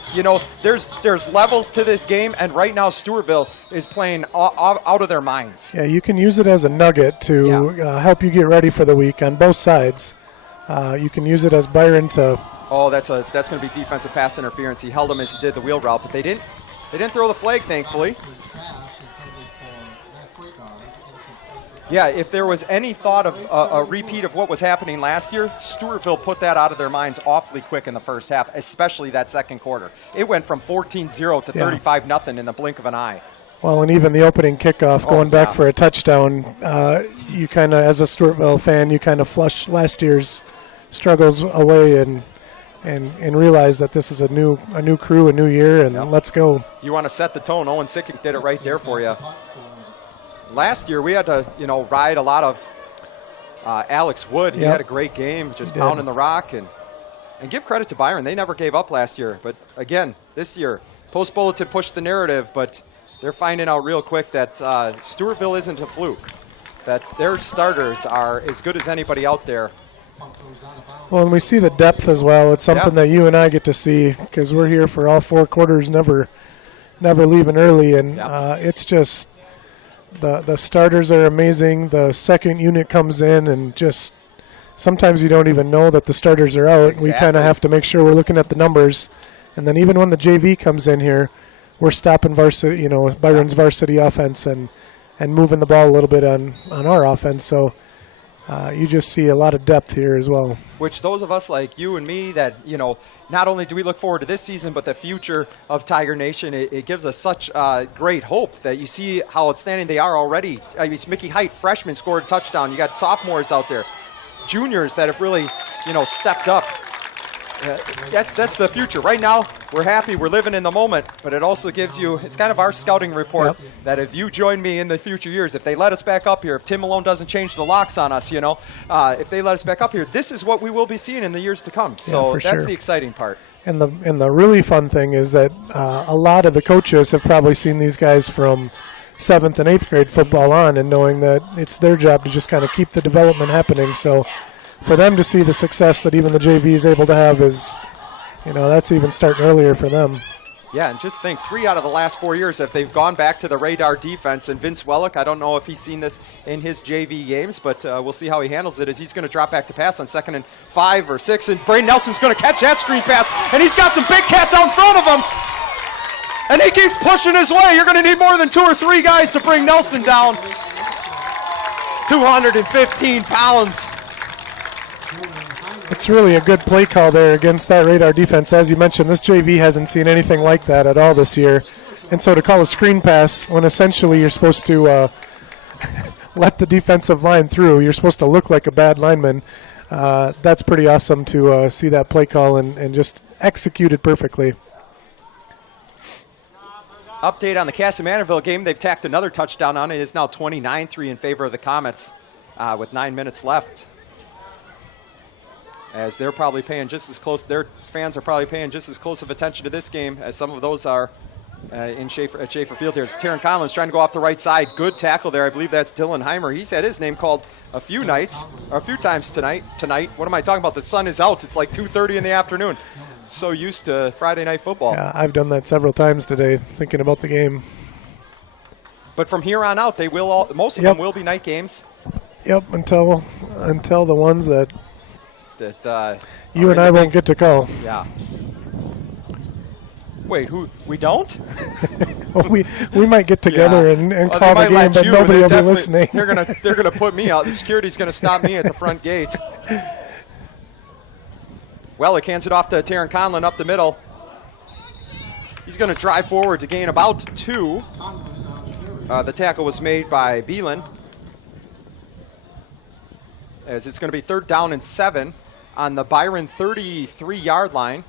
There's levels to this game, and right now Stewartville is playing out of their minds. Yeah, you can use it as a nugget to help you get ready for the week on both sides. You can use it as Byron to. Oh, that's going to be defensive pass interference. He held him as he did the wheel route, but they didn't throw the flag, thankfully. Yeah, if there was any thought of a repeat of what was happening last year, Stewartville put that out of their minds awfully quick in the first half, especially that second quarter. It went from 14-0 to 35-0 in the blink of an eye. Well, and even the opening kickoff going back for a touchdown, you kind of, as a Stewartville fan, you kind of flush last year's struggles away and realize that this is a new crew, a new year, and let's go. You want to set the tone. Owen Sickink did it right there for you. Last year we had to, ride a lot of Alex Wood. He had a great game, just pounding the rock, and give credit to Byron. They never gave up last year, but again, this year, Post Bulletin pushed the narrative, but they're finding out real quick that Stewartville isn't a fluke, that their starters are as good as anybody out there. Well, and we see the depth as well. It's something that you and I get to see because we're here for all 4 quarters, never leaving early, and it's just the starters are amazing. The second unit comes in, and just sometimes you don't even know that the starters are out. Exactly. We kind of have to make sure we're looking at the numbers, and then even when the JV comes in here, we're stopping varsity, Byron's varsity offense and moving the ball a little bit on our offense. So you just see a lot of depth here as well. Which those of us like you and me that, not only do we look forward to this season, but the future of Tiger Nation, it gives us such great hope that you see how outstanding they are already. I mean, Mickey Height, freshman, scored a touchdown. You got sophomores out there, juniors that have really, stepped up. That's the future. Right now, we're happy. We're living in the moment, but it also gives you, it's kind of our scouting report that if you join me in the future years, if they let us back up here, if Tim Malone doesn't change the locks on us, if they let us back up here, this is what we will be seeing in the years to come. So that's the exciting part. And the really fun thing is that a lot of the coaches have probably seen these guys from 7th and 8th grade football on, and knowing that it's their job to just kind of keep the development happening. So for them to see the success that even the JV is able to have is, that's even starting earlier for them. Yeah, and just think, 3 out of the last 4 years, if they've gone back to the radar defense, and Vince Wellick, I don't know if he's seen this in his JV games, but we'll see how he handles it as he's going to drop back to pass on 2nd and 5 or 6, and Braden Nelson's going to catch that screen pass, and he's got some big cats out in front of him, and he keeps pushing his way. You're going to need more than 2 or 3 guys to bring Nelson down. 215 pounds. It's really a good play call there against that radar defense. As you mentioned, this JV hasn't seen anything like that at all this year. And so to call a screen pass when essentially you're supposed to let the defensive line through, you're supposed to look like a bad lineman, that's pretty awesome to see that play call and just execute it perfectly. Update on the Cassamanoville game. They've tacked another touchdown on it. It is now 29-3 in favor of the Comets with 9 minutes left. As they're probably paying just as close, their fans are probably paying just as close of attention to this game as some of those are at Schaefer Field here. It's Taron Collins trying to go off the right side. Good tackle there. I believe that's Dylan Heimer. He's had his name called a few times tonight. What am I talking about? The sun is out. It's like 2:30 in the afternoon. So used to Friday night football. Yeah, I've done that several times today, thinking about the game. But from here on out, they will most of them will be night games. Yep, until the ones that you and I won't get to call. Yeah. Wait, who? We don't? Well, we might get together and call the game, but nobody will be listening. They're gonna put me out. The security's gonna stop me at the front gate. Wellick hands it off to Taron Conlon up the middle. He's gonna drive forward to gain about 2. The tackle was made by Beelan. As it's going to be 3rd down and 7 on the Byron 33-yard line.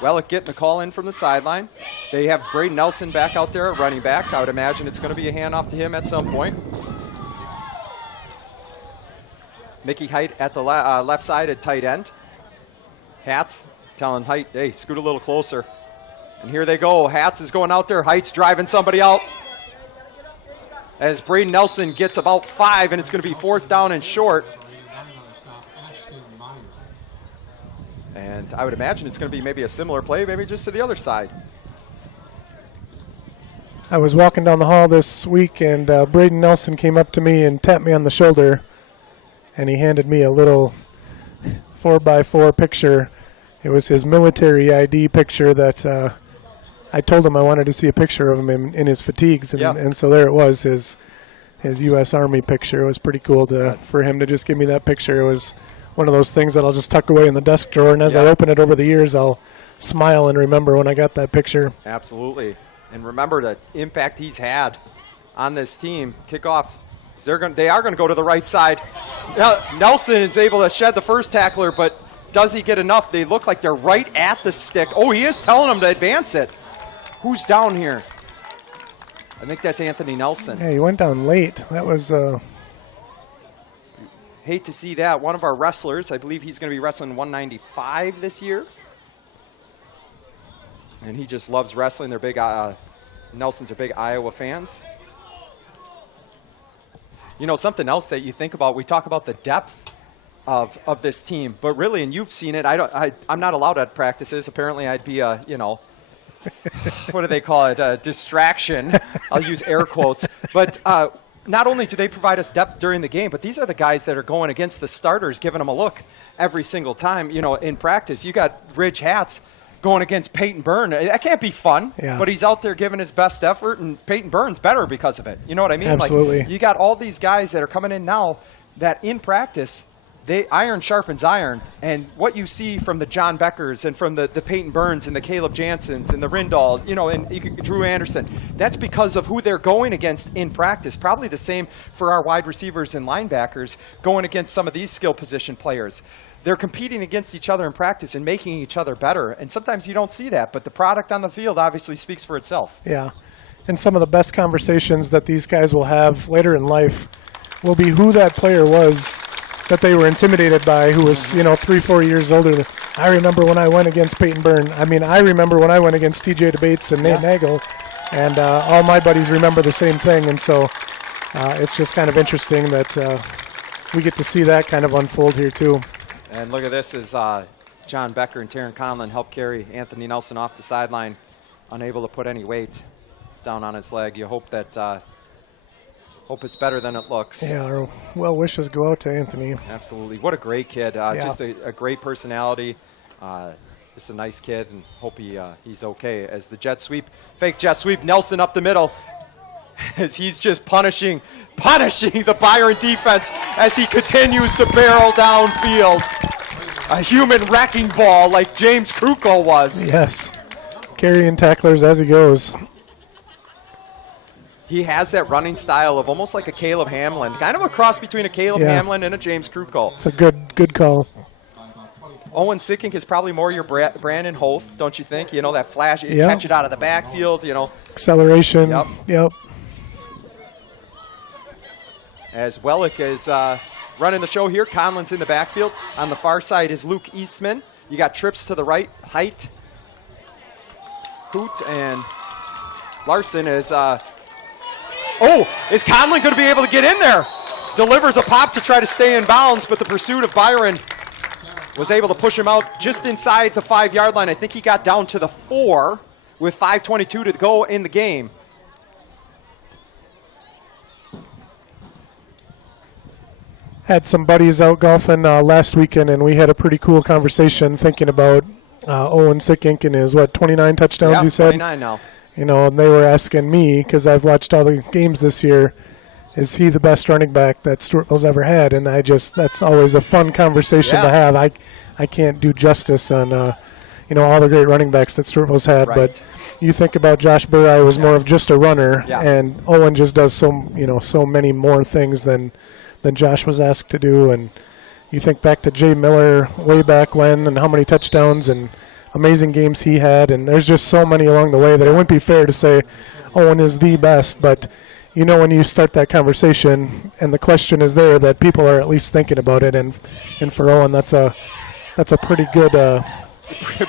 Wellick getting the call in from the sideline. They have Braden Nelson back out there, running back. I would imagine it's going to be a handoff to him at some point. Mickey Height at the left side at tight end. Hats telling Height, hey, scoot a little closer. And here they go. Hats is going out there. Height's driving somebody out. As Braden Nelson gets about 5, and it's going to be 4th down and short. And I would imagine it's going to be maybe a similar play, maybe just to the other side. I was walking down the hall this week, and Braden Nelson came up to me and tapped me on the shoulder, and he handed me a little 4x4 picture. It was his military ID picture that I told him I wanted to see a picture of him in his fatigues, and so there it was, his U.S. Army picture. It was pretty cool for him to just give me that picture. It was one of those things that I'll just tuck away in the desk drawer, and as I open it over the years, I'll smile and remember when I got that picture. Absolutely. And remember the impact he's had on this team. Kickoffs, they are going to go to the right side. Nelson is able to shed the first tackler, but does he get enough? They look like they're right at the stick. Oh, he is telling them to advance it. Who's down here? I think that's Anthony Nelson. Yeah, he went down late. That was... Hate to see that. One of our wrestlers, I believe he's going to be wrestling 195 this year. And he just loves wrestling. They're big, Nelsons are big Iowa fans. You know, something else that you think about, we talk about the depth of this team, but really, and you've seen it, I'm not allowed at practices. Apparently I'd be a, what do they call it, a distraction. I'll use air quotes. But not only do they provide us depth during the game, but these are the guys that are going against the starters, giving them a look every single time. In practice, you got Ridge Hats going against Peyton Byrne. That can't be fun, but he's out there giving his best effort, and Peyton Byrne's better because of it. You know what I mean? Absolutely. Like, you got all these guys that are coming in now that in practice, iron sharpens iron, and what you see from the John Beckers and from the Peyton Burns and the Caleb Jansons and the Rindals, and Drew Anderson, that's because of who they're going against in practice. Probably the same for our wide receivers and linebackers going against some of these skill position players. They're competing against each other in practice and making each other better, and sometimes you don't see that, but the product on the field obviously speaks for itself. Yeah, and some of the best conversations that these guys will have later in life will be who that player was that they were intimidated by, who was 3-4 years older. I remember when I went against Peyton Byrne. I mean, I remember when I went against TJ DeBates and Nate Nagel, and all my buddies remember the same thing, and so it's just kind of interesting that we get to see that kind of unfold here too. And look at this as John Becker and Taryn Conlon help carry Anthony Nelson off the sideline, unable to put any weight down on his leg. You hope that hope it's better than it looks. Yeah, our well wishes go out to Anthony. Absolutely. What a great kid. Just a great personality. Just a nice kid, and hope he's okay. As the fake jet sweep, Nelson up the middle, as he's just punishing the Byron defense as he continues to barrel downfield. A human wrecking ball like James Krukow was. Yes. Carrying tacklers as he goes. He has that running style of almost like a Caleb Hamlin, kind of a cross between a Caleb Hamlin and a James Krukow. It's a good call. Owen Sickink is probably more your Brandon Hoth, don't you think? That flash, catch it out of the backfield, Acceleration. Yep. As Wellick is running the show here. Conlon's in the backfield. On the far side is Luke Eastman. You got trips to the right, Height, Hoot, and Larson is... is Conlon going to be able to get in there? Delivers a pop to try to stay in bounds, but the pursuit of Byron was able to push him out just inside the 5-yard line. I think he got down to the 4 with 5:22 to go in the game. Had some buddies out golfing last weekend, and we had a pretty cool conversation thinking about Owen Sickink and his, 29 touchdowns, you said? 29 now. And they were asking me, because I've watched all the games this year, is he the best running back that Stewartville's ever had? And that's always a fun conversation to have. I can't do justice on, all the great running backs that Stewartville's had, but you think about Josh Burrai was more of just a runner, and Owen just does so many more things than Josh was asked to do. And you think back to Jay Miller way back when and how many touchdowns and amazing games he had, and there's just so many along the way that it wouldn't be fair to say Owen is the best, but when you start that conversation and the question is there, that people are at least thinking about it, and for Owen that's a pretty good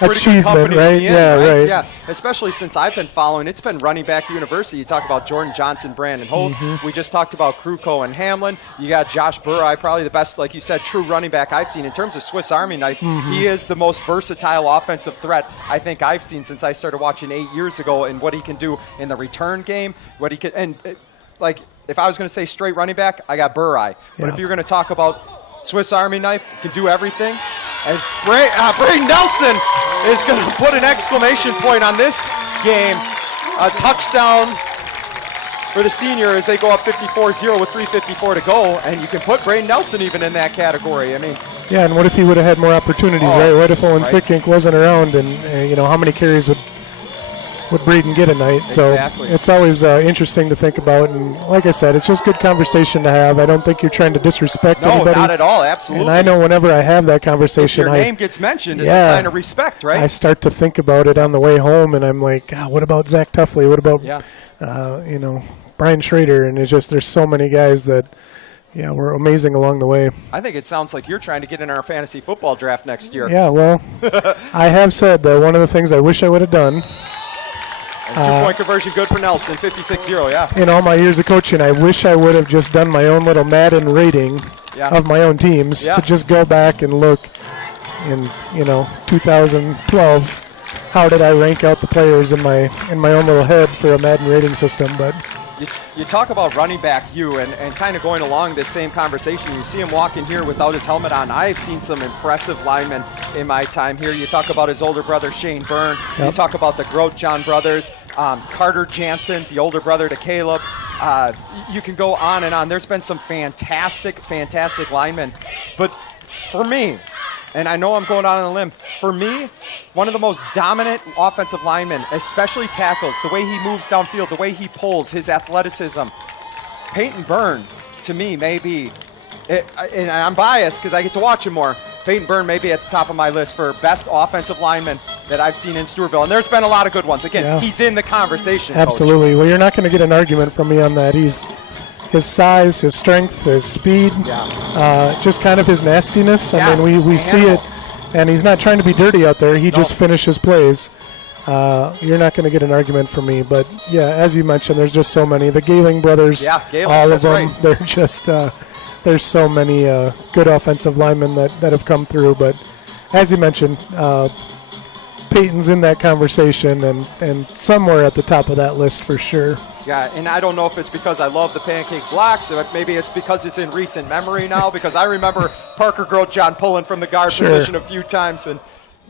achievement, right? Right. Yeah, especially since I've been following. It's been running back university. You talk about Jordan Johnson, Brandon Holt. We just talked about Krukow and Hamlin. You got Josh Burrai, probably the best, like you said, true running back I've seen. In terms of Swiss Army knife, he is the most versatile offensive threat I think I've seen since I started watching 8 years ago, and what he can do in the return game, what he can, and if I was going to say straight running back, I got Burrai. But if you're going to talk about Swiss Army knife, can do everything. As Braden Nelson is going to put an exclamation point on this game. A touchdown for the senior as they go up 54-0 with 3:54 to go. And you can put Braden Nelson even in that category. I mean, yeah, and what if he would have had more opportunities, right? What if Owen Sickink wasn't around, and how many carries would Braden get a night? So it's always interesting to think about, and like I said, it's just good conversation to have. I don't think you're trying to disrespect anybody. No, not at all, absolutely. And I know whenever I have that conversation, if your name gets mentioned, it's a sign of respect, right? I start to think about it on the way home, and I'm like, what about Zach Tuffley? What about Brian Schrader? And it's just, there's so many guys that were amazing along the way. I think it sounds like you're trying to get in our fantasy football draft next year. Yeah, well, I have said that one of the things I wish I would have done. And 2-point conversion good for Nelson, 56-0, yeah. In all my years of coaching, I wish I would have just done my own little Madden rating of my own teams to just go back and look in 2012. How did I rank out the players in my own little head for a Madden rating system? But You talk about running back Hugh and kind of going along this same conversation. You see him walking here without his helmet on. I've seen some impressive linemen in my time here. You talk about his older brother, Shane Byrne. Yep. You talk about the Grote-John brothers, Carter Jansen, the older brother to Caleb. You can go on and on. There's been some fantastic linemen. But for me, and I know I'm going out on a limb, for me, one of the most dominant offensive linemen, especially tackles, the way he moves downfield, the way he pulls, his athleticism, Peyton Byrne, to me, may be, and I'm biased because I get to watch him more, Peyton Byrne may be at the top of my list for best offensive lineman that I've seen in Stewartville. And there's been a lot of good ones. Again, He's in the conversation, Absolutely. Coach. Well, you're not going to get an argument from me on that. His size, his strength, his speed, just kind of his nastiness. I mean, we see it, and he's not trying to be dirty out there. He just finishes plays. You're not going to get an argument from me. But, yeah, as you mentioned, there's just so many. The Gailing brothers, all of them, they're just there's so many good offensive linemen that have come through. But, as you mentioned, Peyton's in that conversation and somewhere at the top of that list for sure. Yeah, and I don't know if it's because I love the pancake blocks, or maybe it's because it's in recent memory now, because I remember Parker Grote-John pulling from the guard position a few times and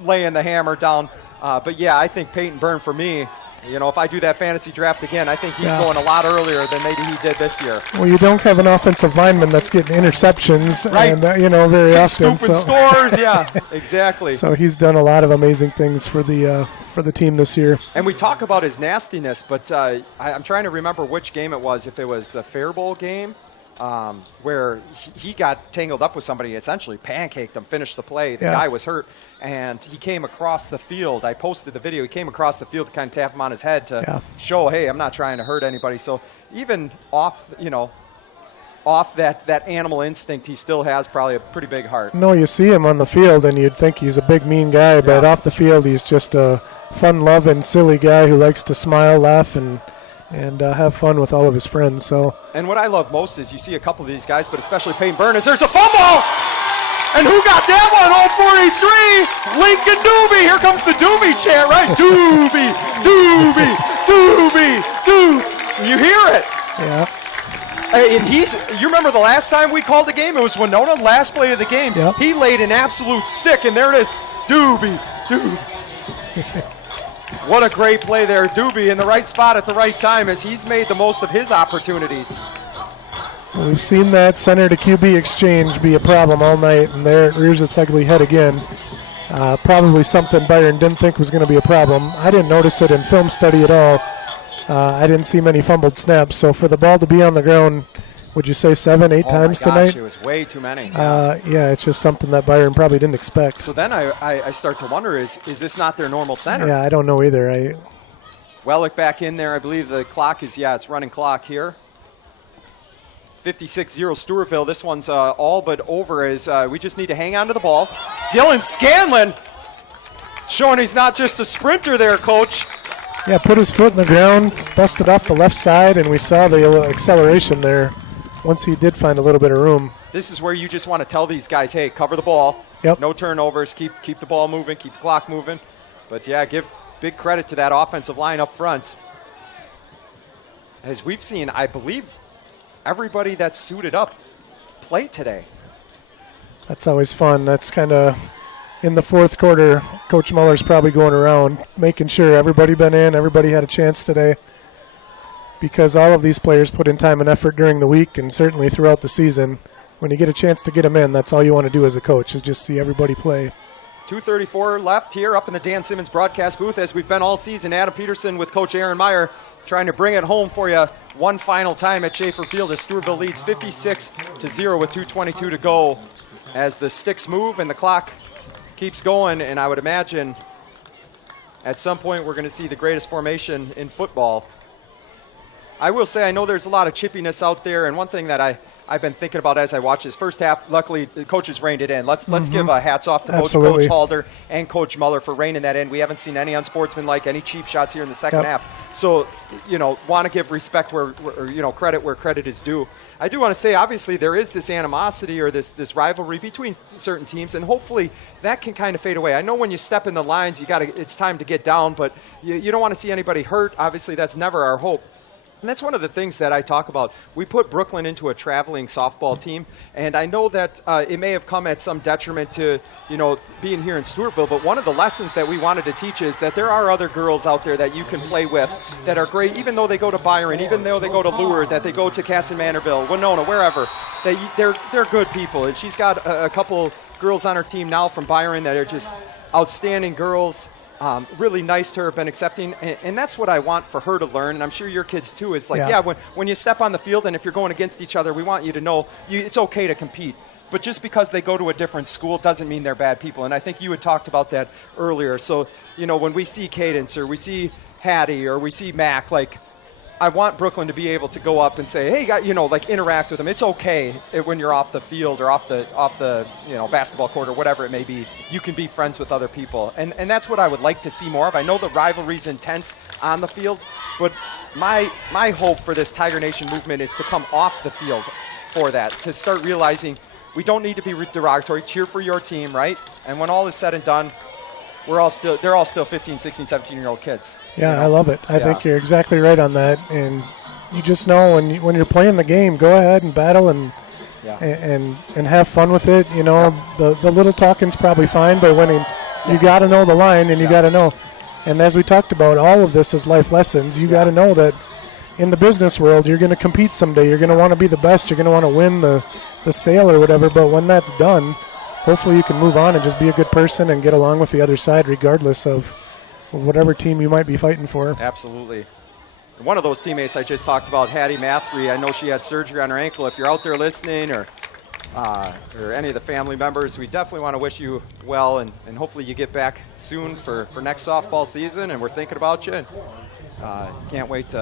laying the hammer down. But, yeah, I think Peyton Byrne, for me, if I do that fantasy draft again, I think he's going a lot earlier than maybe he did this year. Well, you don't have an offensive lineman that's getting interceptions, and very often. Scooping scores, exactly. So he's done a lot of amazing things for the team this year. And we talk about his nastiness, but I'm trying to remember which game it was. If it was the Fair Bowl game, where he got tangled up with somebody, essentially pancaked him, finished the play. The guy was hurt, and he came across the field. I posted the video. He came across the field to kind of tap him on his head to show, hey, I'm not trying to hurt anybody. So even off that animal instinct, he still has probably a pretty big heart. No, you see him on the field, and you'd think he's a big, mean guy, but off the field, he's just a fun-loving, silly guy who likes to smile, laugh, and have fun with all of his friends. And what I love most is you see a couple of these guys, but especially Peyton Byrne, is there's a fumble! And who got that one? All 43! Lincoln Doobie! Here comes the Doobie chant, right? Doobie! Doobie! Doobie! Doobie! You hear it? Yeah. And you remember the last time we called the game? It was Winona, last play of the game. Yep. He laid an absolute stick, and there it is. Doobie! Doobie! What a great play there. Doobie in the right spot at the right time as he's made the most of his opportunities. We've seen that center to QB exchange be a problem all night, and there it rears its ugly head again. Probably something Byron didn't think was going to be a problem. I didn't notice it in film study at all. I didn't see many fumbled snaps, so for the ball to be on the ground, would you say 7, 8 times tonight? Tonight? It was way too many. It's just something that Byron probably didn't expect. So then I start to wonder, is this not their normal center? Yeah, I don't know either. Wellick back in there. I believe the clock is, it's running clock here. 56-0 Stewartville. This one's all but over as we just need to hang on to the ball. Dylan Scanlon showing he's not just a sprinter there, Coach. Yeah, put his foot in the ground, busted off the left side, and we saw the acceleration there once he did find a little bit of room. This is where you just want to tell these guys, hey, cover the ball. Yep. No turnovers. Keep the ball moving. Keep the clock moving. But, give big credit to that offensive line up front. As we've seen, I believe, everybody that's suited up play today. That's always fun. That's kind of in the fourth quarter. Coach Muller's probably going around making sure everybody been in, everybody had a chance today, because all of these players put in time and effort during the week and certainly throughout the season. When you get a chance to get them in, that's all you want to do as a coach, is just see everybody play. 2:34 left here up in the Dan Simmons broadcast booth, as we've been all season. Adam Peterson with Coach Aaron Meyer trying to bring it home for you one final time at Schaefer Field as Stewartville leads 56-0 with 2:22 to go as the sticks move and the clock keeps going. And I would imagine at some point we're going to see the greatest formation in football. I will say I know there's a lot of chippiness out there, and one thing that I've been thinking about as I watch this first half, luckily the coaches reined it in. Let's give hats off to both Coach Halder and Coach Muller for reining that in. We haven't seen any unsportsmanlike, any cheap shots here in the second half. So, want to give respect where credit where credit is due. I do want to say, obviously, there is this animosity or this rivalry between certain teams, and hopefully that can kind of fade away. I know when you step in the lines, it's time to get down, but you don't want to see anybody hurt. Obviously, that's never our hope. And that's one of the things that I talk about. We put Brooklyn into a traveling softball team, and I know that it may have come at some detriment to, being here in Stewartville, but one of the lessons that we wanted to teach is that there are other girls out there that you can play with that are great, even though they go to Byron, even though they go to Lure, that they go to Castle-Manorville, Winona, wherever. They're good people, and she's got a couple girls on her team now from Byron that are just outstanding girls. Really nice to her, been accepting, and that's what I want for her to learn, and I'm sure your kids too, is like, when you step on the field and if you're going against each other, we want you to know it's okay to compete. But just because they go to a different school doesn't mean they're bad people, and I think you had talked about that earlier. So, when we see Cadence or we see Hattie or we see Mac, like, I want Brooklyn to be able to go up and say, hey, interact with them. It's okay when you're off the field or off the basketball court or whatever it may be. You can be friends with other people. And that's what I would like to see more of. I know the rivalry's intense on the field, but my hope for this Tiger Nation movement is to come off the field for that, to start realizing we don't need to be derogatory. Cheer for your team, right? And when all is said and done, they're all still 15, 16, 17-year-old kids. Yeah, I love it. I think you're exactly right on that. And you just know when you're playing the game, go ahead and battle and have fun with it. The little talking's probably fine, but when you got to know the line and you got to know. And as we talked about, all of this is life lessons. You got to know that in the business world, you're going to compete someday. You're going to want to be the best. You're going to want to win the sale or whatever. But when that's done, hopefully you can move on and just be a good person and get along with the other side regardless of whatever team you might be fighting for. Absolutely. One of those teammates I just talked about, Hattie Mathry, I know she had surgery on her ankle. If you're out there listening or any of the family members, we definitely want to wish you well, and hopefully you get back soon for next softball season, and we're thinking about you. And can't wait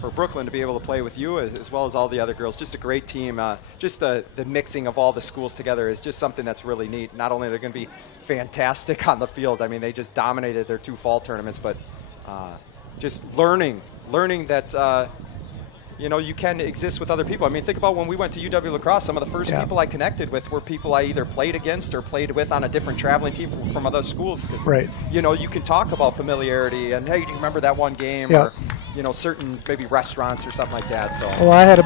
for Brooklyn to be able to play with you as well as all the other girls. Just a great team. Just the mixing of all the schools together is just something that's really neat. Not only are they going to be fantastic on the field, I mean, they just dominated their 2 fall tournaments, but just learning that you can exist with other people. I mean, think about when we went to UW La Crosse, some of the first people I connected with were people I either played against or played with on a different traveling team from other schools. Right. You can talk about familiarity and, hey, do you remember that one game? Or, certain maybe restaurants or something like that. So. Well, I had a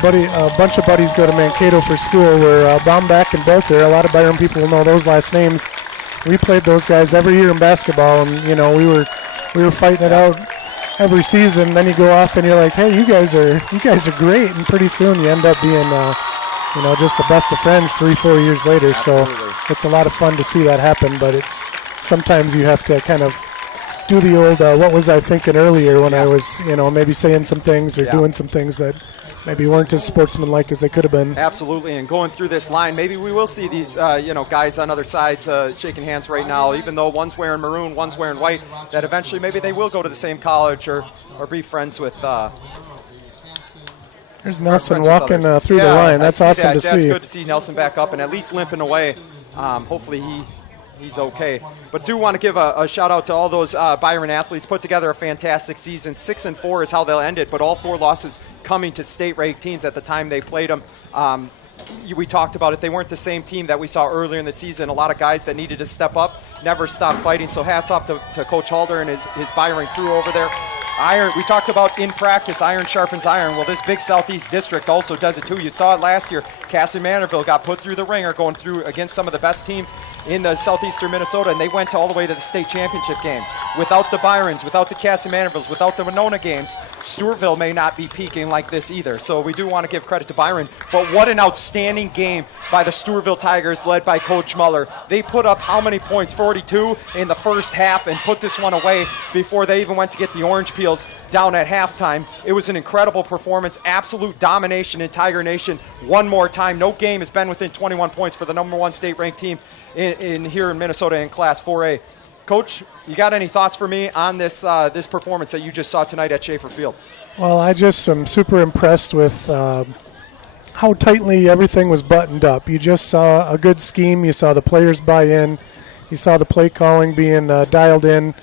bunch of buddies go to Mankato for school where Baumback and Bolter, a lot of Byron people will know those last names. We played those guys every year in basketball, and, we were fighting it out every season. Then you go off and you're like, hey, you guys are great, and pretty soon you end up being just the best of friends 3-4 years later. Absolutely. So it's a lot of fun to see that happen, but it's sometimes you have to kind of do the old what was I thinking earlier when I was maybe saying some things or doing some things that maybe weren't as sportsmanlike as they could have been. Absolutely, and going through this line, maybe we will see these guys on other sides shaking hands right now, even though one's wearing maroon, one's wearing white, that eventually maybe they will go to the same college or be friends with There's Nelson walking through the line. That's awesome to see. That's good to see Nelson back up and at least limping away. Hopefully he's okay. But do want to give a shout out to all those Byron athletes. Put together a fantastic season. 6-4 is how they'll end it, but all 4 losses coming to state-ranked teams at the time they played them. We talked about it. They weren't the same team that we saw earlier in the season. A lot of guys that needed to step up, never stopped fighting. So hats off to Coach Halder and his Byron crew over there. Iron, we talked about in practice, iron sharpens iron. Well, this big Southeast district also does it too. You saw it last year. Castle-Manorville got put through the ringer going through against some of the best teams in the southeastern Minnesota, and they went all the way to the state championship game. Without the Byrons, without the Castle-Manorvilles, without the Winona games, Stewartville may not be peaking like this either. So we do want to give credit to Byron. But what an outstanding game by the Stewartville Tigers led by Coach Muller. They put up how many points? 42 in the first half and put this one away before they even went to get the orange peel down at halftime. It was an incredible performance, absolute domination in Tiger Nation. One more time, no game has been within 21 points for the number 1 state-ranked team in here in Minnesota in Class 4A. Coach, you got any thoughts for me on this performance that you just saw tonight at Schaefer Field? Well, I just am super impressed with how tightly everything was buttoned up. You just saw a good scheme. You saw the players buy in. You saw the play calling being dialed in.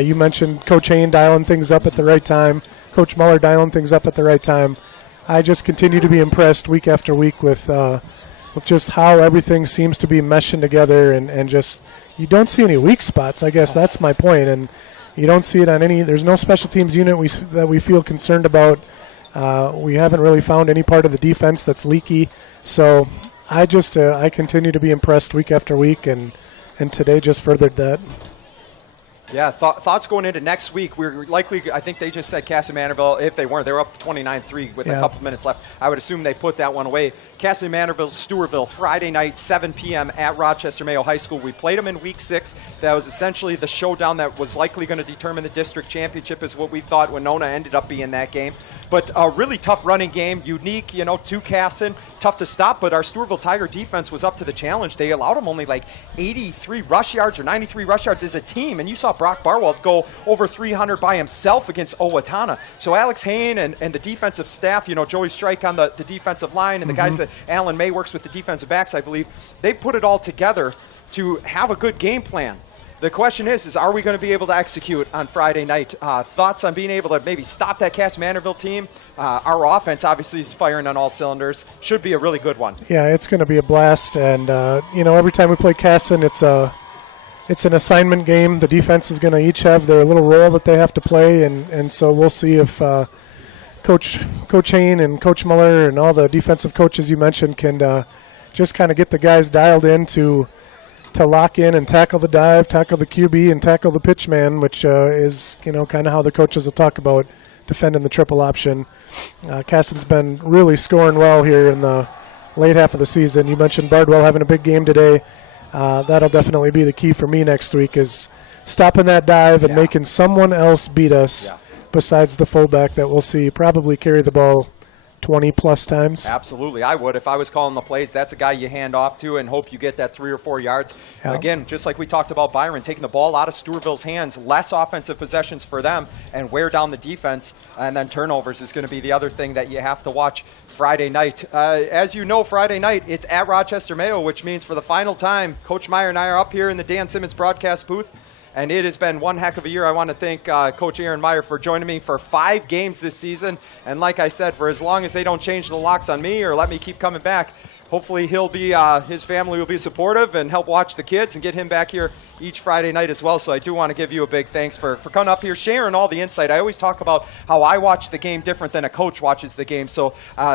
You mentioned Coach Hain dialing things up at the right time, Coach Muller dialing things up at the right time. I just continue to be impressed week after week with just how everything seems to be meshing together, and just you don't see any weak spots. I guess that's my point, and you don't see it on any. There's no special teams unit that we feel concerned about We haven't really found any part of the defense that's leaky. So I continue to be impressed week after week, and today just furthered that. Yeah, thoughts going into next week. We're likely, I think they just said Castle-Mantorville. If they weren't, they were up 29-3 with a couple minutes left. I would assume they put that one away. Castle-Mantorville, Stewartville, Friday night, 7 p.m. at Rochester Mayo High School. We played them in week 6. That was essentially the showdown that was likely going to determine the district championship, is what we thought. Winona ended up being that game. But a really tough running game, unique, to Casson, tough to stop. But our Stewartville Tiger defense was up to the challenge. They allowed them only like 83 rush yards or 93 rush yards as a team, and you saw Brock Barwell go over 300 by himself against Owatonna. So Alex Hain and the defensive staff, Joey Strike on the defensive line, and the guys that Alan May works with the defensive backs, I believe, they've put it all together to have a good game plan. The question is are we going to be able to execute on Friday night? Thoughts on being able to maybe stop that Castle-Mantorville team? Our offense obviously is firing on all cylinders. Should be a really good one. Yeah, it's going to be a blast. And, every time we play Casson, it's an assignment game. The defense is going to each have their little role that they have to play. And so we'll see if Coach Hain and Coach Muller and all the defensive coaches you mentioned can just kind of get the guys dialed in to lock in and tackle the dive, tackle the QB, and tackle the pitch man, which is, kind of how the coaches will talk about defending the triple option. Casson's been really scoring well here in the late half of the season. You mentioned Bardwell having a big game today. That'll definitely be the key for me next week, is stopping that dive and making someone else beat us besides the fullback that we'll see probably carry the ball 20-plus times. Absolutely. I would. If I was calling the plays, that's a guy you hand off to and hope you get that 3 or 4 yards. Yeah. Again, just like we talked about Byron, taking the ball out of Stewartville's hands, less offensive possessions for them, and wear down the defense. And then turnovers is going to be the other thing that you have to watch Friday night. As you know, Friday night, it's at Rochester Mayo, which means for the final time, Coach Meyer and I are up here in the Dan Simmons broadcast booth. And it has been one heck of a year. I want to thank Coach Aaron Meyer for joining me for 5 games this season. And like I said, for as long as they don't change the locks on me or let me keep coming back, hopefully he'll be, his family will be supportive and help watch the kids and get him back here each Friday night as well. So I do want to give you a big thanks for coming up here, sharing all the insight. I always talk about how I watch the game different than a coach watches the game. So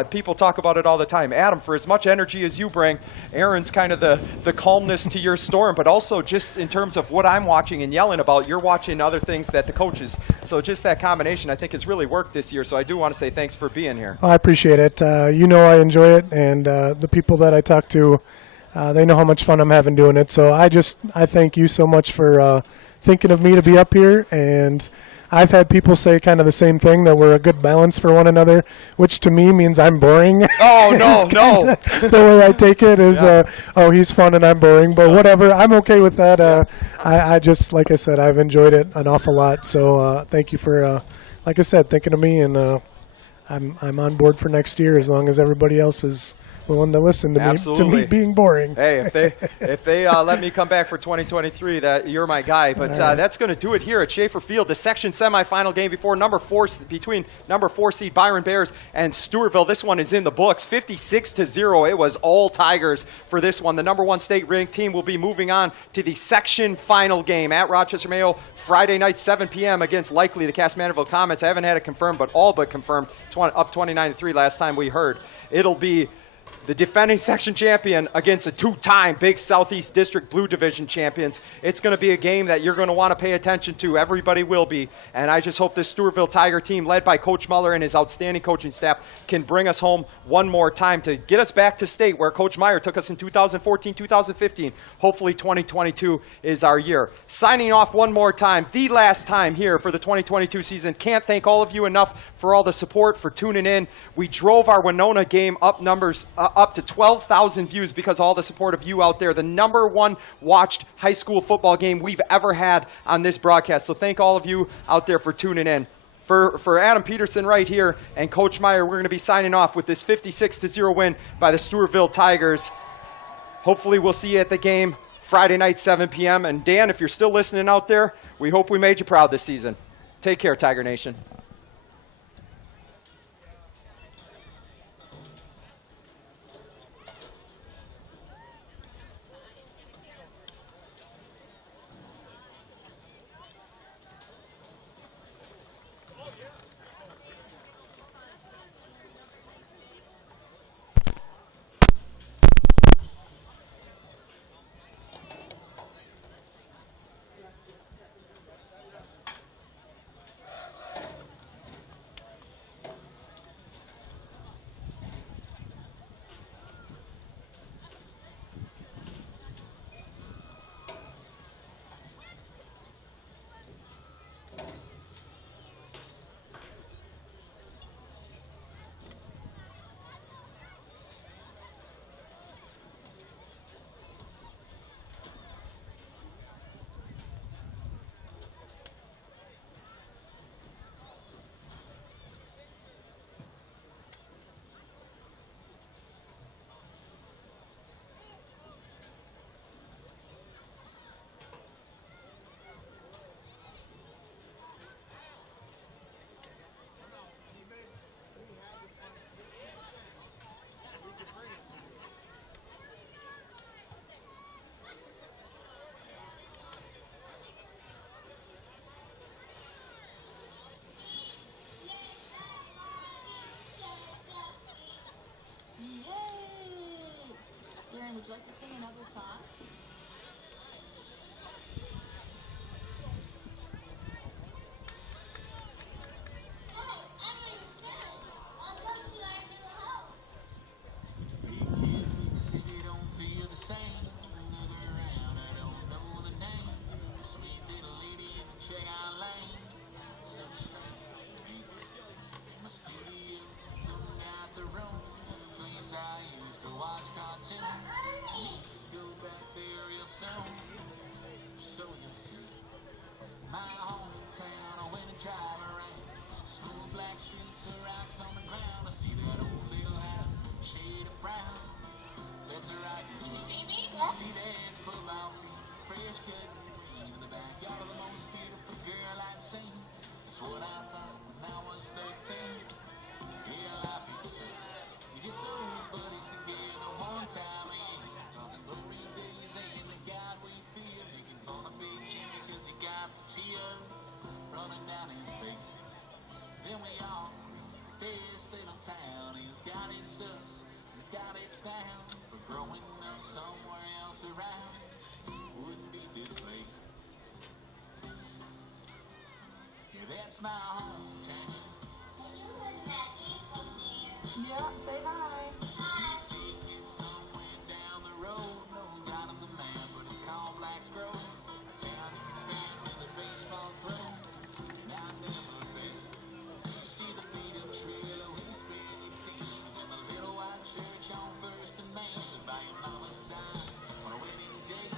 people talk about it all the time. Adam, for as much energy as you bring, Aaron's kind of the calmness to your storm, but also just in terms of what I'm watching and yelling about, you're watching other things that the coaches. So just that combination I think has really worked this year. So I do want to say thanks for being here. I appreciate it. I enjoy it, and the people that I talk to, they know how much fun I'm having doing it. So I thank you so much for thinking of me to be up here. And I've had people say kind of the same thing, that we're a good balance for one another, which to me means I'm boring. Oh, no. The way I take it is, he's fun and I'm boring. But whatever, I'm okay with that. I just, like I said, I've enjoyed it an awful lot. So thank you for, like I said, thinking of me. And I'm on board for next year as long as everybody else is willing to listen to me being boring. Hey, if they let me come back for 2023, that you're my guy. But that's going to do it here at Schaefer Field, the section semifinal game between number 4 seed Byron Bears and Stewartville. This one is in the books, 56-0. It was all Tigers for this one. The number 1 state ranked team will be moving on to the section final game at Rochester Mayo Friday night, 7 p.m. against likely the Castle-Mantorville Comets. I haven't had it confirmed, but all but confirmed. Up 29-3 last time we heard. It'll be the defending section champion against a 2-time Big Southeast District Blue Division champions. It's going to be a game that you're going to want to pay attention to. Everybody will be. And I just hope this Stewartville Tiger team, led by Coach Muller and his outstanding coaching staff, can bring us home one more time to get us back to state where Coach Meyer took us in 2014, 2015. Hopefully 2022 is our year. Signing off one more time, the last time here for the 2022 season. Can't thank all of you enough for all the support, for tuning in. We drove our Winona game up to 12,000 views because of all the support of you out there. The number 1 watched high school football game we've ever had on this broadcast. So thank all of you out there for tuning in. For Adam Peterson right here and Coach Meyer, we're going to be signing off with this 56-0 win by the Stewartville Tigers. Hopefully we'll see you at the game Friday night, 7 p.m. And Dan, if you're still listening out there, we hope we made you proud this season. Take care, Tiger Nation. like to sing another song? That's my hometown. Yeah, say hi. Take me somewhere down the road, no doubt on the map, but it's called Black's Grove. A town you can spend with a baseball throw, and I never bet. See the beat-up trail, we spend the teams in the little white church on First and Main, to buy your mama's sign on a wedding day.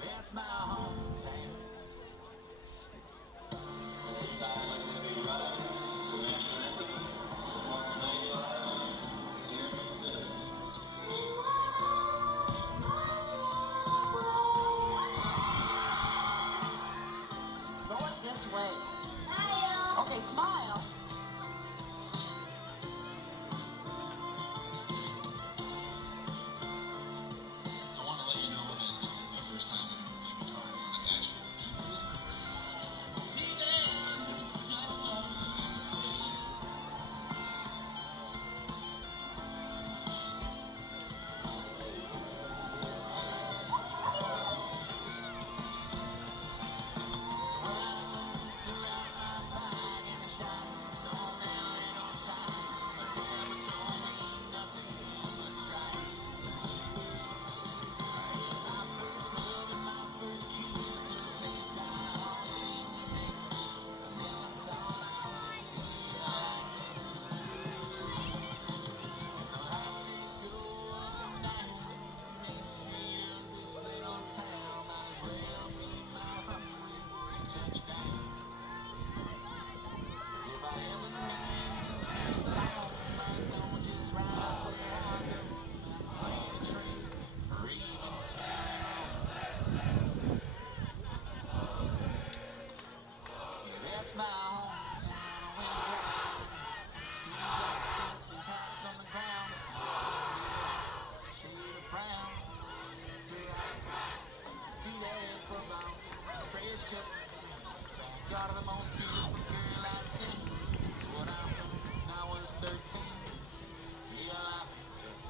That's my hometown. Go this way. Smile. Okay, smile. I want to let you know that this is the first time I'm playing guitar in an actual keyboard. See there's a star. That's my hometown, I went dry. Smooth black stuff and pipes on the ground. Shade of brown. See that football, fresh cut. Got the most beautiful girl I've seen. That's what I thought when I was 13. Yeah, life is tough.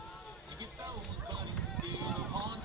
You get those buddies to be the one